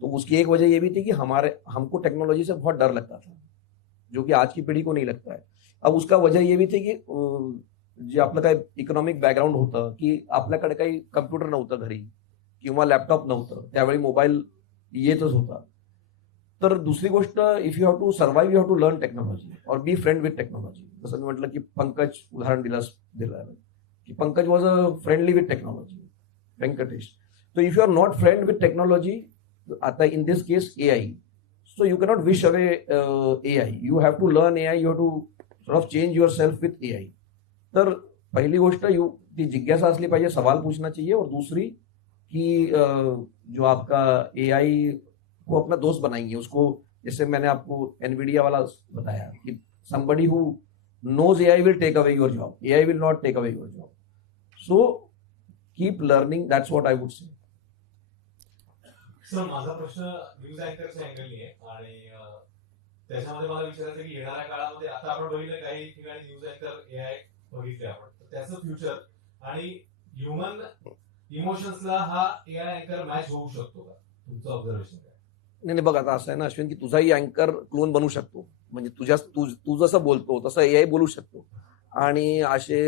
तो उसकी एक वजह ये भी थी कि हमको टेक्नोलॉजी से बहुत डर लगता था, जो की आज की पिढी को नहीं लगता है. अब उसका वजह ये भी थी की जे आपलं काही इकॉनॉमिक बॅकग्राऊंड होतं की आपल्याकडे काही कम्प्युटर नव्हतं घरी किंवा लॅपटॉप नव्हतं, त्यावेळी मोबाईल येतच होता. तर दुसरी गोष्ट, if you have to survive you have to learn technology और बी फ्रेंड विथ टेक्नॉलॉजी. जसं मी म्हटलं की पंकज उदाहरण दिलं की Pankaj was a friendly with technology, Venkatesh. So if you are not friend with technology, in this case AI, so you cannot wish away AI. You have to learn AI. You have to sort of change yourself with AI. तर पहली गोष्ट ती जिज्ञासा असली पाहिजे, सवाल पूछना चाहिए. और दूसरी कि जो आपका AI को अपना दोस्त बनाएंगे उसको, जैसे मैंने आपको एनवीडिया वाला बताया कि somebody who knows AI will take away your job. AI will not take away your job. So keep learning. That's what I would say. Sir, माझा प्रश्न न्यूज अँकरच्या अँगलनी आहे आणि त्याच्यामध्ये मला विचारायचं की येणाऱ्या काळामध्ये आता आपण बघितलं काही ठिकाणी न्यूज अँकर एआय बघितले आपण, तर त्याचं फ्युचर आणि ह्युमन इमोशन्सला हा एआय अँकर मॅच होऊ शकतो का? तुमचं ऑब्झर्वेशन काय? नाही बघ, आता असं आहे ना अश्विन, की तुझाही अँकर क्लोन बनू शकतो. म्हणजे तू जसं बोलतो तसं एआय बोलू शकतो. आणि असे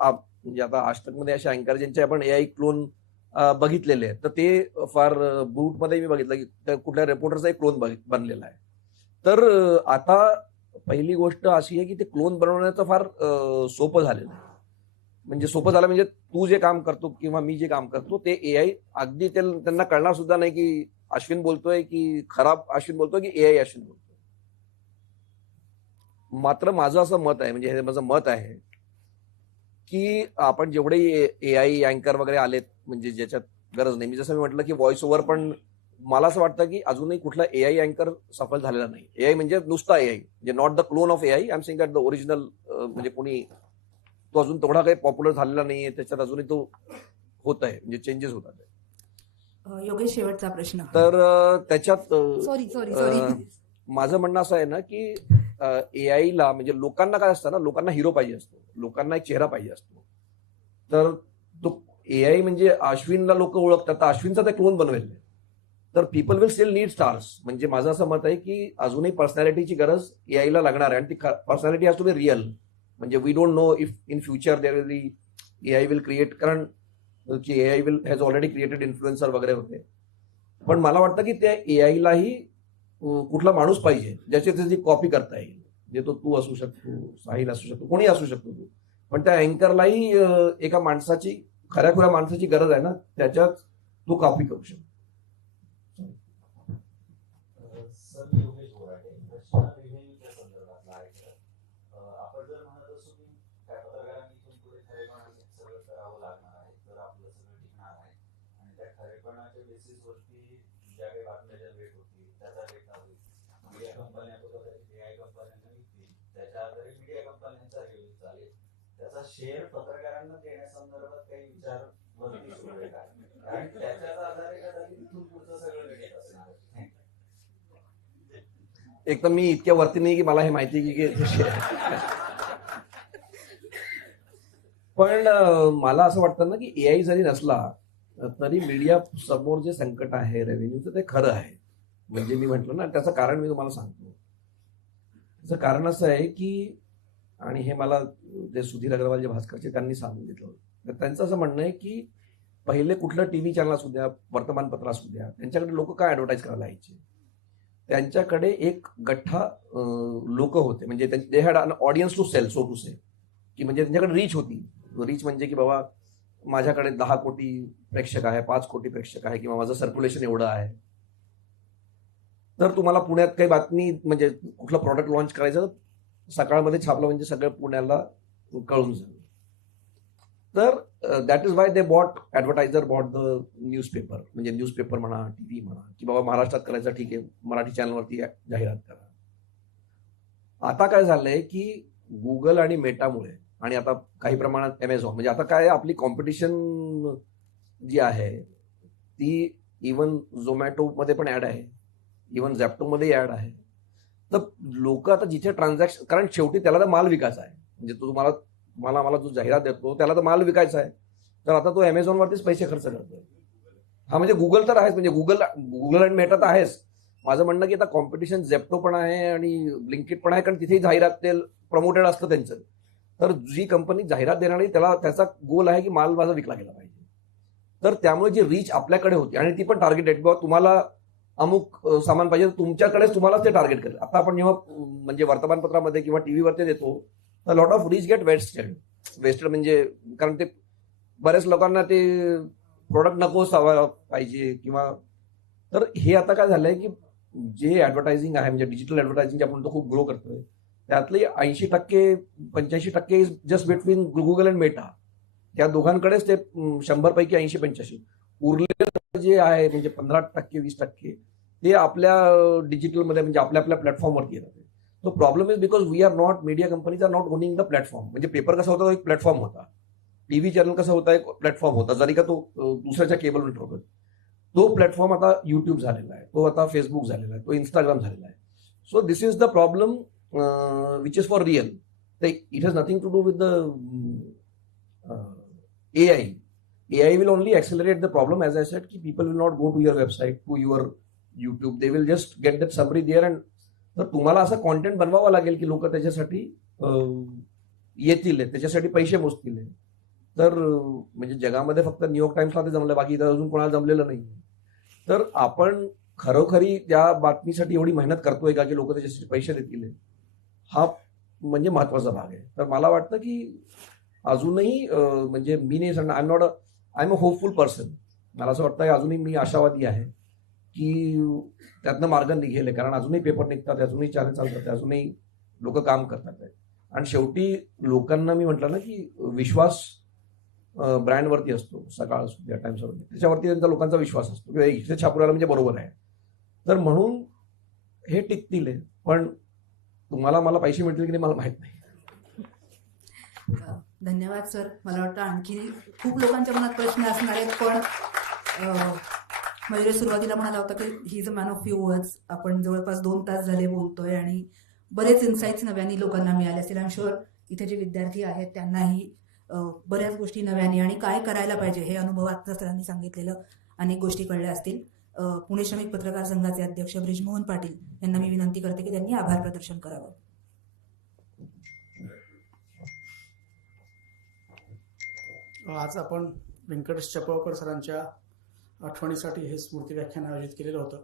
म्हणजे आता अष्टकमध्ये असे अँकर ज्यांचे आपण एआय क्लोन बघितलेले आहेत, तर ते फार ब्रूटमध्ये मी बघितलं की कुठल्या रिपोर्टरचा एक क्लोन बनलेला आहे. तर आता पहिली गोष्ट अशी आहे की ते क्लोन बनवण्याचं फार सोपं झालेलं आहे. म्हणजे सोपं झालं म्हणजे तू जे काम करतो किंवा मी जे काम करतो ते एआय अगदी त्यांना कळणार सुद्धा नाही की अश्विन बोलतोय की खराब अश्विन बोलतोय की एआय अश्विन बोलतोय. मात्र माझं असं मत आहे, म्हणजे हे माझं मत आहे की आपण जेवढे एआय अँकर वगैरे आलेत, म्हणजे ज्याच्यात गरज नाही. मी जसं मी म्हटलं की व्हॉइस ओव्हर, पण मला असं वाटतं की अजूनही कुठला एआय अँकर सफल झालेला नाही. एआय म्हणजे नुसता एआय, म्हणजे not the clone of AI. I am saying that the original, म्हणजे कोणी तो अजून तेवढा काही पॉप्युलर झालेला नाहीये, त्याच्यात अजूनही तो होत आहे, म्हणजे चेंजेस होतात. योगेश, शेवटचा प्रश्न. तर त्याच्यात सॉरी माझं म्हणणं असं आहे ना की एआयला म्हणजे लोकांना काय असतं ना, लोकांना हिरो पाहिजे असतो, लोकांना एक चेहरा पाहिजे असतो. तर तो एआय म्हणजे अश्विनला लोक ओळखतात, तर अश्विनचा ते क्लोन बनवेल. तर people will still need stars. म्हणजे माझं असं मत आहे की अजूनही पर्सनॅलिटीची गरज एआयला लागणार आहे, आणि ती personality has to be real. म्हणजे we don't know if in future there will be AI will create, कारण AI will has already created influencer वगैरे होते. पण मला वाटतं की त्या एआयलाही कुठला माणूस पाहिजे ज्याची त्याची कॉपी करता येईल. जे तो तू असू शकतो, साहिल असू शकतो, कोणी असू शकतो तू, पण त्या अँकरलाही एका माणसाची, खऱ्या माणसाची गरज आहे ना, त्याच्यात तो कॉपी करू शकतो. सर, योगेश बोराटे, प्रश्न रेव्हेन्यूच्या संदर्भातला आहे. आपण जर म्हणत असू की काय पत्रकारांनी इथून पुढे खरेपणाने सगळं करावं लागणार आहे, तर आपलं सगळं टिकणार आहे, आणि त्या खरेपणाच्या बेसिसवरती ज्या काही बातम्या जनरेट होतील त्याचा डेटा होईल, मीडिया कंपन्या एआय कंपन्यांना विकतील, त्याच्या आधारे मीडिया कंपन्यांचा रिव्ह्यू चालेल, त्याचा शेअर पत्रकारांना देण्यासंदर्भात काही विचार वरती सुरू आहे का? कारण त्याच्याच आधारे कदाचित इथून पुढचं सगळं निघत असणार आहे. एक तर मी इतक्या वरती नाही की मला हे माहिती की पण मला असं वाटतं ना की एआय जरी नसला तरी मीडिया समोर जे संकट आहे रेव्हेन्यूचं, ते खरं आहे. म्हणजे मी म्हटलं ना, त्याचं कारण मी तुम्हाला सांगतो. त्याचं कारण असं आहे की, आणि हे मला जे सुधीर अग्रवाल जे भास्करचे त्यांनी सांगितलं, तर त्यांचं असं म्हणणं आहे की पहिले कुठलं टीव्ही चॅनल असू द्या, वर्तमानपत्र असू द्या, त्यांच्याकडे लोक काय ऍडव्हर्टाईज करायला यायचे, त्यांच्याकडे एक गठ्ठा लोक होते, म्हणजे they had an audience to sell, so to say, की म्हणजे त्यांच्याकडे रीच होती. रीच म्हणजे की बाबा माझ्याकडे 10 कोटी प्रेक्षक आहे, 5 कोटी प्रेक्षक आहे, किंवा माझं सर्क्युलेशन एवढं आहे. तर तुम्हाला पुण्यात काही बातमी, म्हणजे कुठलं प्रॉडक्ट लॉन्च करायचं, सकाळमध्ये छापलं म्हणजे सगळं पुण्याला कळून जाईल. तर that is why they bought, advertiser bought the newspaper. म्हणजे न्यूजपेपर म्हणा, टीव्ही म्हणा, की बाबा महाराष्ट्रात करायचं ठीक आहे, मराठी चॅनलवरती जाहिरात करा. आता काय झालंय की गुगल आणि मेटामुळे, आणि आता काही प्रमाणात अमेझॉन, म्हणजे आता काय आपली कॉम्पिटिशन जी आहे ती इव्हन झोमॅटोमध्ये पण ऍड आहे, इव्हन झॅप्टोमध्ये ऍड आहे. तर लोक आता जिथे ट्रान्झॅक्शन, कारण शेवटी त्याला तर माल विकायचा आहे, म्हणजे तो मला जो जाहिरात देतो त्याला तर माल विकायचा आहे, तर आता तो अमेझॉनवरतीच पैसे खर्च करतोय. हा म्हणजे गुगल तर आहेच, म्हणजे गुगल आणि मेटा तर आहेच. माझं म्हणणं की आता कॉम्पिटिशन झेप्टो पण आहे आणि ब्लिंकिट पण आहे, कारण तिथेही जाहिरात ते प्रमोटेड असतं त्यांचं. तर जी कंपनी जाहिरात देणारी त्याचा गोल आहे की माल माझा विकला गेला पाहिजे. तर त्यामुळे जी रीच आपल्याकडे होती आणि ती पण टार्गेटेड, किंवा तुम्हाला अमुक सामान पाहिजे तर तुमच्याकडेच तुम्हालाच ते टार्गेट करेल. आता आपण जेव्हा म्हणजे वर्तमानपत्रामध्ये किंवा टीव्हीवर ते देतो तर lot of reach get wasted म्हणजे कारण ते बऱ्याच लोकांना ते प्रोडक्ट नको पाहिजे किंवा. तर हे आता काय झालंय की जे ऍडव्हर्टायझिंग आहे म्हणजे डिजिटल ऍडव्हर्टायझिंग आपण तो खूप ग्रो करतोय, त्यातले 80% 85% is just between Google and Meta. त्या दोघांकडेच ते 100 पैकी 80-85. उरलेलं जे आहे म्हणजे 15% 20% ते आपल्या डिजिटलमध्ये म्हणजे आपल्या प्लॅटफॉर्मवरती येतात. तो problem is because we are not, media companies are not owning the platform. म्हणजे पेपर कसा होता तो एक प्लॅटफॉर्म होता, टीव्ही चॅनल कसा होता एक प्लॅटफॉर्म होता, जरी का तो दुसऱ्याच्या केबलवर ठेवतो. तो प्लॅटफॉर्म आता युट्यूब झालेला आहे, तो आता फेसबुक झालेला आहे, तो इंस्टाग्राम झालेला आहे. So this is the problem which is for real. It has nothing to do with the AI. AI will only accelerate the problem, as I said, ki people will not go to your website, to your YouTube. They will just get that summary there and तर तुम्हाला असं content बनवावं लागेल की लोक त्याच्यासाठी येतील, त्याच्यासाठी पैसे मोजतील. तर म्हणजे जगामध्ये फक्त न्यूयॉर्क टाइम्सला ते जमलं, बाकी इथं अजून कोणाला जमलेलं नाही. तर आपण खरोखरी त्या बातमीसाठी एवढी मेहनत करतोय का की लोक त्याच्यासाठी पैसे देतील, हा म्हणजे महत्वाचा भाग आहे. तर मला वाटतं की अजूनही म्हणजे मी नाही सांगणार, I am a hopeful person. मला असं वाटतं की अजूनही मी आशावादी आहे की त्यातनं मार्ग निघेल, कारण अजूनही पेपर निघतात, अजूनही चॅनल चालतात, अजूनही लोक काम करतात. आणि शेवटी लोकांना मी म्हटलं ना की विश्वास ब्रँडवरती असतो, सकाळ असतो त्या टाइम्सवरती, त्याच्यावरती त्यांचा लोकांचा विश्वास असतो किंवा इथे छापूराला म्हणजे बरोबर आहे. तर म्हणून हे टिकतील. पण तुम्हाला मला पैसे मिळतील की नाही मला माहित नाही. धन्यवाद सर. मला वाटतं आणखी खूप लोकांच्या मनात प्रश्न असणार आहेत, पण मयुरेश सुरुवातीला म्हणाला होता की he is a man of few words. आपण जवळपास 2 तास झाले बोलतोय आणि बरेच इन्साइट्स नव्याने लोकांना मिळाले असतील. आय एम शुअर इथे जे विद्यार्थी आहेत त्यांनाही बऱ्याच गोष्टी नव्याने आणि काय करायला पाहिजे हे अनुभवात सरांनी सांगितलेलं अनेक गोष्टी कळल्या असतील. पुणे श्रमिक पत्रकार संघाचे अध्यक्ष ब्रिजमोहन पाटील यांना मी विनंती करते की त्यांनी आभार प्रदर्शन करावं. आज आपण व्यंकटेश चपळकर सरांच्या आठवणीसाठी हे स्मृती व्याख्यान आयोजित केलेलं होतं.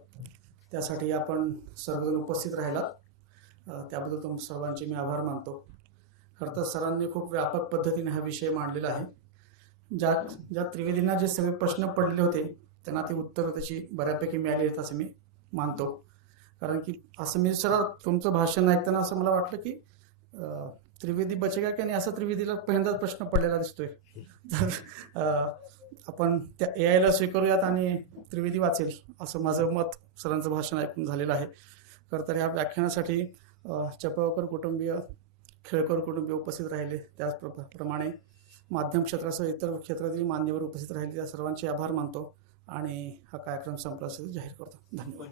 त्यासाठी आपण सर्वजण उपस्थित राहिलात, त्याबद्दल तुम सर्वांचे मी आभार मानतो. खरं तर सरांनी खूप व्यापक पद्धतीने हा विषय मांडलेला आहे. ज्या त्रिवेदींना जे सगळे प्रश्न पडले होते त्यांना ते उत्तरं त्याची बऱ्यापैकी मिळाली आहेत असं मी मानतो. कारण की असं मी सर तुमचं भाषण ऐकताना असं मला वाटलं की त्रिवेदी बचेगा की नाही, असं त्रिवेदीला पहिल्यांदाच प्रश्न पडलेला दिसतोय. तर आपण त्या AI ला स्वीकारूयात आणि त्रिवेदी वाचेल असं माझं मत सरांचं भाषण ऐकून झालेलं आहे. खरं तर ह्या व्याख्यानासाठी चपळकर कुटुंबीय, खेळकर कुटुंबीय उपस्थित राहिले, त्याचप्रमाणे माध्यम क्षेत्रासह इतर क्षेत्रातील मान्यवर उपस्थित राहिले, त्या सर्वांचे आभार मानतो आणि हा कार्यक्रम संपला असेल जाहीर करतो. धन्यवाद.